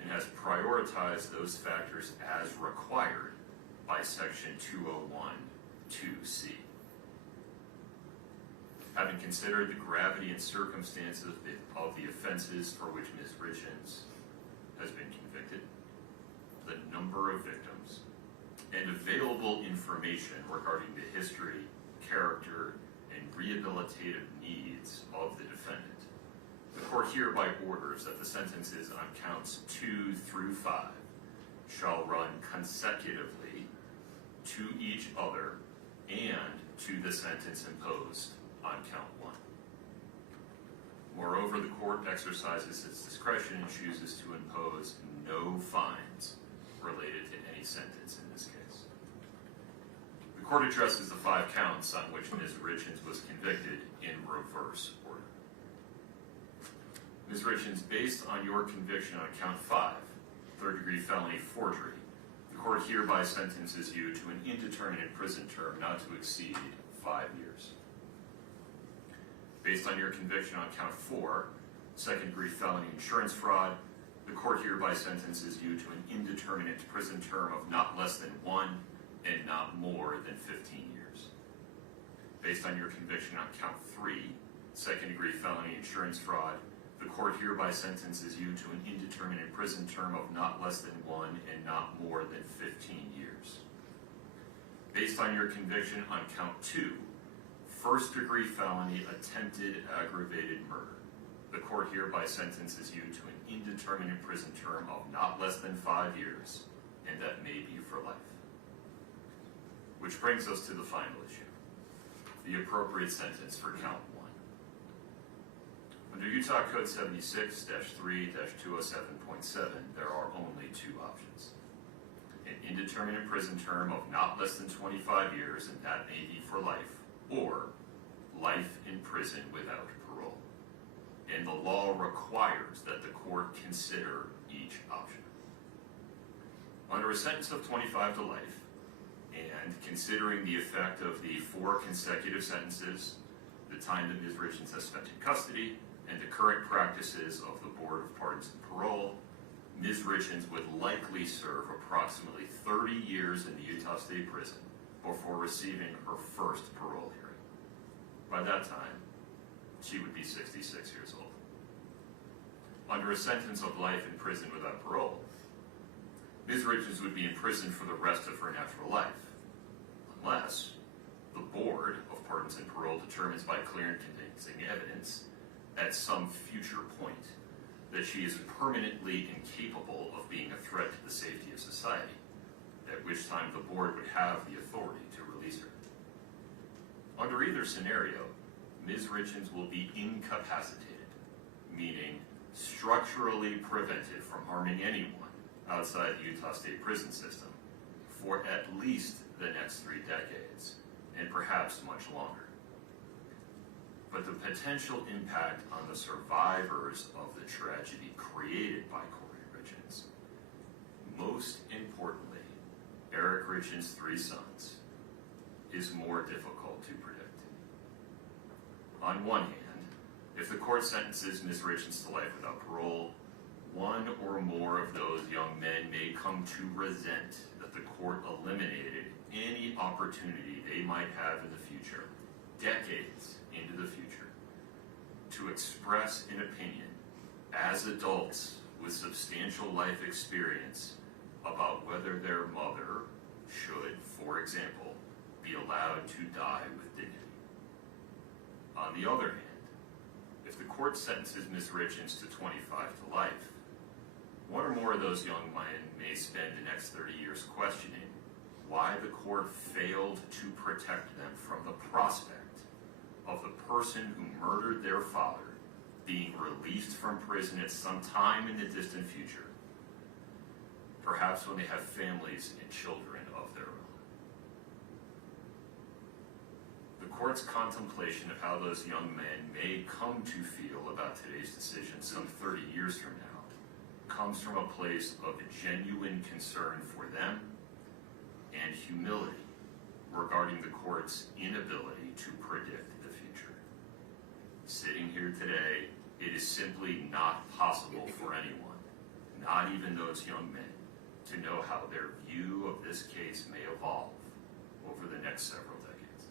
and has prioritized those factors as required by section 201-2C. Having considered the gravity and circumstances of the offenses for which Ms. Richins has been convicted, the number of victims, and available information regarding the history, character, and rehabilitative needs of the defendant, the court hereby orders that the sentences on counts 2 through 5 shall run consecutively to each other and to the sentence imposed on count 1. Moreover, the court exercises its discretion and chooses to impose no fines related to any sentence in this case. The court addresses the 5 counts on which Ms. Richins was convicted in reverse order. Ms. Richins, based on your conviction on count 5, third-degree felony forgery, the court hereby sentences you to an indeterminate prison term not to exceed 5 years. Based on your conviction on count 4, second-degree felony insurance fraud, the court hereby sentences you to an indeterminate prison term of not less than 1 and not more than 15 years. Based on your conviction on count 3, second-degree felony insurance fraud, the court hereby sentences you to an indeterminate prison term of not less than 1 and not more than 15 years. Based on your conviction on count 2, first-degree felony attempted aggravated murder, the court hereby sentences you to an indeterminate prison term of not less than 5 years, and that may be for life. Which brings us to the final issue, the appropriate sentence for count 1. Under Utah Code 76-3-207.7, there are only 2 options: an indeterminate prison term of not less than 25 years, and that may be for life, or life in prison without parole. And the law requires that the court consider each option. Under a sentence of 25 to life, and considering the effect of the 4 consecutive sentences, the time that Ms. Richins has spent in custody, and the current practices of the Board of Pardons and Parole, Ms. Richins would likely serve approximately 30 years in the Utah State Prison before receiving her first parole hearing. By that time, she would be 66 years old. Under a sentence of life in prison without parole, Ms. Richins would be in prison for the rest of her natural life, unless the Board of Pardons and Parole determines by clear and convincing evidence at some future point that she is permanently incapable of being a threat to the safety of society, at which time the board would have the authority to release her. Under either scenario, Ms. Richins will be incapacitated, meaning structurally prevented from harming anyone outside the Utah State prison system for at least the next 3 decades, and perhaps much longer. but the potential impact on the survivors of the tragedy created by Kouri Richins. Most importantly, Eric Richins' 3 sons is more difficult to predict. On one hand, if the court sentences Ms. Richins to life without parole, one or more of those young men may come to resent that the court eliminated any opportunity they might have in the future, decades into the future, to express an opinion as adults with substantial life experience about whether their mother should, for example, be allowed to die with dignity. On the other hand, if the court sentences Ms. Richins to 25 to life, one or more of those young men may spend the next 30 years questioning why the court failed to protect them from the prospect of the person who murdered their father being released from prison at some time in the distant future, perhaps when they have families and children of their own. The court's contemplation of how those young men may come to feel about today's decision some 30 years from now comes from a place of genuine concern for them and humility regarding the court's inability to predict the future. Sitting here today, it is simply not possible for anyone, not even those young men, to know how their view of this case may evolve over the next several decades.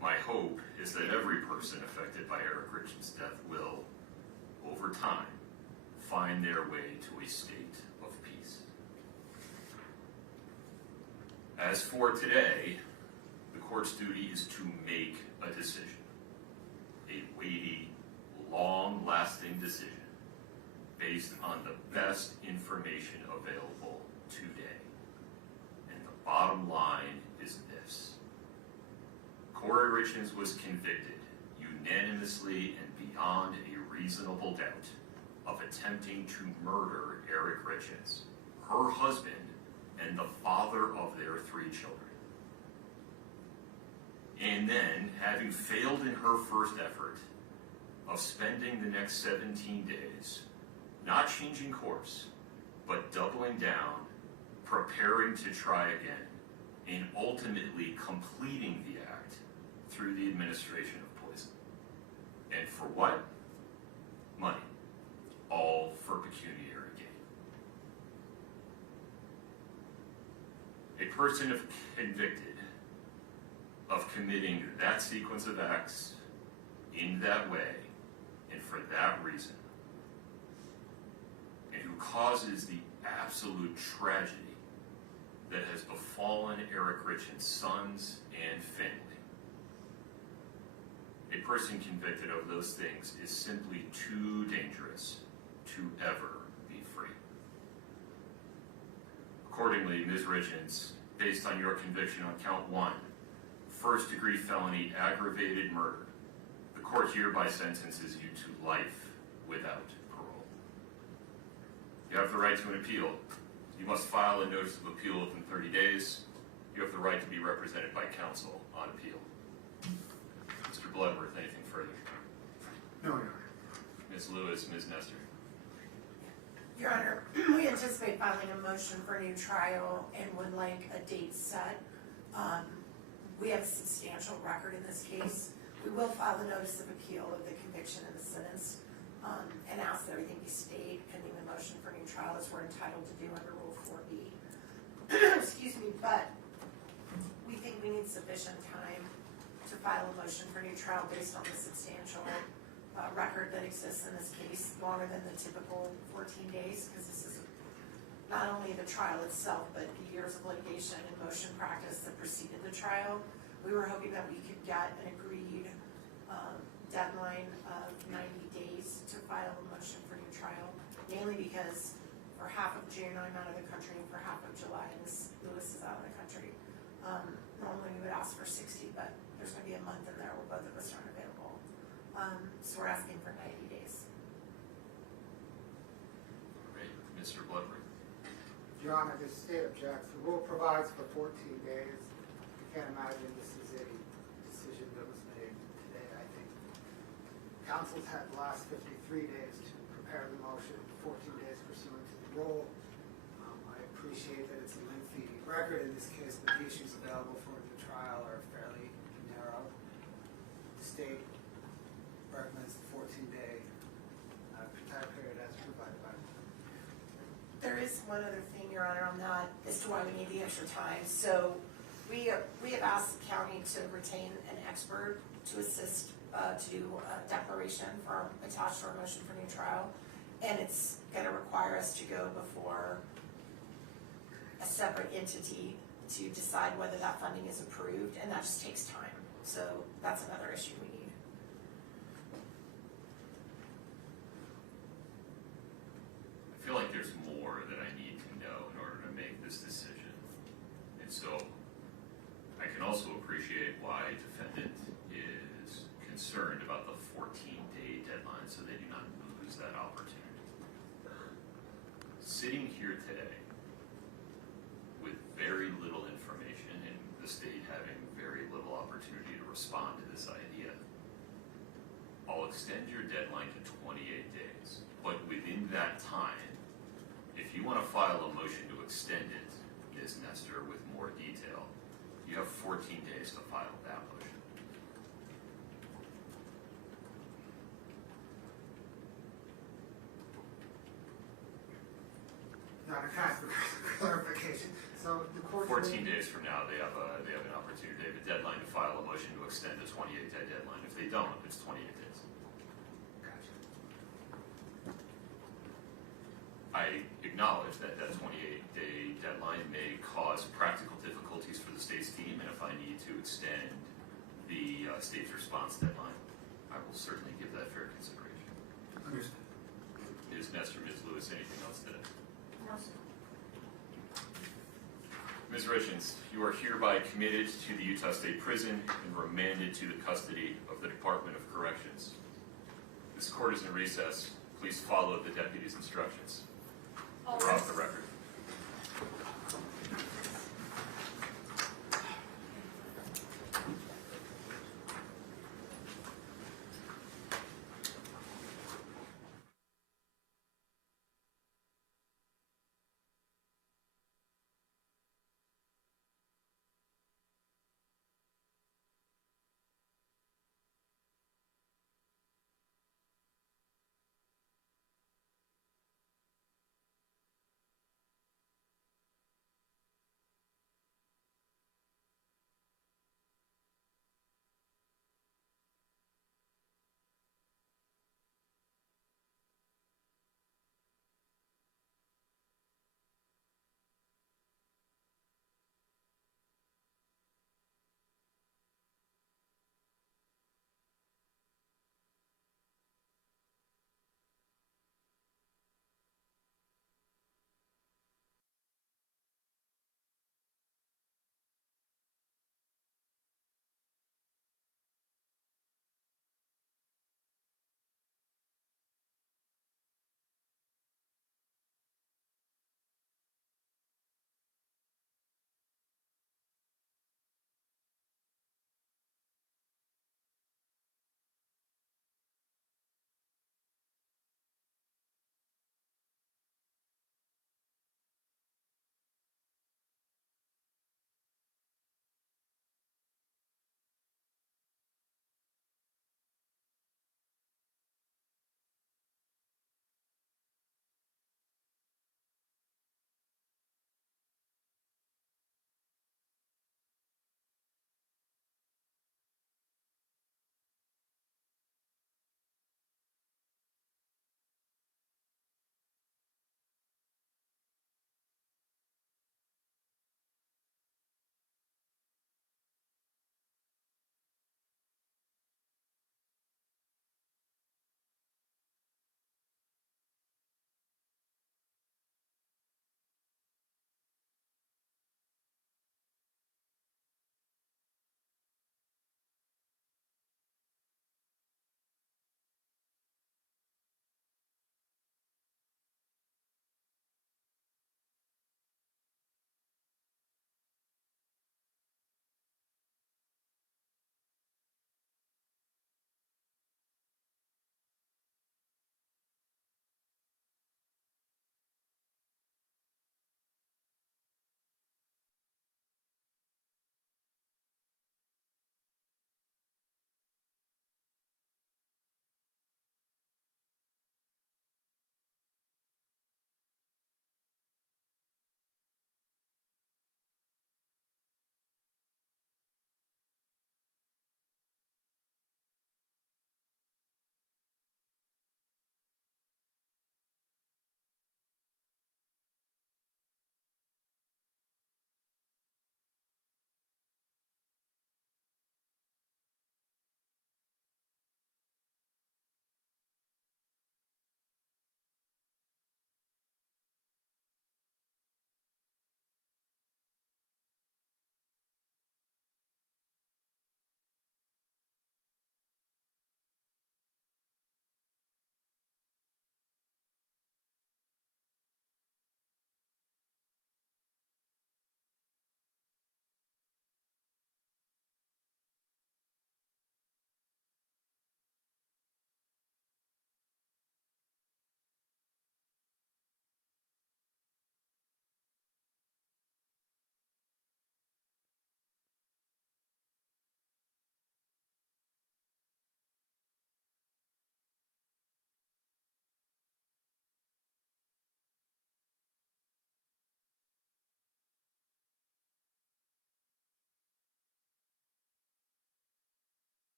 My hope is that every person affected by Eric Richins' death will, over time, find their way to a state of peace. As for today, the court's duty is to make a decision, a weighty, long-lasting decision based on the best information available today. And the bottom line is this: Kouri Richins was convicted unanimously and beyond a reasonable doubt of attempting to murder Eric Richins, her husband, and the father of their 3 children. And then, having failed in her first effort of spending the next 17 days not changing course, but doubling down, preparing to try again, and ultimately completing the act through the administration of poison. And for what? Money. All for pecuniary gain. A person convicted of committing that sequence of acts in that way and for that reason, and who causes the absolute tragedy that has befallen Eric Richins' sons and family. A person convicted of those things is simply too dangerous to ever be free. Accordingly, Ms. Richins, based on your conviction on count 1, first-degree felony aggravated murder, the court hereby sentences you to life without parole. You have the right to an appeal. You must file a notice of appeal within 30 days. You have the right to be represented by counsel on appeal. Mr. Bloodworth, anything further? No, Your Honor. Ms. Lewis, Ms. Nestor. Your Honor, we anticipate filing a motion for a new trial and would like a date set. We have a substantial record in this case. We will file a notice of appeal of the conviction and the sentence and ask that everything be stayed pending the motion for a new trial as we're entitled to do under Rule 4B. Excuse me, but we think we need sufficient time to file a motion for a new trial based on the substantial record that exists in this case, longer than the typical 14 days, because this is not only the trial itself, but the years of litigation and motion practice that preceded the trial. We were hoping that we could get an agreed deadline of 90 days to file a motion for new trial, mainly because for half of June I'm out of the country and for half of July Ms. Lewis is out of the country. Normally we would ask for 60, but there's going to be a month in there where both of us aren't available. So we're asking for 90 days. All right, Mr. Bloodworth. Your Honor, the state objects. The rule provides for 14 days. I can't imagine this is a decision that was Council's had the last 53 days to prepare the motion, 14 days pursuant to the rule. I appreciate that it's a lengthy record in this case, but the issues available for the trial are fairly narrow. The state recommends the 14-day time period as provided by the law. There is one other thing, Your Honor, on that as to why we need the extra time. So we have asked the county to retain an expert to assist to do a declaration for attached to our motion for new trial, and it's going to require us to go before a separate entity to decide whether that funding is approved, and that just takes time. So that's another issue we need. I feel like there's more that I need to know in order to make this decision. And so I can also appreciate why defendant is concerned about the 14-day deadline so they do not lose that opportunity. Sitting here today with very little information and the state having very little opportunity to respond to this idea, I'll extend your deadline to 28 days. But within that time, if you want to file a motion to extend it, Ms. Nestor, with more detail, you have 14 days to file that motion. Not a clarification. So the court 14 days from now, they have an opportunity. They have a deadline to file a motion to extend the 28-day deadline. If they don't, it's 28 days. Gotcha. I acknowledge that that 28-day deadline may cause practical difficulties for the state's team, and if I need to extend the state's response deadline, I will certainly give that fair consideration. Understood. Ms. Nestor, Ms. Lewis, anything else today? No, sir. Ms. Richins, you are hereby committed to the Utah State Prison and remanded to the custody of the Department of Corrections. This court is in recess. Please follow the deputy's instructions. We're off the record.